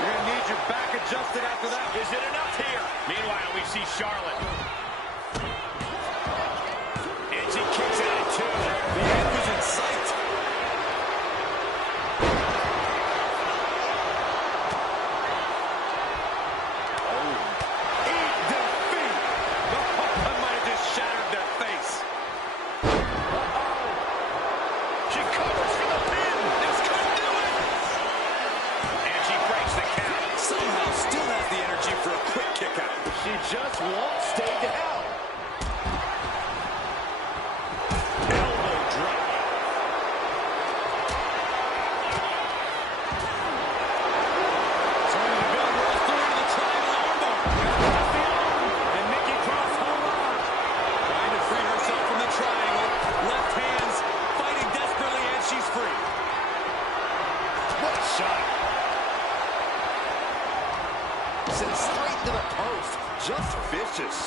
You're going to need your back adjusted after that. Is it enough here? Meanwhile, we see Charlotte. And she kicks out at two. The end was in sight. Eat defeat. I might have just shattered their face. She covers for the pin. This could do it. And she breaks the count. Somehow still has the energy for a quick kick out. She just won't stay down. Elbow drop. Sonya Deville rolls through into the triangle armbar. And Nikki Cross, hold on. Trying to free herself from the triangle. Left hands fighting desperately, and she's free. What a shot. Sent straight to the post. Just vicious.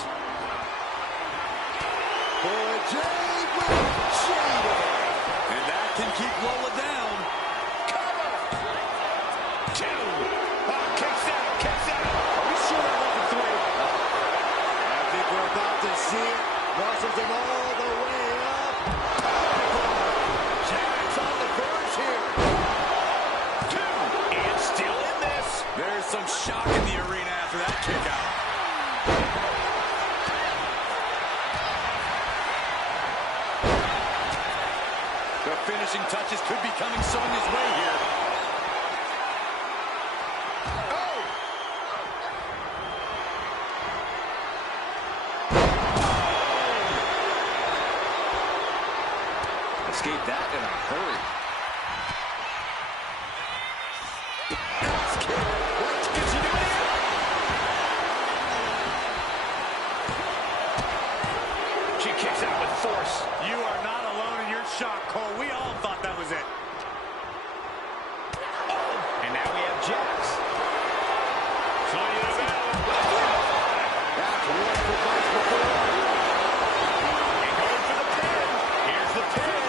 For Jade with Jade. And that can keep Lola down. Cover. 2. Oh, kicks out, kicks out. Are we sure that wasn't 3? I think we're about to see it. Muscles him all the way up. Jack's on the verge here. 2. And still in this. There's some shock in the arena after that kick out. The finishing touches could be coming Sonya's way here. Escape that in a hurry. Can she do it? She kicks out with force. You are not alone in your shock, Cole. We all thought that was it. Oh, and now we have Jax. Sonya Deville. That's one for Vice before. And going for the pin. Here's the pin.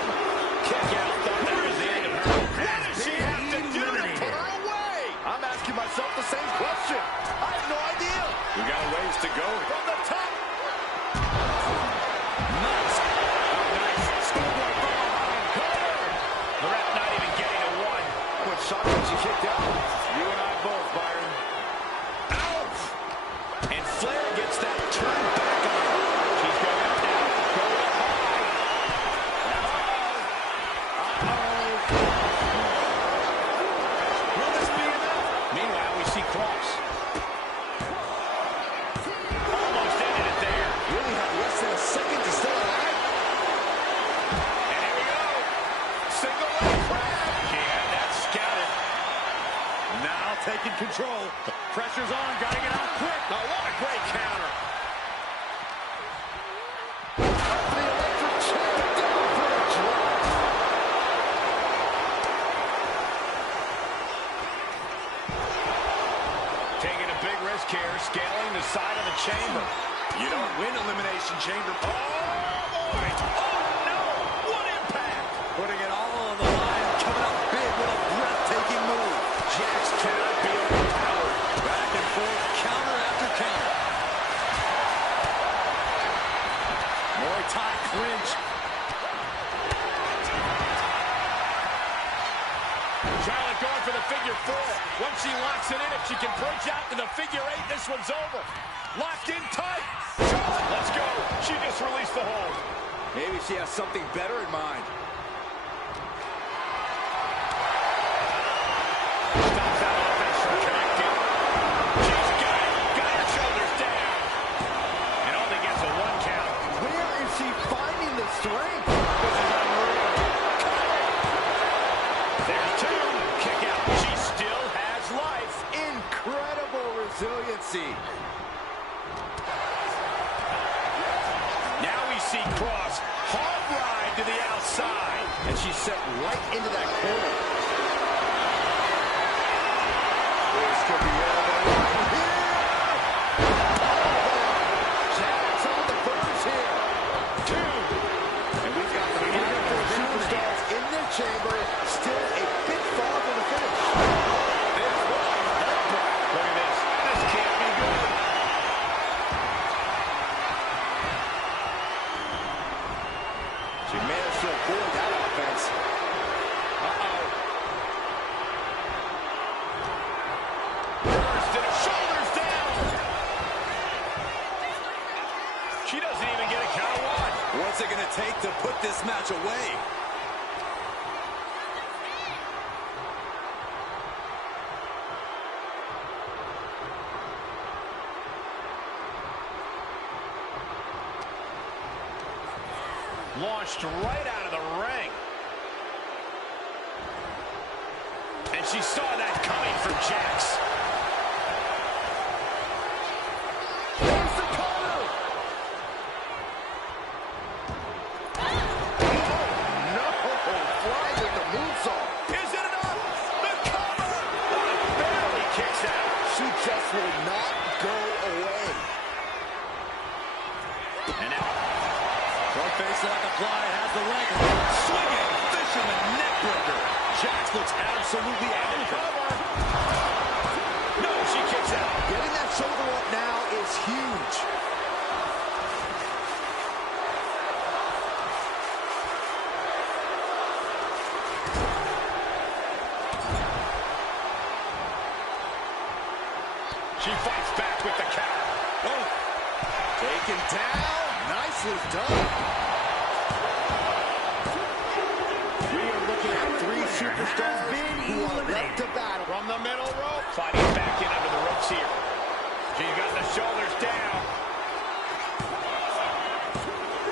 Kick out. Thought that was the end of her. What does she have to do to put her away? I'm asking myself the same question. I have no idea. We got a ways to go. From the top. Nice. Nice. Schoolboy from behind. Cover. The ref not even getting a 1. I was shocked when she kicked out. You and I both, Byron. Ouch! And Flair gets that turn back on her. She's going up now. Going up high. Will this be enough? Meanwhile, we see Cross. Almost ended it there. Really had less than a second to stay alive. And here we go. Single leg crab. She had that scouted. Now taking control. Pressure's on. Gotta get out quick. Oh, what a great counter. The electric chair down for a drop. Taking a big risk here. Scaling the side of the chamber. You don't win Elimination Chamber. Oh, boy. Oh, no. What impact. Putting it all on the line, coming up big with a breathtaking move. Jax cannot be overpowered. Back and forth, counter after counter. Muay Thai clinch. Charlotte going for the figure 4. Once she locks it in, if she can bridge out to the figure 8, this one's over. Locked in tight. Charlotte, let's go. She just released the hold. Maybe she has something better in mind. Stops that offense from connecting. She's got it. Got her shoulders down. And only gets a 1 count. Where is she finding the strength? This is unreal. There's 2. Kick out. She still has life. Incredible resiliency. Now we see Cross. Hard ride to the outside. And she's set right into that corner. This could be over right here. Jax on the verge here. 2. And we've got the final 4 superstars in the chamber. Still a bit far from the finish. This was heartbreak. Look at this. This can't be good. She managed to avoid that offense. Burst and shoulders down. She doesn't even get a count of 1. What's it going to take to put this match away? Launched right out of the ring. And she saw that coming from Jax. Here's the cover. Oh, no. Flying with the moonsault. Is it enough? The cover! Barely kicks out. She just will not go away. And now, front face lock apply, has the leg. Swinging, fisherman neck breaker. Jax looks absolutely out of cover. No, she kicks out. Getting that shoulder up now is huge. She fights back with the counter. Oh, taken down. Nicely done. We are looking at three superstars who are left to battle. From the middle rope. Fighting back in under the ropes here. She's got the shoulders down.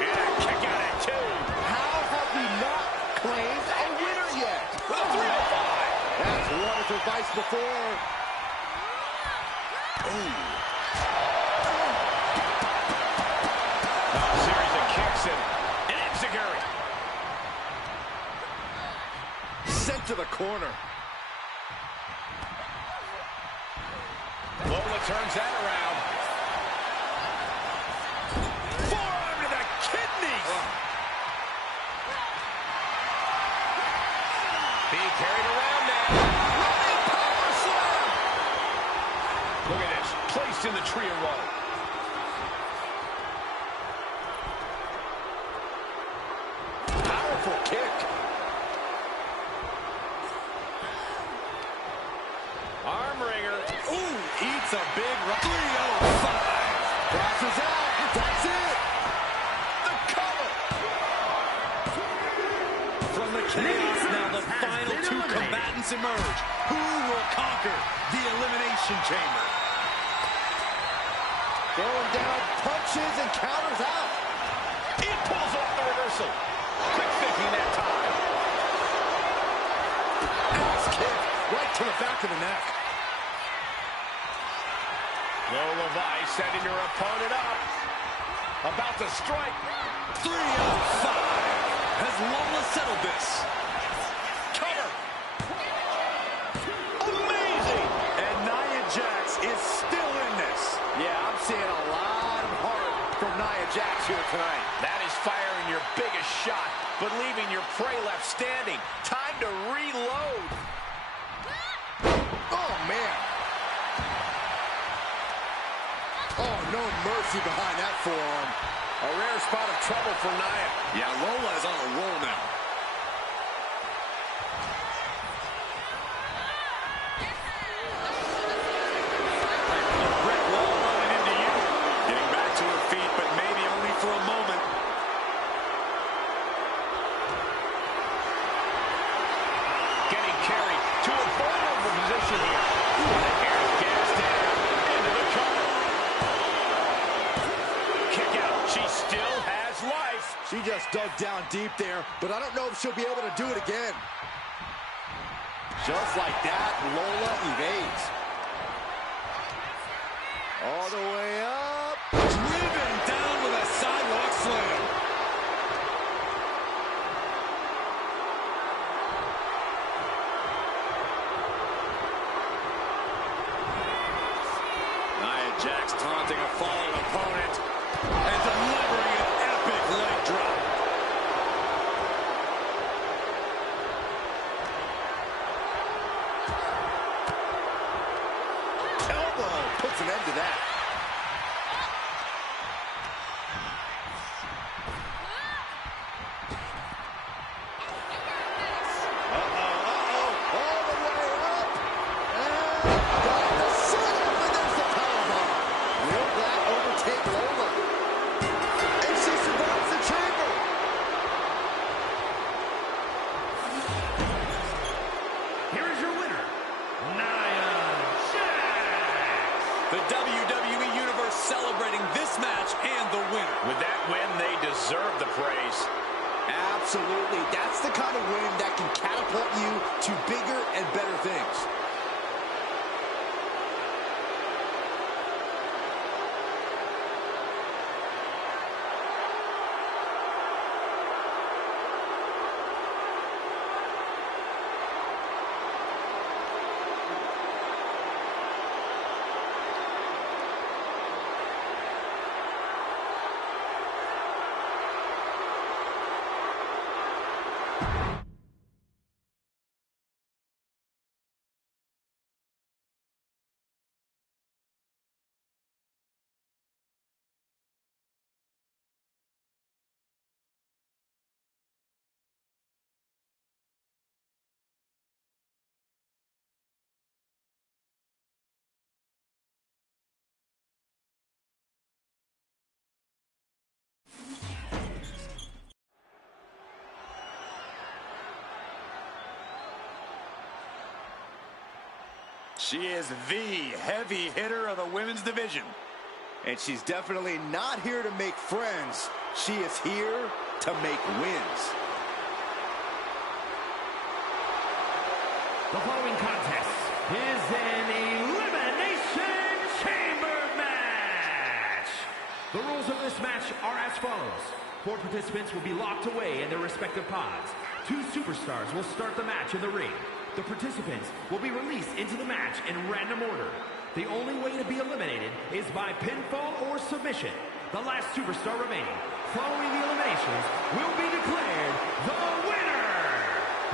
And a kick out at 2. How have we not claimed a winner yet? With a 305. That's one of advice before. A series of kicks and an enziguri. Sent to the corner. Lola turns that around. Forearm to the kidneys. Being carried around now. Running power slam. Look at this. Placed in the tree of woe. Powerful kick. Arm wringer. Ooh, eats a big 305. Crosses out. That's it. The cover. From the chaos, now the final two combatants emerge. Who will conquer the Elimination Chamber? Throwing down punches and counters out. It pulls off the reversal. Quick thinking that time. Ass kick right to the back of the neck. Lola Vice setting her opponent up. About to strike. 305. Has Lola settled this? Cover. Amazing. And Nia Jax is still in this. Yeah, I'm seeing a lot of heart from Nia Jax here tonight. That is firing your biggest shot, but leaving your prey left standing. Time to reload. Oh, man. Oh, no mercy behind that forearm. A rare spot of trouble for Nia. Yeah, Lola is on a roll now. A brick wall running into you. Getting back to her feet, but maybe only for a moment. Getting carried to a vulnerable position here. And here's gas down into the cover. Kick out. She still has life. She just dug down deep there, but I don't know if she'll be able to do it again. Just like that, Lola evades. All the way up. Driven down with a sidewalk slam. Nia Jax taunting a fallen opponent and delivering an epic leg drop. Elbow puts an end to that. All the way up. And got the set up, and there's the powerbomb. Will that overtake Lola? And she survives the chamber. Here is your winner, Nia Jax. The WWE Universe celebrating this match and the winner. With that win, they deserve the praise. Absolutely. That's the kind of win that can catapult you to bigger and better things. She is the heavy hitter of the women's division. And she's definitely not here to make friends. She is here to make wins. The following contest is an Elimination Chamber match. The rules of this match are as follows. 4 participants will be locked away in their respective pods. 2 superstars will start the match in the ring. The participants will be released into the match in random order. The only way to be eliminated is by pinfall or submission. The last superstar remaining, following the eliminations, will be declared the winner.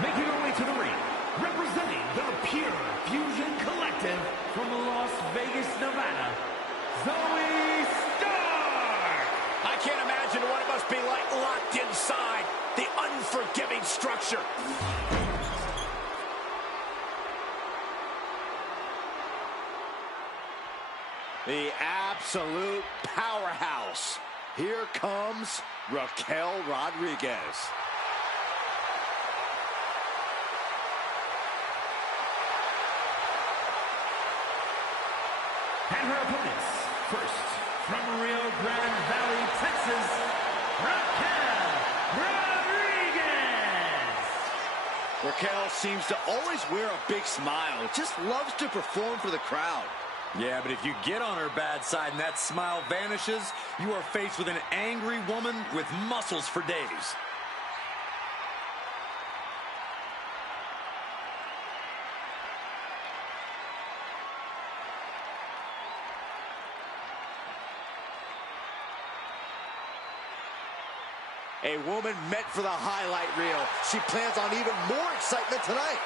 Making her way to the ring, representing the Pure Fusion Collective from Las Vegas, Nevada, Zoe Stark. I can't imagine what it must be like locked inside the unforgiving structure. The absolute powerhouse. Here comes Raquel Rodriguez. And her opponents, first, from Rio Grande Valley, Texas, Raquel Rodriguez. Raquel seems to always wear a big smile. Just loves to perform for the crowd. Yeah, but if you get on her bad side and that smile vanishes, you are faced with an angry woman with muscles for days. A woman meant for the highlight reel. She plans on even more excitement tonight.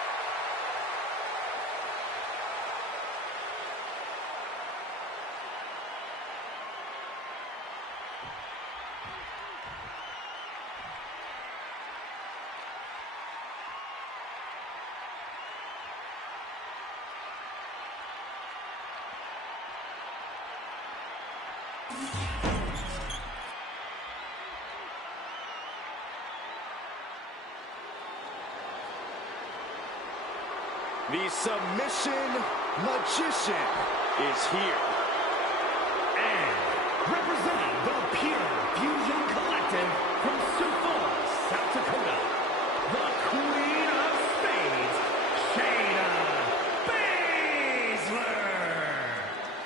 The submission magician is here. And representing the Pure Fusion Collective from Sioux Falls, South Dakota, the Queen of Spades, Shayna Baszler.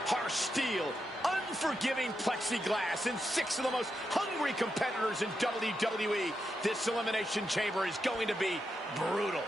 Harsh steel, unforgiving plexiglass, and 6 of the most hungry competitors in WWE. This Elimination Chamber is going to be brutal.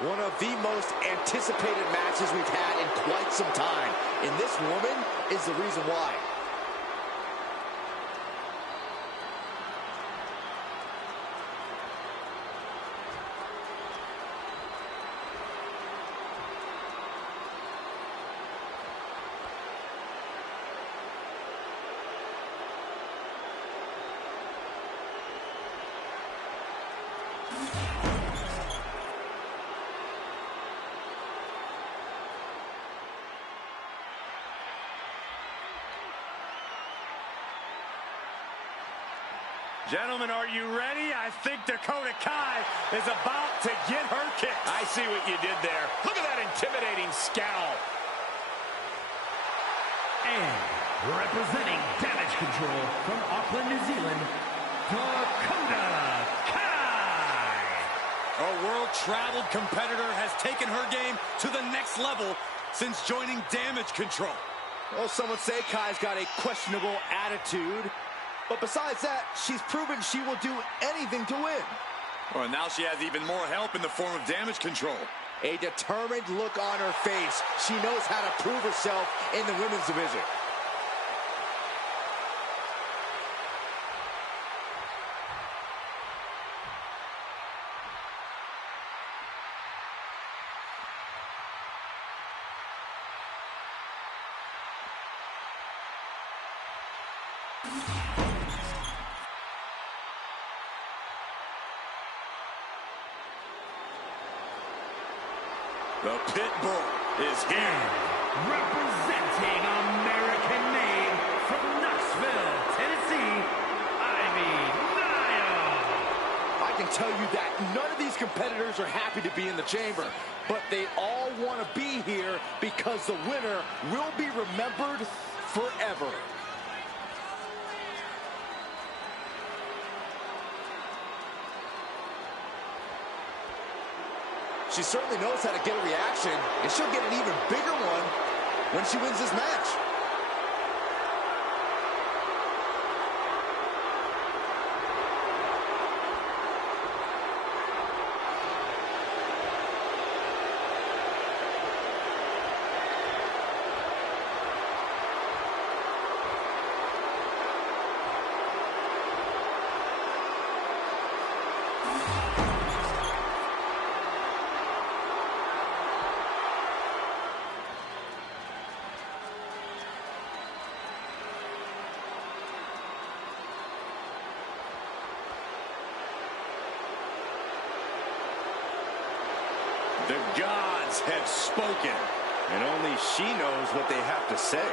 One of the most anticipated matches we've had in quite some time. And this woman is the reason why. Gentlemen, are you ready? I think Dakota Kai is about to get her kick. I see what you did there. Look at that intimidating scowl. And representing Damage Control from Auckland, New Zealand, Dakota Kai. A world-traveled competitor has taken her game to the next level since joining Damage Control. Well, some would say Kai's got a questionable attitude. But besides that, she's proven she will do anything to win. Well, now she has even more help in the form of Damage Control. A determined look on her face. She knows how to prove herself in the women's division. The pit bull is here. Representing American-made from Knoxville, Tennessee, I can tell you that none of these competitors are happy to be in the chamber, but they all want to be here because the winner will be remembered forever. She certainly knows how to get a reaction, and she'll get an even bigger one when she wins this match. The gods have spoken, and only she knows what they have to say.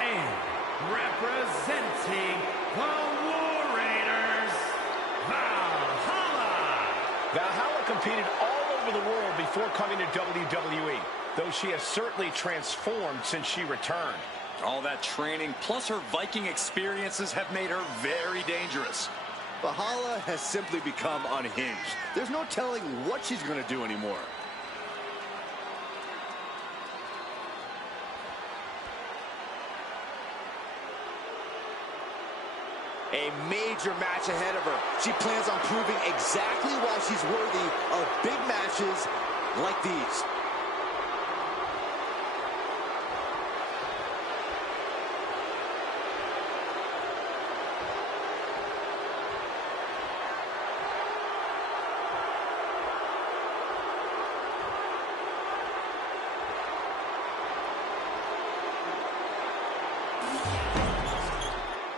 And representing the War Raiders, Valhalla. Valhalla competed all over the world before coming to WWE, though she has certainly transformed since she returned. All that training, plus her Viking experiences, have made her very dangerous. Valhalla has simply become unhinged. There's no telling what she's going to do anymore. A major match ahead of her. She plans on proving exactly why she's worthy of big matches like these.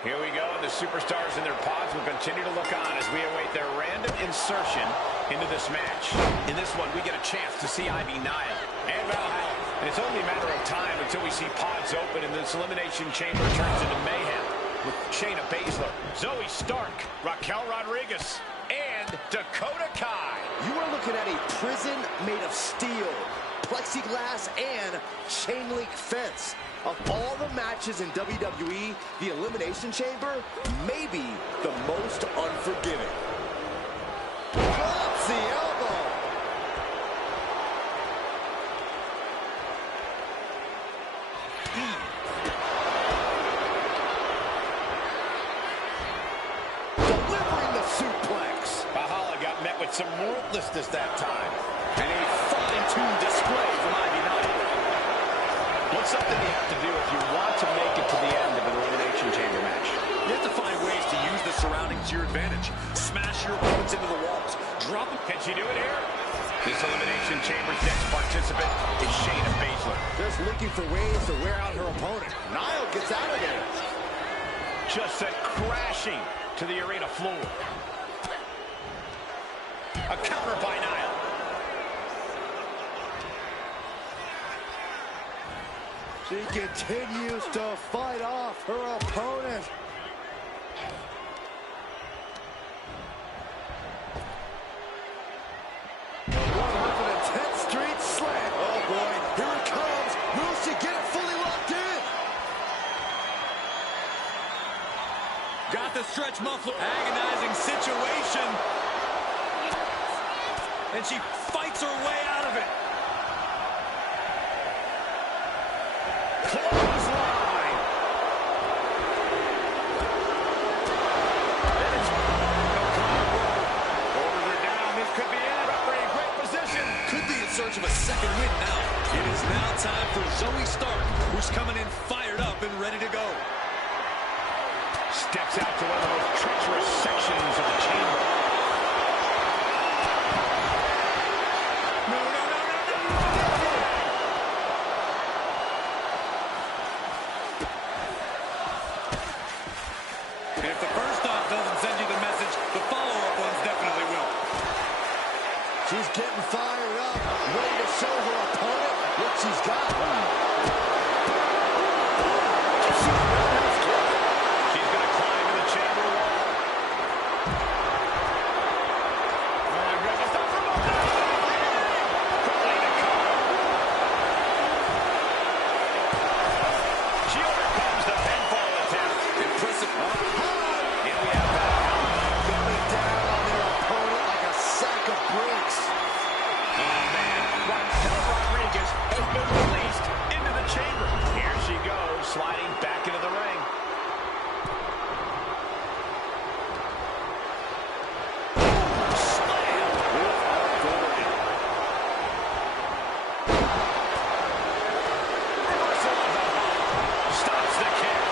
Here we go, and the superstars in their pods will continue to look on as we await their random insertion into this match. In this one, we get a chance to see Ivy Nile and Valhalla, and it's only a matter of time until we see pods open and this Elimination Chamber turns into mayhem with Shayna Baszler, Zoe Stark, Raquel Rodriguez, and Dakota Kai. You are looking at a prison made of steel, plexiglass, and chain link fence. Of all the matches in WWE, the Elimination Chamber may be the most unforgiving. Drops the elbow. Delivering the suplex. Valhalla got met with some ruthlessness that time. And a fine-tuned display from Ivy Nile. What's something you have to do if you want to make it to the end of an Elimination Chamber match? You have to find ways to use the surroundings to your advantage. Smash your opponents into the walls. Drop them. Can she do it here? This Elimination Chamber's next participant is Shayna Baszler. Just looking for ways to wear out her opponent. Nile gets out of there. Just sent crashing to the arena floor. A counter by Nile. She continues to fight off her opponent. The 110th Street Slam. Oh boy, here it comes. Will she get it fully locked in? Got the stretch muffler. Agonizing situation. And she fights her way out of it. Clothesline. And it's orders her down. This could be it. Referee in great position. Could be in search of a second win now. It is now time for Zoe Stark, who's coming in fired up and ready to go. Steps out to one of the most treacherous sections of the chamber. She's getting fired up, ready to show her opponent what she's got. She's going to climb to the chamber wall. Oh, my goodness. Stop from up there. Quickly to cover. She overcomes the pinfall attempt. Impressive. And we have that. Going down on their opponent like a sack of bricks. Oh, man. Raquel Rodriguez has been released into the chamber. Here she goes, sliding back into the ring. Slam with authority. Reversal of the hold. Stops the kick.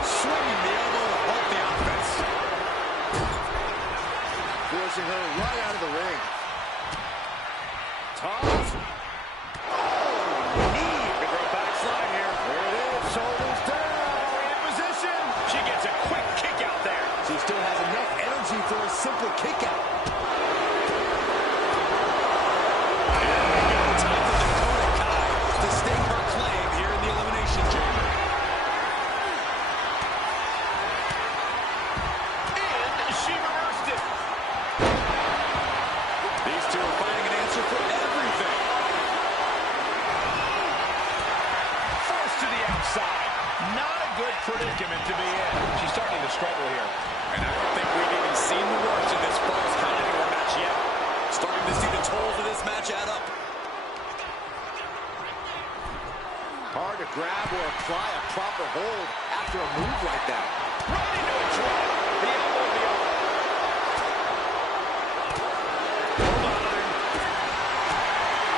Swinging the elbow to halt the offense. Forcing her right out of the ring. Toss. Knee. Big rope backslide here. There it is. Shoulders down. In position. She gets a quick kick out there. She still has enough energy for a simple kick out. Time for Dakota Kai to stake her claim here in the Elimination Chamber. And she reversed it. These two are finding an answer for everything. Forced to the outside. Not a good predicament to be in. She's starting to struggle here. And I don't think we've even seen the worst of this Falls Count Anywhere match yet. Starting to see the tolls of this match add up. Hard to grab or apply a proper hold after a move like that. Right into a drop. The elbow of the arm. Hold on.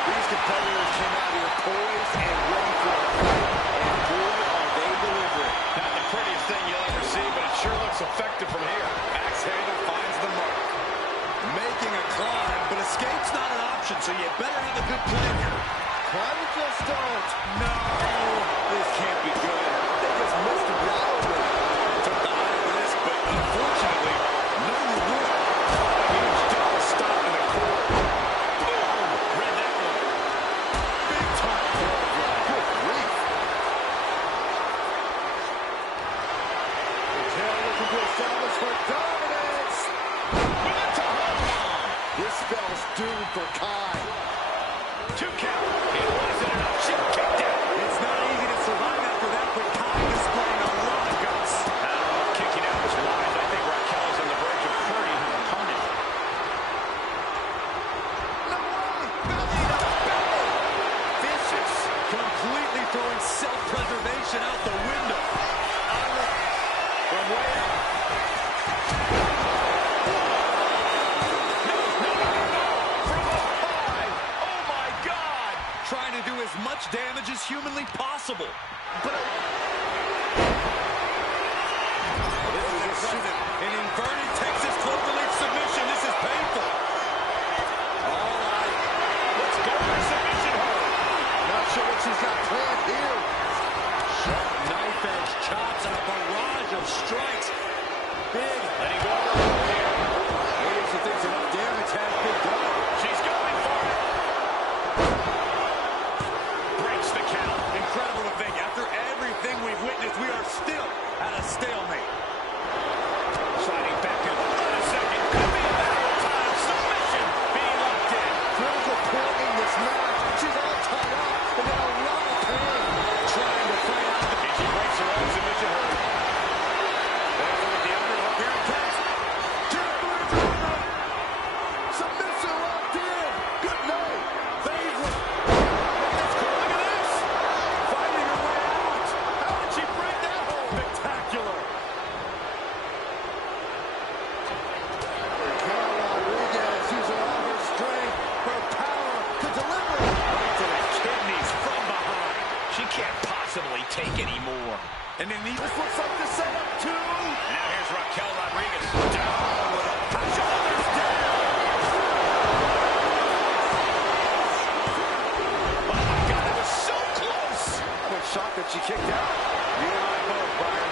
These competitors came out here poised and ready for a fight, and boy, are they delivering. Not the prettiest thing you'll ever see, but it sure looks effective from here. Axe handle finds the mark. Making a climb, but escape's not an option, so you better have a good plan here. Climb with your start. No, this can't be good. They just missed it wildly. Took the high risk, but unfortunately, no reward. Huge double stop in the core. Boom! Read that one. Big time. Good grief. Raquel looking to establish her dominance. With a toe bomb. This spell's doomed for Kai. 2 count. It wasn't enough. She kicked out. It's not easy to survive after that, but Kai displaying a lot of guts. I don't know if kicking out was wise. I think Raquel is on the verge of hurting her opponent. No way. Belly to belly. Vicious. Completely throwing self-preservation out the window. From way up. From up high. Oh, my God. Trying to do as much damage as humanly possible. But This is impressive. An inverted Texas cloverleaf submission. This is painful. All right. Let's go for submission hold. not sure what she's got planned here. Sharp knife edge chops and a barrage of strikes. Big. Letting go of her hold here. Williamson thinks enough damage has been done. She's going for it. Breaks the count. Incredible to think. After everything we've witnessed, we are still at a stalemate. Sliding back in. Wait a second. Could be a matter of time. Submission being locked in. Critical point in this match. She's all tied up and in a lot of pain. Trying to fight out. And she breaks her own submission hold. There's with the underhook. Here it comes. Can't believe it. Submission locked in. Good night. Favorite. That's cool. Look at this. Fighting her way out. How did she break that hold? Spectacular. Raquel Rodriguez using all her strength, her power to deliver. Right to the kidneys from behind. She can't possibly take any more. And then these This looks like the setup too. Now here's Raquel Rodriguez. Down with a shoulders down. Oh my God, it was so close. I'm shocked that kicked out. You and I both, Byron.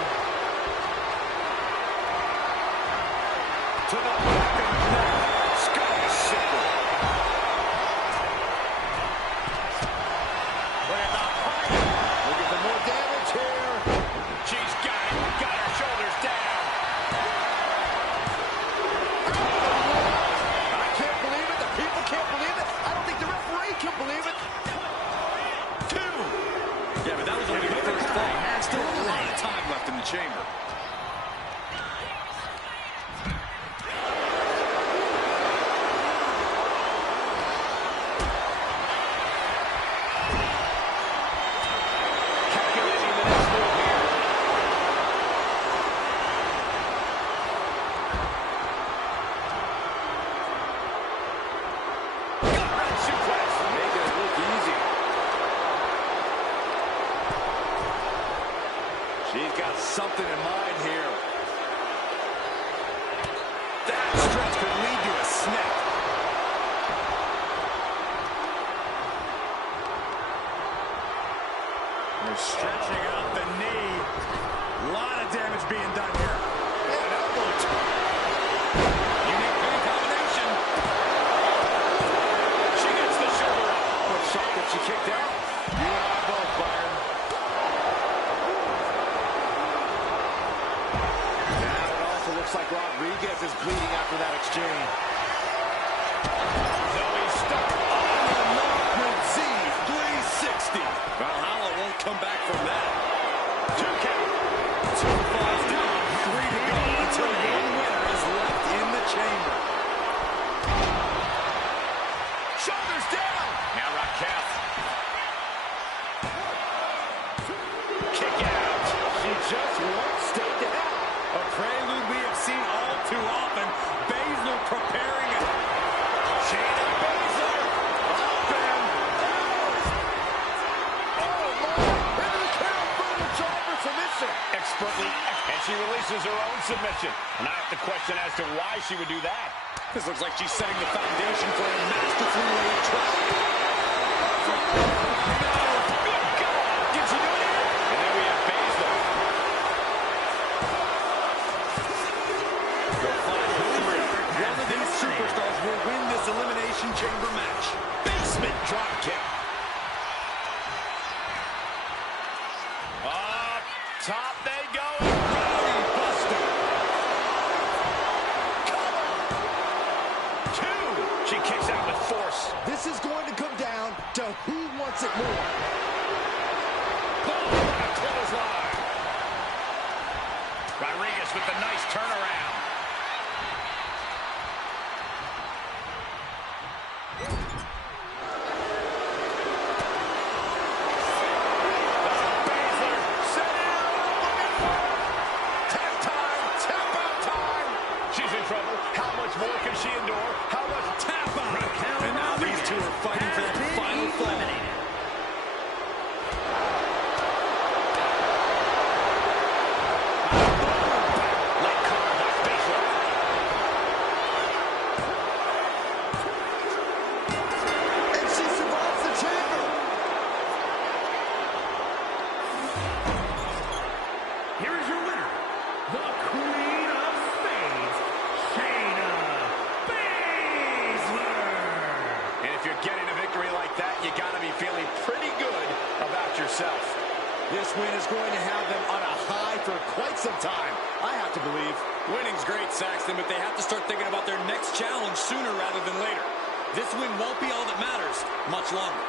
To the back of the neck. Skull shaker. Look at the height. Looking for more damage here. She's got it. Got her shoulders down. I can't believe it. The people can't believe it. I don't think the referee can believe it. Yeah, but that was only the first fall. Still a lot of time left in the chamber. Calculating the next move here. Gut-wrench suplex. Making it look easy. She's got something in mind here. That stretch could lead to a snap. They're stretching out the knee. A lot of damage being done here. And an elbow. Unique pin combination. She gets the shoulder up. What shot that she kicked out? You and I both, Byron. Now it also looks like Rodriguez is bleeding after that exchange. Zoe stuck. Z 360. Valhalla won't come back from that. 2 count. 2 falls down, 3 to go until one winner is left in the chamber. Shoulders down. Now Raquel. Kick out. She just one step down. A prelude we have seen all too often. Baszler preparing it. Shayna Baszler. Open. Oh, my. Into the count for the driver submission. Expertly. And she releases her own submission. And I have to question as to why she would do that. This looks like she's setting the foundation for a masterfully laid trap. Good God. Did she do it here? And then we have Baszler. We'll find one of these superstars will win this Elimination Chamber match. Basement drop kick. Up top they go. Body buster. Two. She kicks out with force. This is going to come down to who wants it more. Boom. A clothesline. Rodriguez with the nice turnaround. Baszler set out. Tap time. Tap out time. She's in trouble. How much more can she endure? How much tap out? And now these two are fighting for that final fall. Leg cover by Baszler. And she survives the chamber. Here is your winner, the Queen of Spades, Shayna Baszler. And if you're getting a victory like that, you got to be feeling pretty good about yourself. This win is going to have them on a high for quite some time, I have to believe. Winning's great, Saxton, but they have to start thinking about their next challenge sooner rather than later. This win won't be all that matters much longer.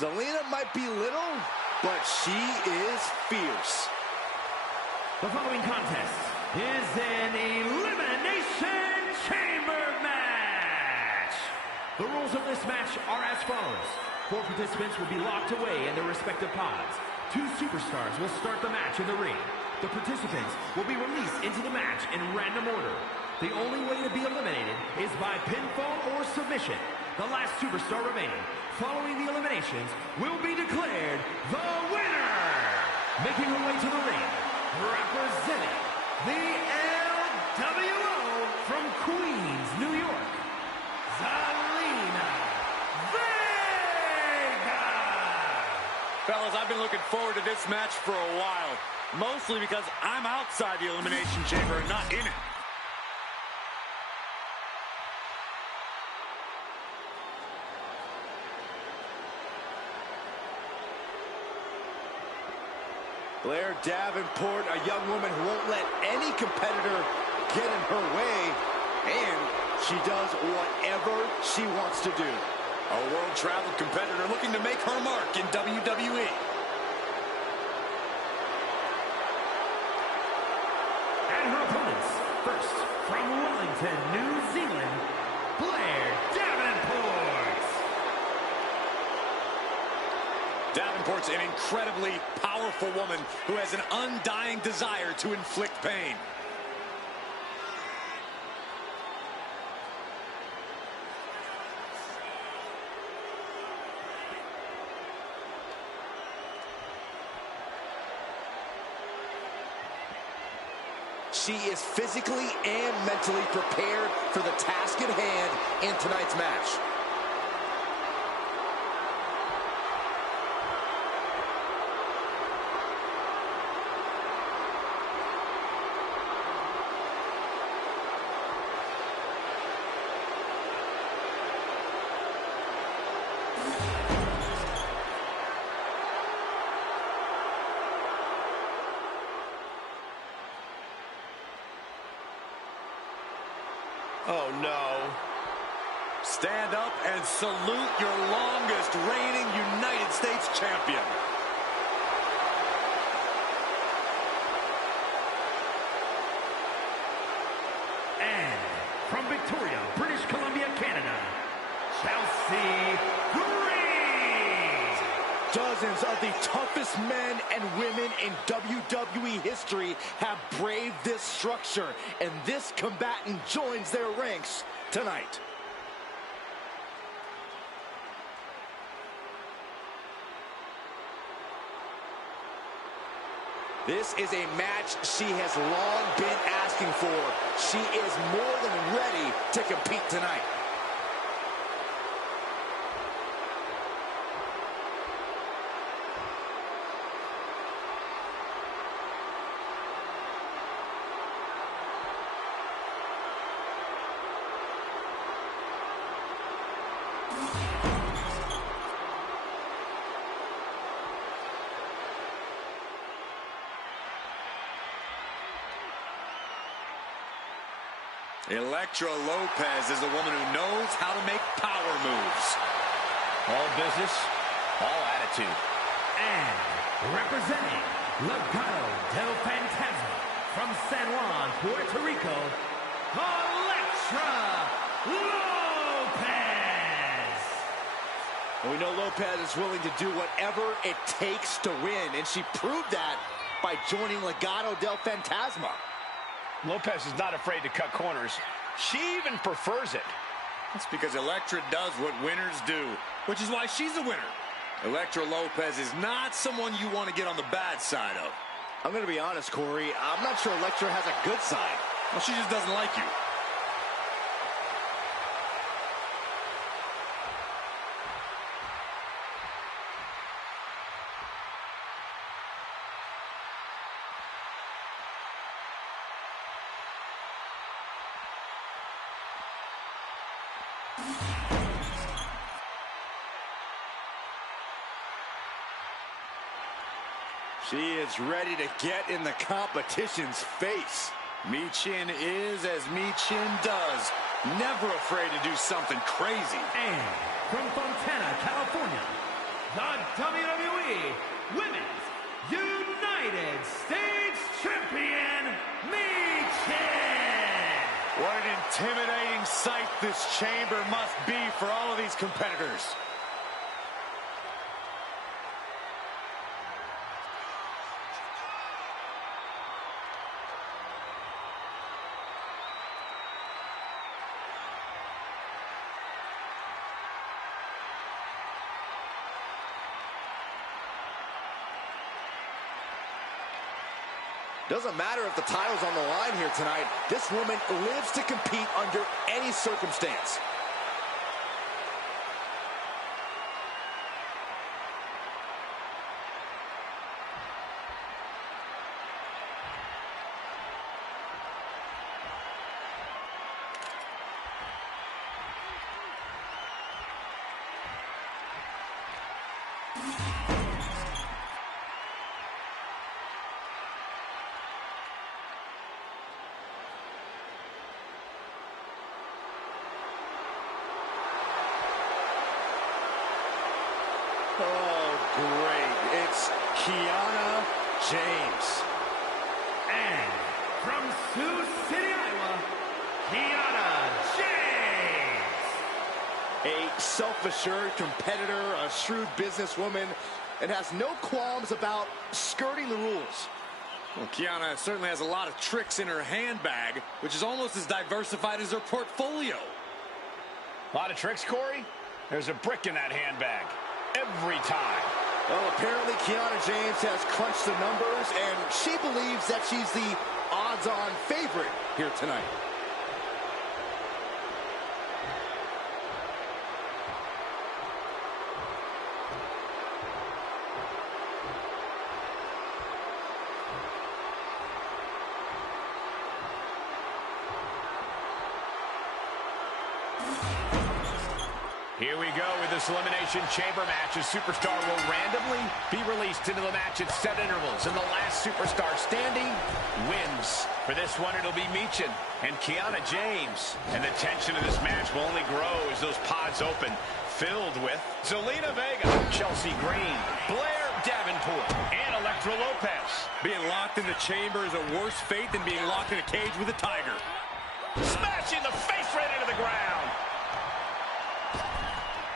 Zelina might be little, but she is fierce. The following contest is an Elimination Chamber match. The rules of this match are as follows. 4 participants will be locked away in their respective pods. 2 superstars will start the match in the ring. The participants will be released into the match in random order. The only way to be eliminated is by pinfall or submission. The last superstar remaining, following the eliminations, will be declared the winner. Making her way to the ring, representing the LWO from Queens, New York, Zelina Vega. Fellas, I've been looking forward to this match for a while, mostly because I'm outside the Elimination Chamber and not in it. Blair Davenport, a young woman who won't let any competitor get in her way, and she does whatever she wants to do. A world-traveled competitor looking to make her mark in WWE. And her opponents, first, from Wellington, New Zealand, Blair Davenport. Davenport's an incredibly powerful woman who has an undying desire to inflict pain. She is physically and mentally prepared for the task at hand in tonight's match. Oh, no. Stand up and salute your longest reigning United States champion. And from Victoria, British Columbia, Canada, Chelsea Green. Dozens of the toughest men and women in WWE history have braved this structure, and this combatant joins their ranks tonight. This is a match she has long been asking for. She is more than ready to compete tonight. Elektra Lopez is a woman who knows how to make power moves. All business, all attitude. And representing Legado del Fantasma from San Juan, Puerto Rico, Elektra Lopez. And we know Lopez is willing to do whatever it takes to win, and she proved that by joining Legado del Fantasma. Lopez is not afraid to cut corners. She even prefers it. That's because Elektra does what winners do, which is why she's a winner. Elektra Lopez is not someone you want to get on the bad side of. I'm going to be honest, Corey. I'm not sure Elektra has a good side. Well, she just doesn't like you. She is ready to get in the competition's face. Michin is as Michin does. Never afraid to do something crazy. And from Fontana, California, the WWE Women's United States Champion, Michin. What an intimidating sight this chamber must be for all of these competitors. Doesn't matter if the title's on the line here tonight. This woman lives to compete under any circumstance. Oh, great. It's Kiana James. And from Sioux City, Iowa, Kiana James. A self-assured competitor, a shrewd businesswoman, and has no qualms about skirting the rules. Well, Kiana certainly has a lot of tricks in her handbag, which is almost as diversified as her portfolio. A lot of tricks, Corey? There's a brick in that handbag. Every time. Well, apparently Kiana James has crunched the numbers, and she believes that she's the odds-on favorite here tonight. Here we go with this Elimination Chamber match. A superstar will randomly be released into the match at set intervals, and the last superstar standing wins. For this one, it'll be Michin and Kiana James. And the tension of this match will only grow as those pods open, filled with Zelina Vega, Chelsea Green, Blair Davenport, and Elektra Lopez. Being locked in the chamber is a worse fate than being locked in a cage with a tiger. Smashing the face right into the ground.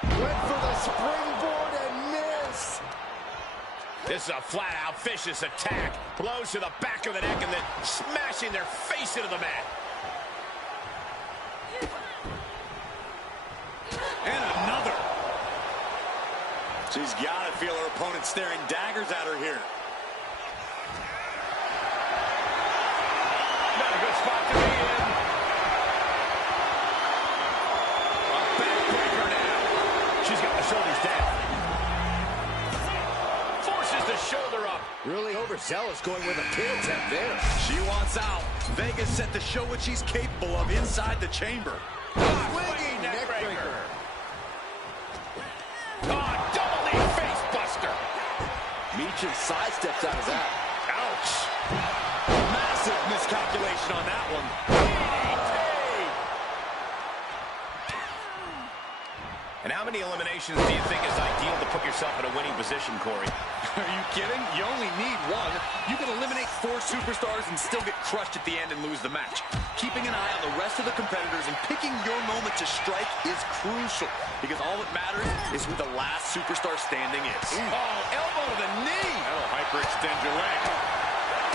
Went for the springboard and missed. This is a flat-out vicious attack. Blows to the back of the neck and then smashing their face into the mat. And another. She's got to feel her opponent staring daggers at her here. Not a good spot to be in. A backbreaker now. She's got the shoulders down. Forces the shoulder up. Really overzealous going with a pin attempt there. She wants out. Vegas set to show what she's capable of inside the chamber. Swinging neck breaker. Oh, double knee face buster. Michin sidesteps out of that. Ouch. Massive miscalculation on that one. And how many eliminations do you think is ideal to put yourself in a winning position, Corey? Are you kidding? You only need one. You can eliminate 4 superstars and still get crushed at the end and lose the match. Keeping an eye on the rest of the competitors and picking your moment to strike is crucial, because all that matters is who the last superstar standing is. Oh, elbow to the knee. That'll hyperextend your leg.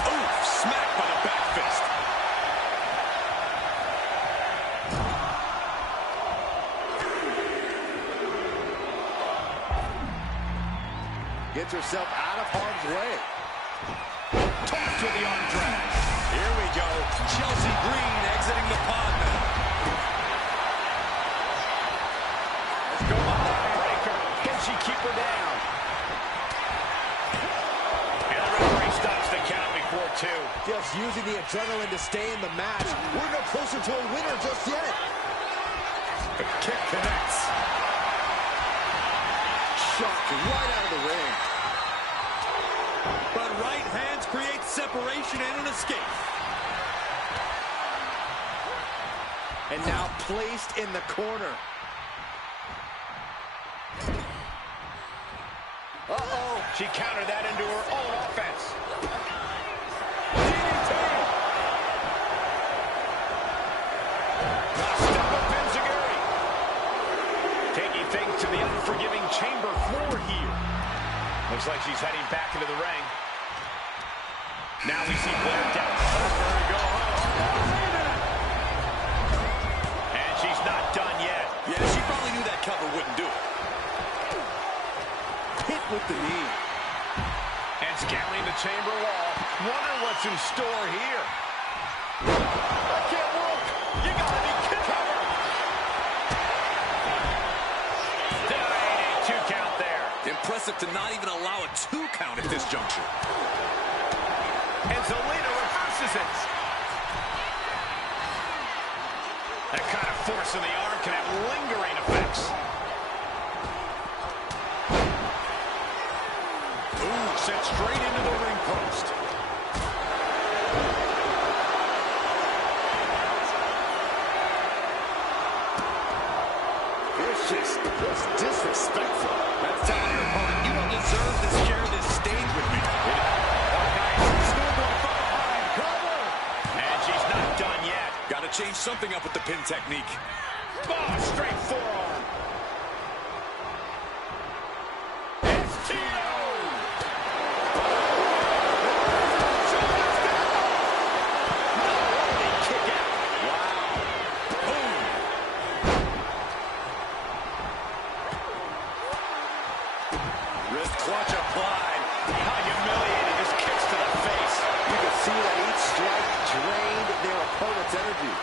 Oof, smacked by the back fist. Gets herself out of harm's way. Tossed with the arm drag. Here we go. Chelsea Green exiting the pod now. Let's go behind. Breaker. Can she keep her down? And the referee stops the count before 2. Just using the adrenaline to stay in the match. We're no closer to a winner just yet. The kick connects. Shot right out of the ring. But right hands create separation and an escape. And now placed in the corner. She countered that into her own offense. DDT! Step up Enziguri. Taking things to the unforgiving chamber floor here. Looks like she's heading back into the ring. Now we see Blair down. And she's not done yet. Yeah, she probably knew that cover wouldn't do it. Hit with the knee. And scaling the chamber wall. Wonder what's in store here. That can't work. You gotta be kidding. Cover. A 2 count there. Impressive to not even allow a 2 count at this juncture. And Zelina reverses it. That kind of force in the arm can have lingering effects. Ooh, sent straight into the ring post. Vicious, just disrespectful. That's telling your opponent, you don't deserve to share this stage with me. And she's not done yet. Got to change something up with the pin technique. Oh, straight forearm. STO! Rolling kick out. Wow. Boom. Wrist clutch applied. How humiliating. This kicks to the face. You can see that each strike drained their opponent's energy.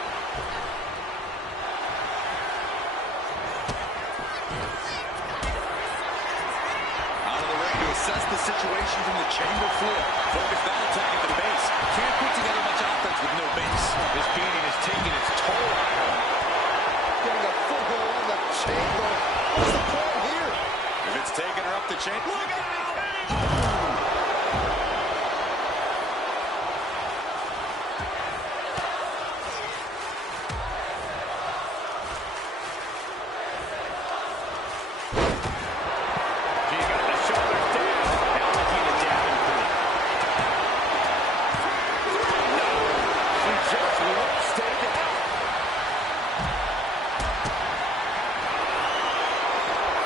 Out of the ring to assess the situation from the chamber floor. Focus that attack at the base. Can't put together much offense with no base. This beating is taking its toll on her. Getting a foothold on the chamber. What's the plan here? If it's taking her up the chain. Look out! She's got the shoulders down. Now looking to Davenport. No! She just won't stay down.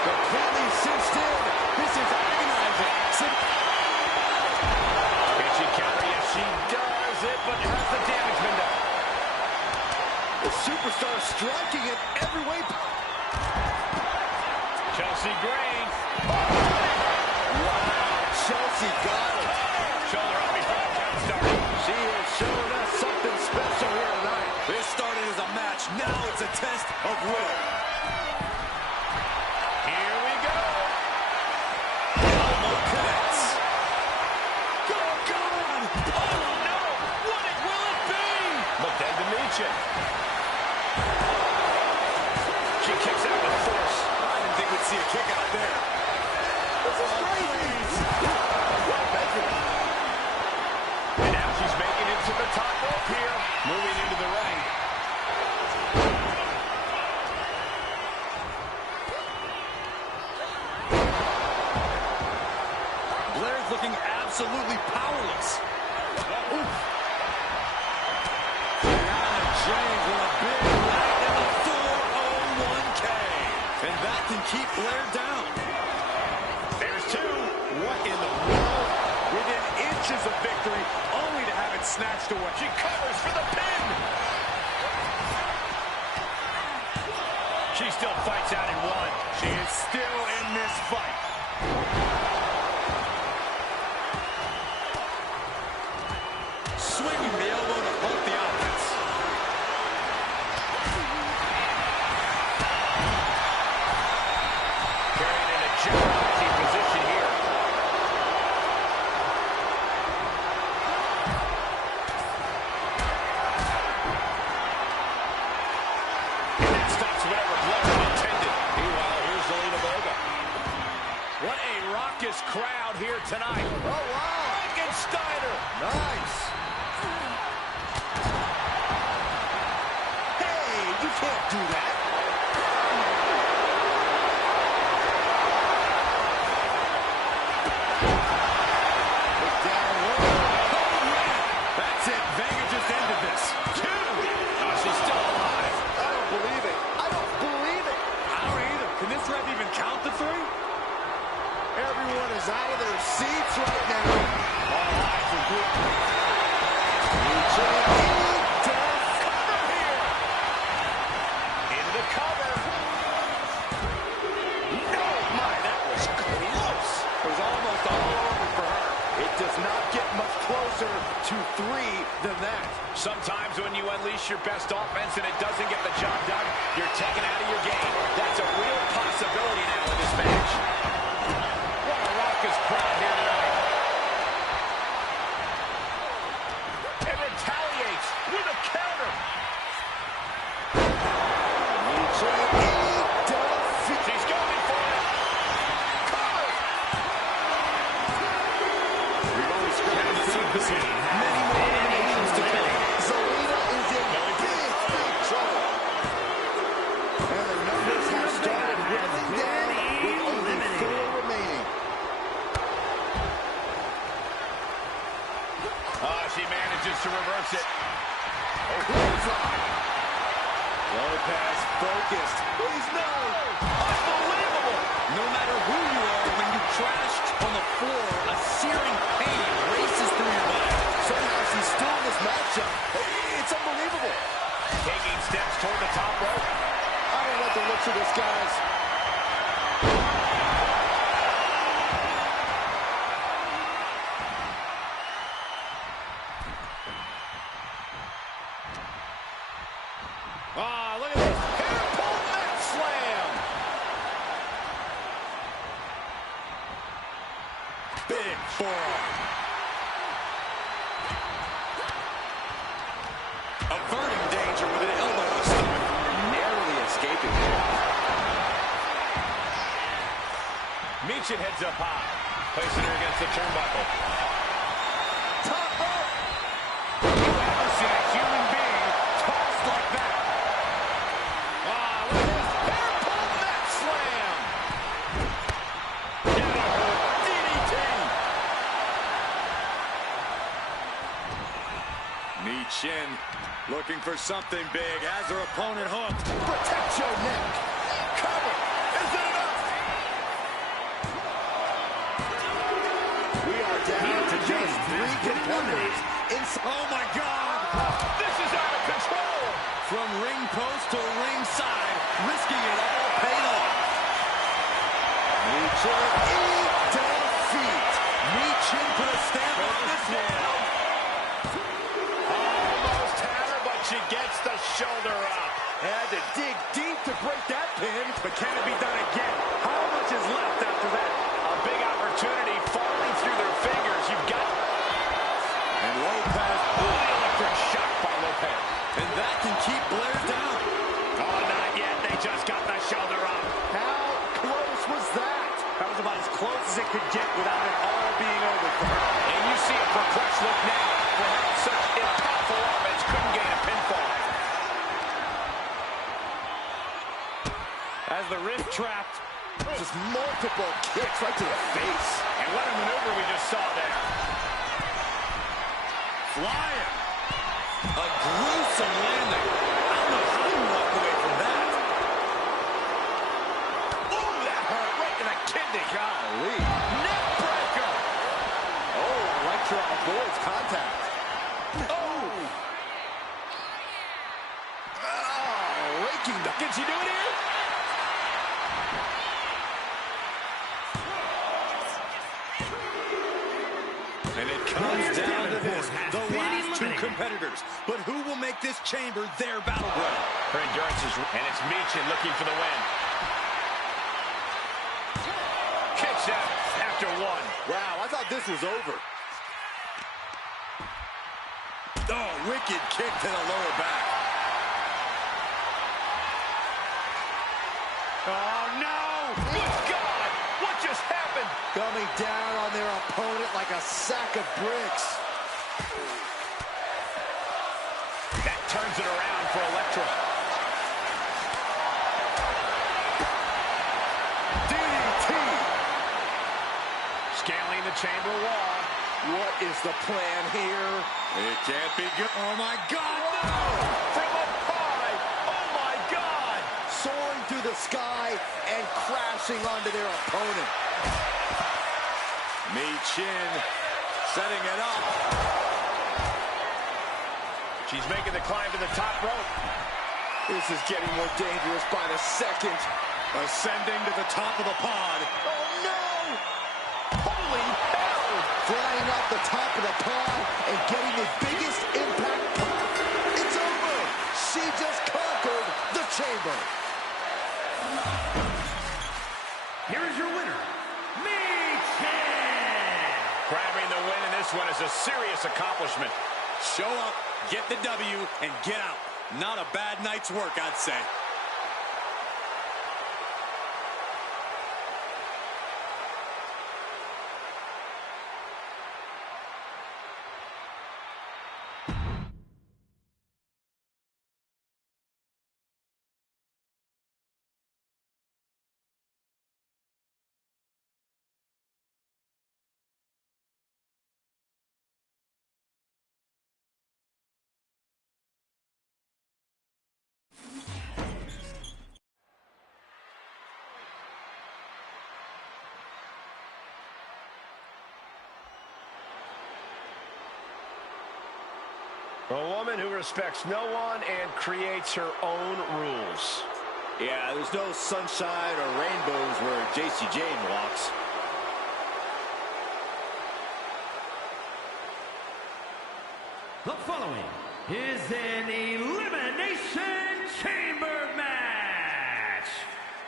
Completely cinched in. This is agonizing. Can she counter? Yes, she does it, but has the damage been done? The superstar striking in every way. Chelsea Green. Wow, Chelsea got it. Shoulder up before the count started. She has shown us something special here tonight. This started as a match. Now it's a test of will. Here we go. Elbow connects. Go, God! Oh, no! What will it be? But then to meet you. She kicks out with force. I didn't think we'd see a kick out there. This is crazy. And now she's making it to the top rope here. Moving into the ring. Blair's looking absolutely powerless. Oof. Now James with a big right in the 401K. And that can keep Blair down. There's two. What in the world? Within inches of victory, only to have it snatched away. She covers for the pin. She still fights out in one. She is still in this fight. Swinging the elbow to halt the offense. Carrying in a jeopardizing position here. And that stops whatever blow it intended. Meanwhile, here's Zelina Vega. What a raucous crowd here tonight. Oh, wow. Frankensteiner. Nice. Hey, you can't do that. seats right now. All eyes are glued. Cover here. Into the cover. No, my, that was close. It was almost all over for her. It does not get much closer to 3 than that. Sometimes when you unleash your best offense and it doesn't get the job done, you're taken out of your game. That's a real possibility now in this match. What a raucous crowd here tonight. And retaliates with a counter. She's going for it. Cover. We've only scratched the surface. Many more eliminations to come. Zelina is in big trouble. And the numbers have started whittling down with only 4 remaining. She manages to reverse it. Lopez focused. He's no. Unbelievable. No matter who you are, when you crash on the floor, a searing pain races through your body. Somehow she's still in this matchup. It's unbelievable. Taking steps toward the top rope. I don't like the looks of this, guys. Look at this. Hair pull neck slam. Big forearm. Averting danger with an elbow to the stomach. Narrowly escaping it. Michin heads up high. Placing her against the turnbuckle. Top rope. You ever seen a human being tossed like that? Look at this. Hair pull neck slam. DDT. Michin looking for something big. Has her opponent hooked. Protect your neck. Cover. Is it enough? We are down to just 3 competitors. Oh, my God. This is out of control. From ring post to ringside, risking it all paid off. Michin defeat. Michin put a stamp on this one. Almost had her, but she gets the shoulder up. Had to dig deep to break that pin. But can it be done again? How much is left after that? A big opportunity falling through their fingers. You've got... And Lopez. Oh, the electric shock by Lopez. And that can keep Blair down. Oh, not yet. They just got the shoulder up. How close was that? That was about as close as it could get without it all being over for her. And you see a perplexed look now for how such powerful offense couldn't gain a pinfall. As the wrist trapped. Just multiple kicks right to the face. And what a maneuver we just saw there. Flying. A gruesome landing. I don't know how you walk away from that. Ooh, that hurt right to the kidney. Golly. Neck breaker. Oh, Electra avoids contact. Oh. Raking the... Did she do it here? And it comes down to this, the last 2 competitors. But who will make this chamber their battleground? Her endurance is... And it's Michin looking for the win. Kicks out after 1. Wow, I thought this was over. Oh, wicked kick to the lower back. Oh, no! Good God! What just happened? Coming down on their opponent like a sack of bricks. That turns it around for Electra. DDT. Scaling the chamber wall. What is the plan here? It can't be good. Oh, my God, no! From up high! Oh, my God! Soaring through the sky and crashing onto their opponent. Chin setting it up. She's making the climb to the top rope. This is getting more dangerous by the second. Ascending to the top of the pod. Oh, no! Holy hell! Flying off the top of the pod and getting the biggest impact pop. It's over! She just conquered the chamber. Here is your winner, Chin. Grabbing the win in this one is a serious accomplishment. Show up, get the W, and get out. Not a bad night's work, I'd say. A woman who respects no one and creates her own rules. Yeah, there's no sunshine or rainbows where JC Jane walks. The following is an Elimination Chamber match.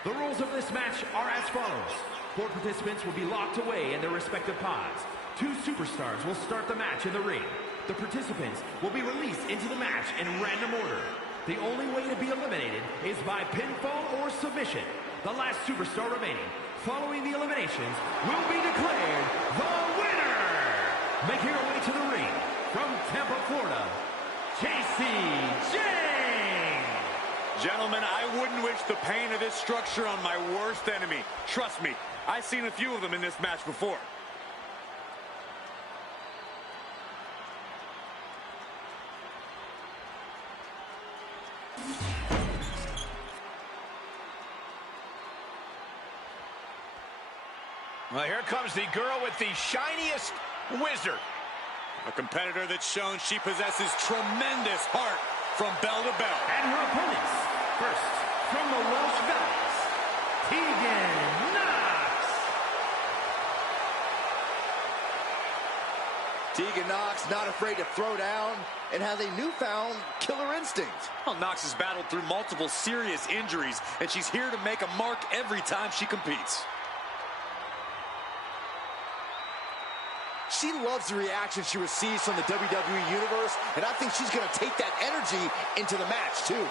The rules of this match are as follows. 4 participants will be locked away in their respective pods. 2 superstars will start the match in the ring. The participants will be released into the match in random order. The only way to be eliminated is by pinfall or submission. The last superstar remaining, following the eliminations, will be declared the winner. Making her way to the ring, from Tampa, Florida, JC Jane. Gentlemen, I wouldn't wish the pain of this structure on my worst enemy. Trust me, I've seen a few of them in this match before. Well, here comes the girl with the shiniest wizard. A competitor that's shown she possesses tremendous heart from bell to bell. And her opponents, first, from the Welsh Valleys, Tegan Knox. Tegan Knox not afraid to throw down and has a newfound killer instinct. Well, Knox has battled through multiple serious injuries, and she's here to make a mark every time she competes. She loves the reaction she receives from the WWE Universe, and I think she's going to take that energy into the match, too.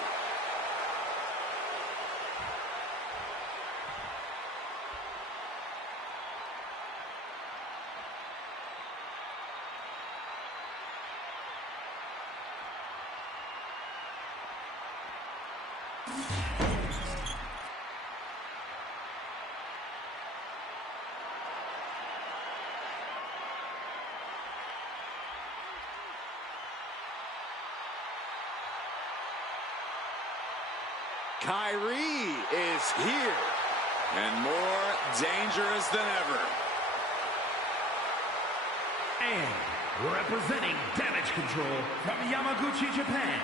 Kyrie is here. And more dangerous than ever. And representing Damage Control from Yamaguchi, Japan,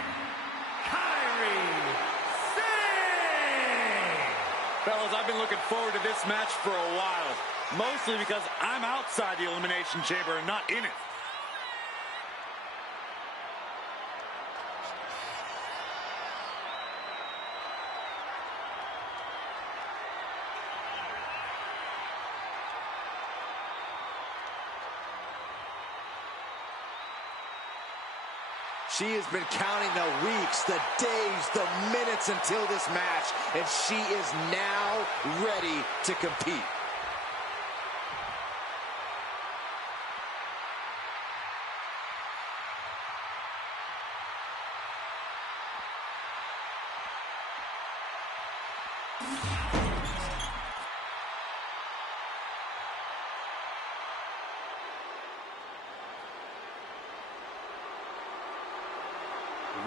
Kyrie Sane. Fellas, I've been looking forward to this match for a while. Mostly because I'm outside the Elimination Chamber and not in it. She has been counting the weeks, the days, the minutes until this match, and she is now ready to compete.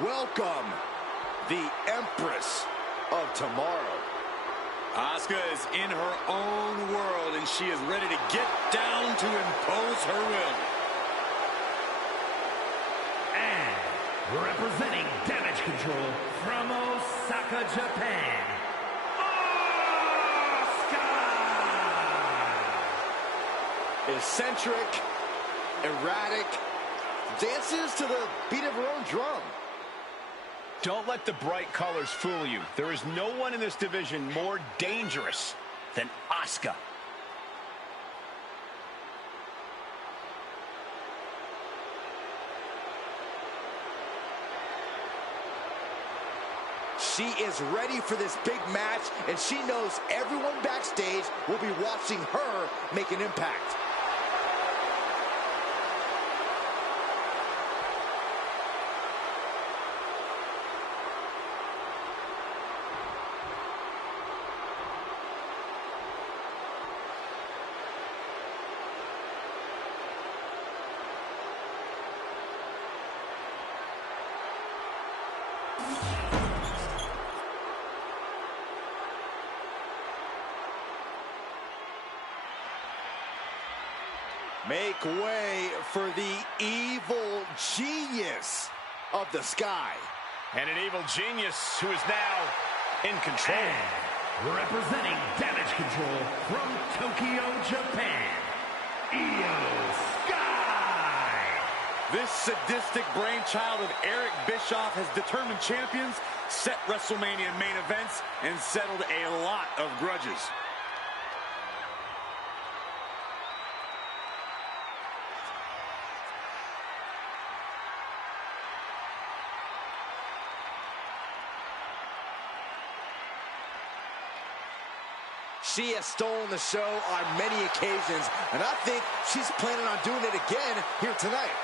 Welcome, the Empress of Tomorrow. Asuka is in her own world, and she is ready to get down to impose her will. And representing Damage Control from Osaka, Japan, Asuka! Eccentric, erratic, dances to the beat of her own drum. Don't let the bright colors fool you. There is no one in this division more dangerous than Asuka. She is ready for this big match, and she knows everyone backstage will be watching her make an impact. Make way for the evil genius of the sky. And an evil genius who is now in control. And representing Damage Control from Tokyo, Japan, Io Sky! This sadistic brainchild of Eric Bischoff has determined champions, set WrestleMania main events, and settled a lot of grudges. She has stolen the show on many occasions, and I think she's planning on doing it again here tonight.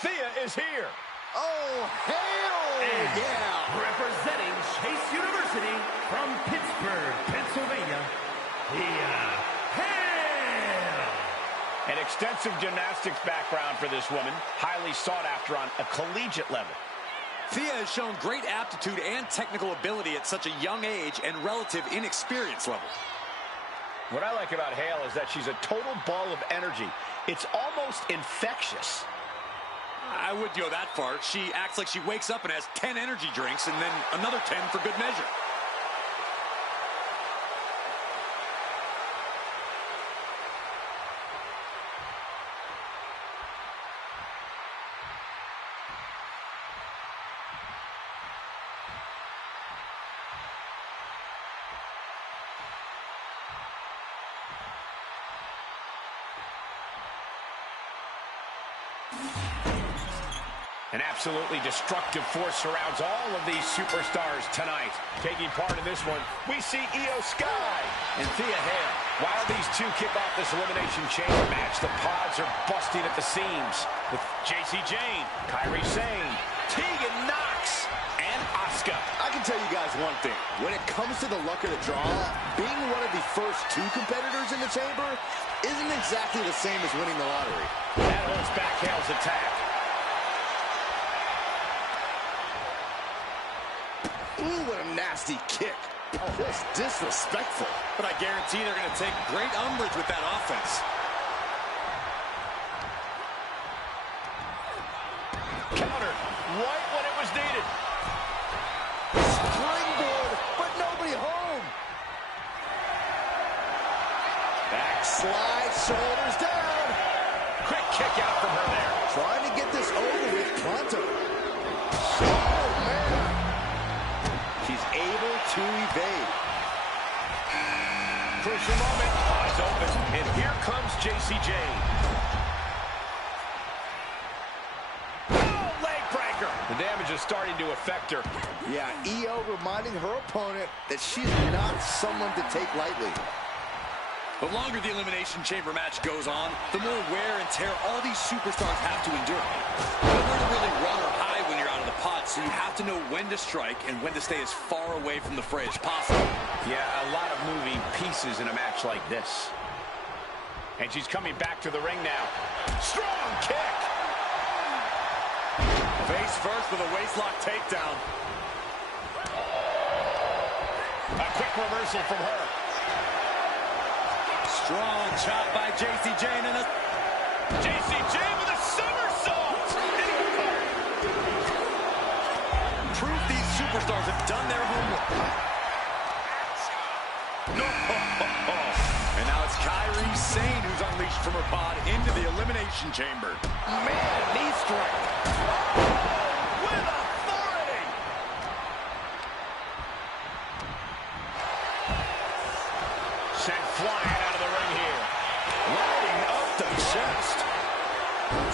Thea is here. Oh, hell And yeah! representing Chase University from Pittsburgh, Pennsylvania, Thea Hale! An extensive gymnastics background for this woman, highly sought after on a collegiate level. Thea has shown great aptitude and technical ability at such a young age and relative inexperience level. What I like about Hale is that she's a total ball of energy. It's almost infectious. I wouldn't go that far. She acts like she wakes up and has 10 energy drinks and then another 10 for good measure. An absolutely destructive force surrounds all of these superstars tonight. Taking part in this one, we see Io Sky and Thea Hale. While these two kick off this Elimination Chamber match, the pods are busting at the seams with JC Jane, Kairi Sane, Tegan Knox, and Asuka. I can tell you guys one thing. When it comes to the luck of the draw, being one of the first two competitors in the chamber isn't exactly the same as winning the lottery. That holds back Hale's attack. Ooh, what a nasty kick. Oh, that's disrespectful. But I guarantee they're going to take great umbrage with that offense. Counter right when it was needed. Springboard, but nobody home. Backslide, shoulders down. Quick kick out from her there. Trying to get this over with pronto. Oh, man. She's able to evade. Crucial moment. Eyes open. And here comes JC Jane. Oh, leg breaker. The damage is starting to affect her. Yeah, Io reminding her opponent that she's not someone to take lightly. The longer the Elimination Chamber match goes on, the more wear and tear all these superstars have to endure. Nowhere to really run or hide when you're out of the pot, so you have to know when to strike and when to stay as far away from the fray as possible. Yeah, a lot of moving pieces in a match like this. And she's coming back to the ring now. Strong kick! Face first with a waistlock takedown. A quick reversal from her. Strong chop by JCJ and then a JCJ with a somersault. Proof these superstars have done their homework. No. And now it's Kairi Sane who's unleashed from her pod into the Elimination Chamber. Man, knee strike. With authority. Sent flying out of the ring here. Lighting up the chest.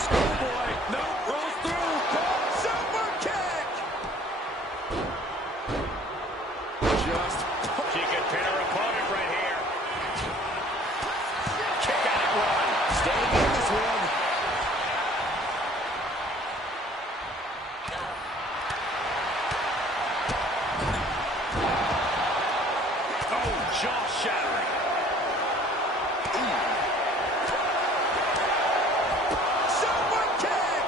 Schoolboy, no, rolls through. Super kick. Just, she could pin her opponent right here. Kick out at one. Staying in this one. Oh, jaw-shattering. Super kick.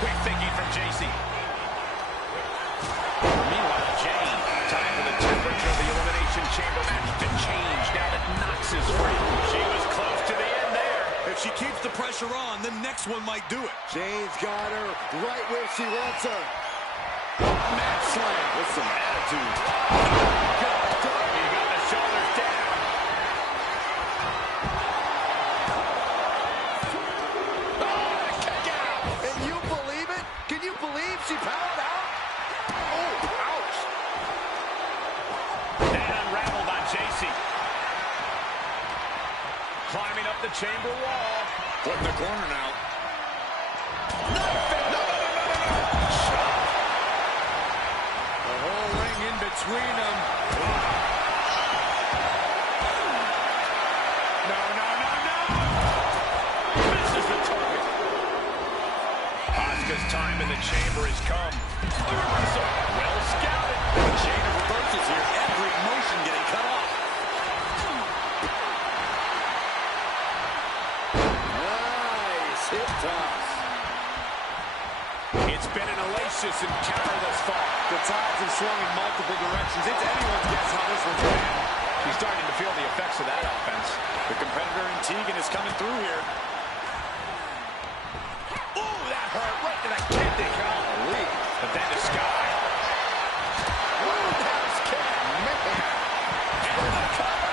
Quick thinking from JC. Meanwhile, Jane, time for the temperature of the Elimination Chamber match to change now that Knox is free. She was close to the end there. If she keeps the pressure on, the next one might do it. Jane's got her right where she wants her. Mad slam with some attitude. He got the shoulders down. Oh, kick out. And you believe it? Can you believe she powered out? Oh, ouch. And unraveled on JC. Climbing up the chamber wall. Put in the corner now. The whole ring in between them. No. Misses the target. Asuka's time in the chamber has come. The reversal. Well scouted. A chain of reversals here. Every motion getting cut off. Nice hip toss. It's been an hellacious encounter thus far. The tides have swung in multiple directions. It's anyone's guess how this one's going to end. She's starting to feel the effects of that offense. The competitor in Tegan is coming through here. Ooh, that hurt right to the kidney. Golly. But then to Sky. Roundhouse kick. Man. And the cover.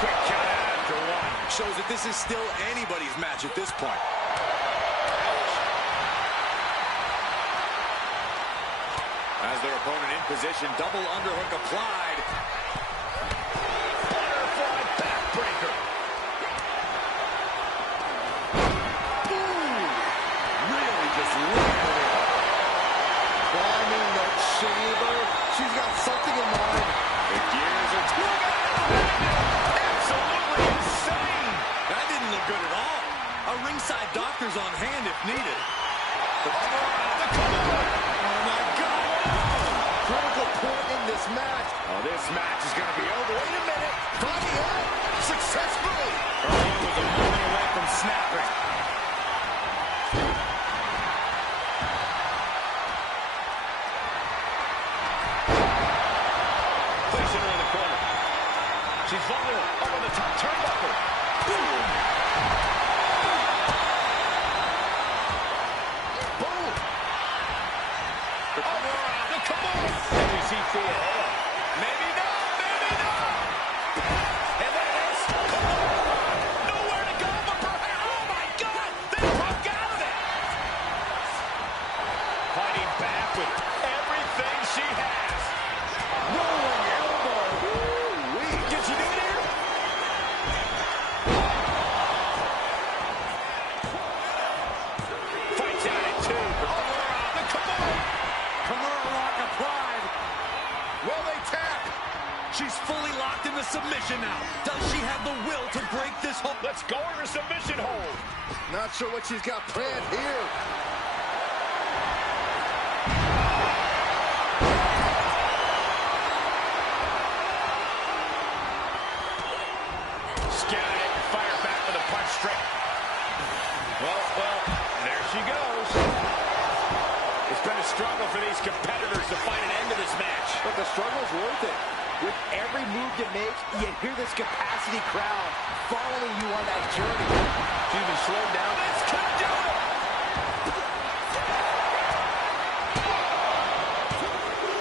Quick count out after one. Shows that this is still anybody's match at this point. As their opponent in position, double underhook applied. Butterfly backbreaker. Ooh, really just landed it. Climbing the chamber. She's got something in mind. The gears are Absolutely insane. That didn't look good at all. A ringside doctor's on hand if needed. The cover. Oh my God. Critical point in this match. Oh, this match is going to be over. Wait a minute. Body out. Successfully. Her arm was a moment away from snapping. Placing her in the corner. She's vulnerable. Up on the top turnbuckle. Boom. Boom. Come on. And we see Thea. Maybe not. Maybe not. And there it is. Come on. Nowhere to go but perhaps. Oh, my God. the submission now. Does she have the will to break this hold? Let's go in her submission hold. Not sure what she's got planned here. Scanning it and fire back with a punch straight. Well, there she goes. It's been a struggle for these competitors to find an end to this match. But the struggle's worth it. With every move you make, you hear this capacity crowd following you on that journey. She's been slowed down. This could do it!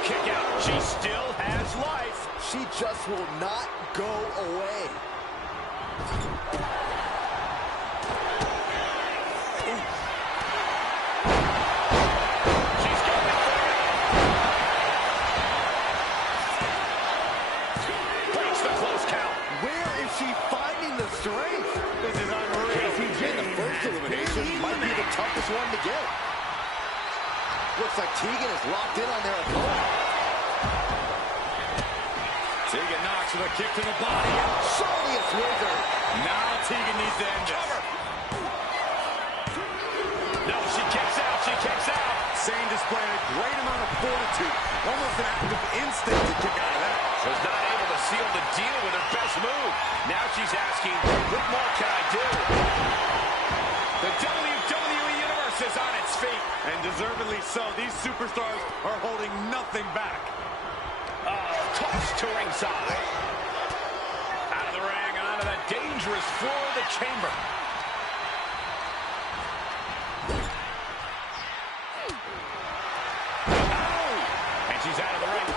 Kick out. She still has life. She just will not go away. Toughest one to get. Looks like Tegan is locked in on their opponent. Tegan knocks with a kick to the body. Surely it's Wizard. Now Tegan needs to end this. No, she kicks out. She kicks out. Sane displaying a great amount of fortitude. Almost an act of instinct to kick out of that. Was not able to seal the deal with her best move. Now she's asking, what more can I do? The WWE Universe is on its feet. And deservedly so. These superstars are holding nothing back. Toss to ringside. Out of the ring and onto the dangerous floor of the chamber. Oh! And she's out of the ring.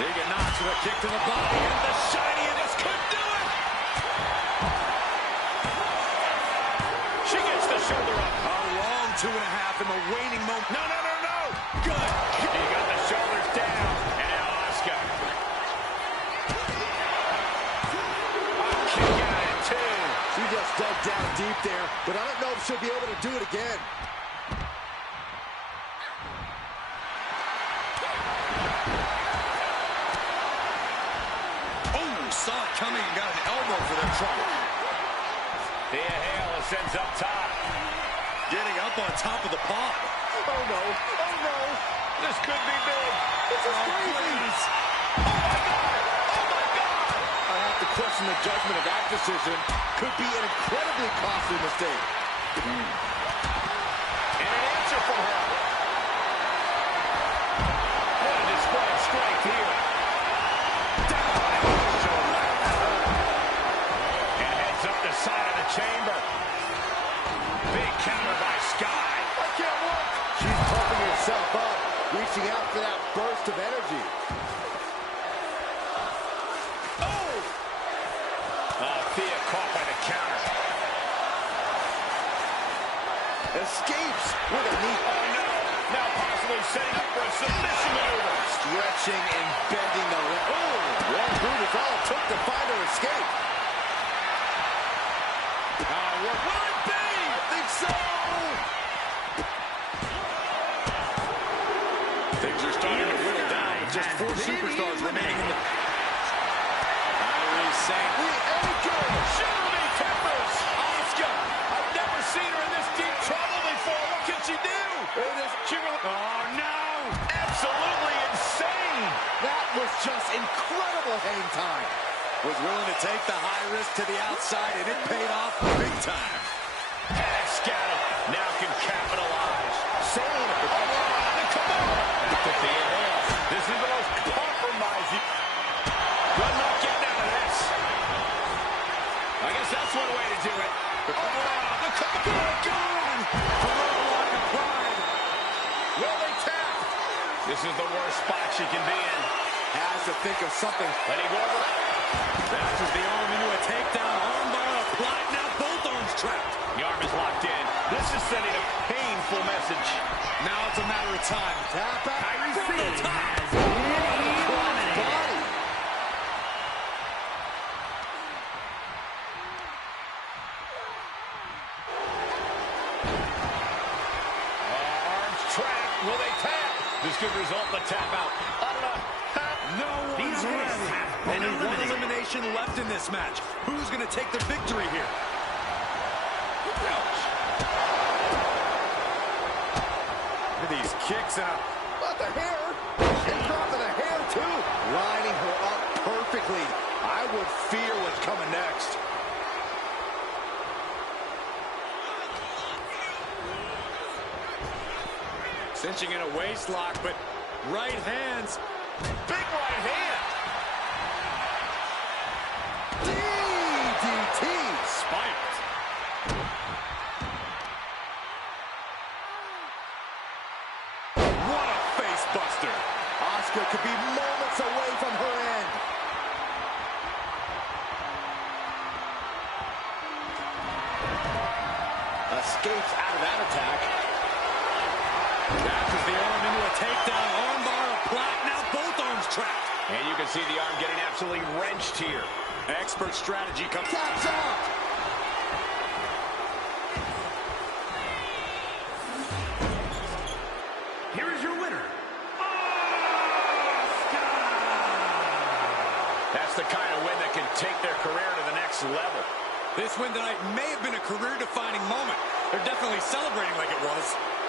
Tegan knocks with a kick to the body. And the shiny of this could do it. She gets the shoulder up. A long 2.5 in the waning moment. No. Good. He got the shoulders down. And now Asuka. Kick out at 2. She just dug down deep there, but I don't know if she'll be able to do it again. Oh, saw it coming and got an elbow for their trouble. Thea Hale ascends up top. Getting up on top of the pod. Oh no. This could be big. This is crazy. Oh my God. I have to question the judgment of that decision. Could be an incredibly costly mistake. And an answer from her. What a display of strength here. And heads up the side of the chamber. Big counter by Sky. I can't work. She's pumping herself up, reaching out for that burst of energy. Thea caught by the counter. Escapes with a knee. Oh no. Now possibly setting up for a submission maneuver. Stretching and bending the leg. Oh, one boot is all it took to find her escape. What will it be? I think so. Things are starting to whittle down with just 4 superstars remaining in the... The anchor. Shiver me timbers. Asuka. I've never seen her in this deep trouble before. What can she do? Oh no. Absolutely insane. That was just incredible hang time. Was willing to take the high risk to the outside, and it paid off big time. And scattered. Now can capitalize. Sane. Come on. This is the most compromising. Good luck getting out of this. I guess that's one way to do it. The Gone! Lock of pride. Will they tap? This is the worst spot she can be in. Has to think of something. Letting go over. Dashes the arm into a takedown. Armbar applied. Now both arms trapped. The arm is locked in. This is sending a painful message. Now it's a matter of time. Tap out. From the top. Body. Arms trapped. Will they tap? This could result in a tap out. I don't know. No one's ready. Only one elimination left in this match. Who's going to take the victory here? Ouch. Look at these kicks out. But the hair. And dropping the hair, too. Lining her up perfectly. I would fear what's coming next. Cinching in a waist lock, but right hands. Big right hand. DDT. Spiked. What a face buster. Asuka could be moments away from her end. Escapes out of that attack. Catches the arm into a takedown. Armbar, a plat. Now both arms trapped. And you can see the arm getting absolutely wrenched here. Expert strategy comes. Taps out. Here is your winner, That's the kind of win that can take their career to the next level. This win tonight may have been a career-defining moment. They're definitely celebrating like it was.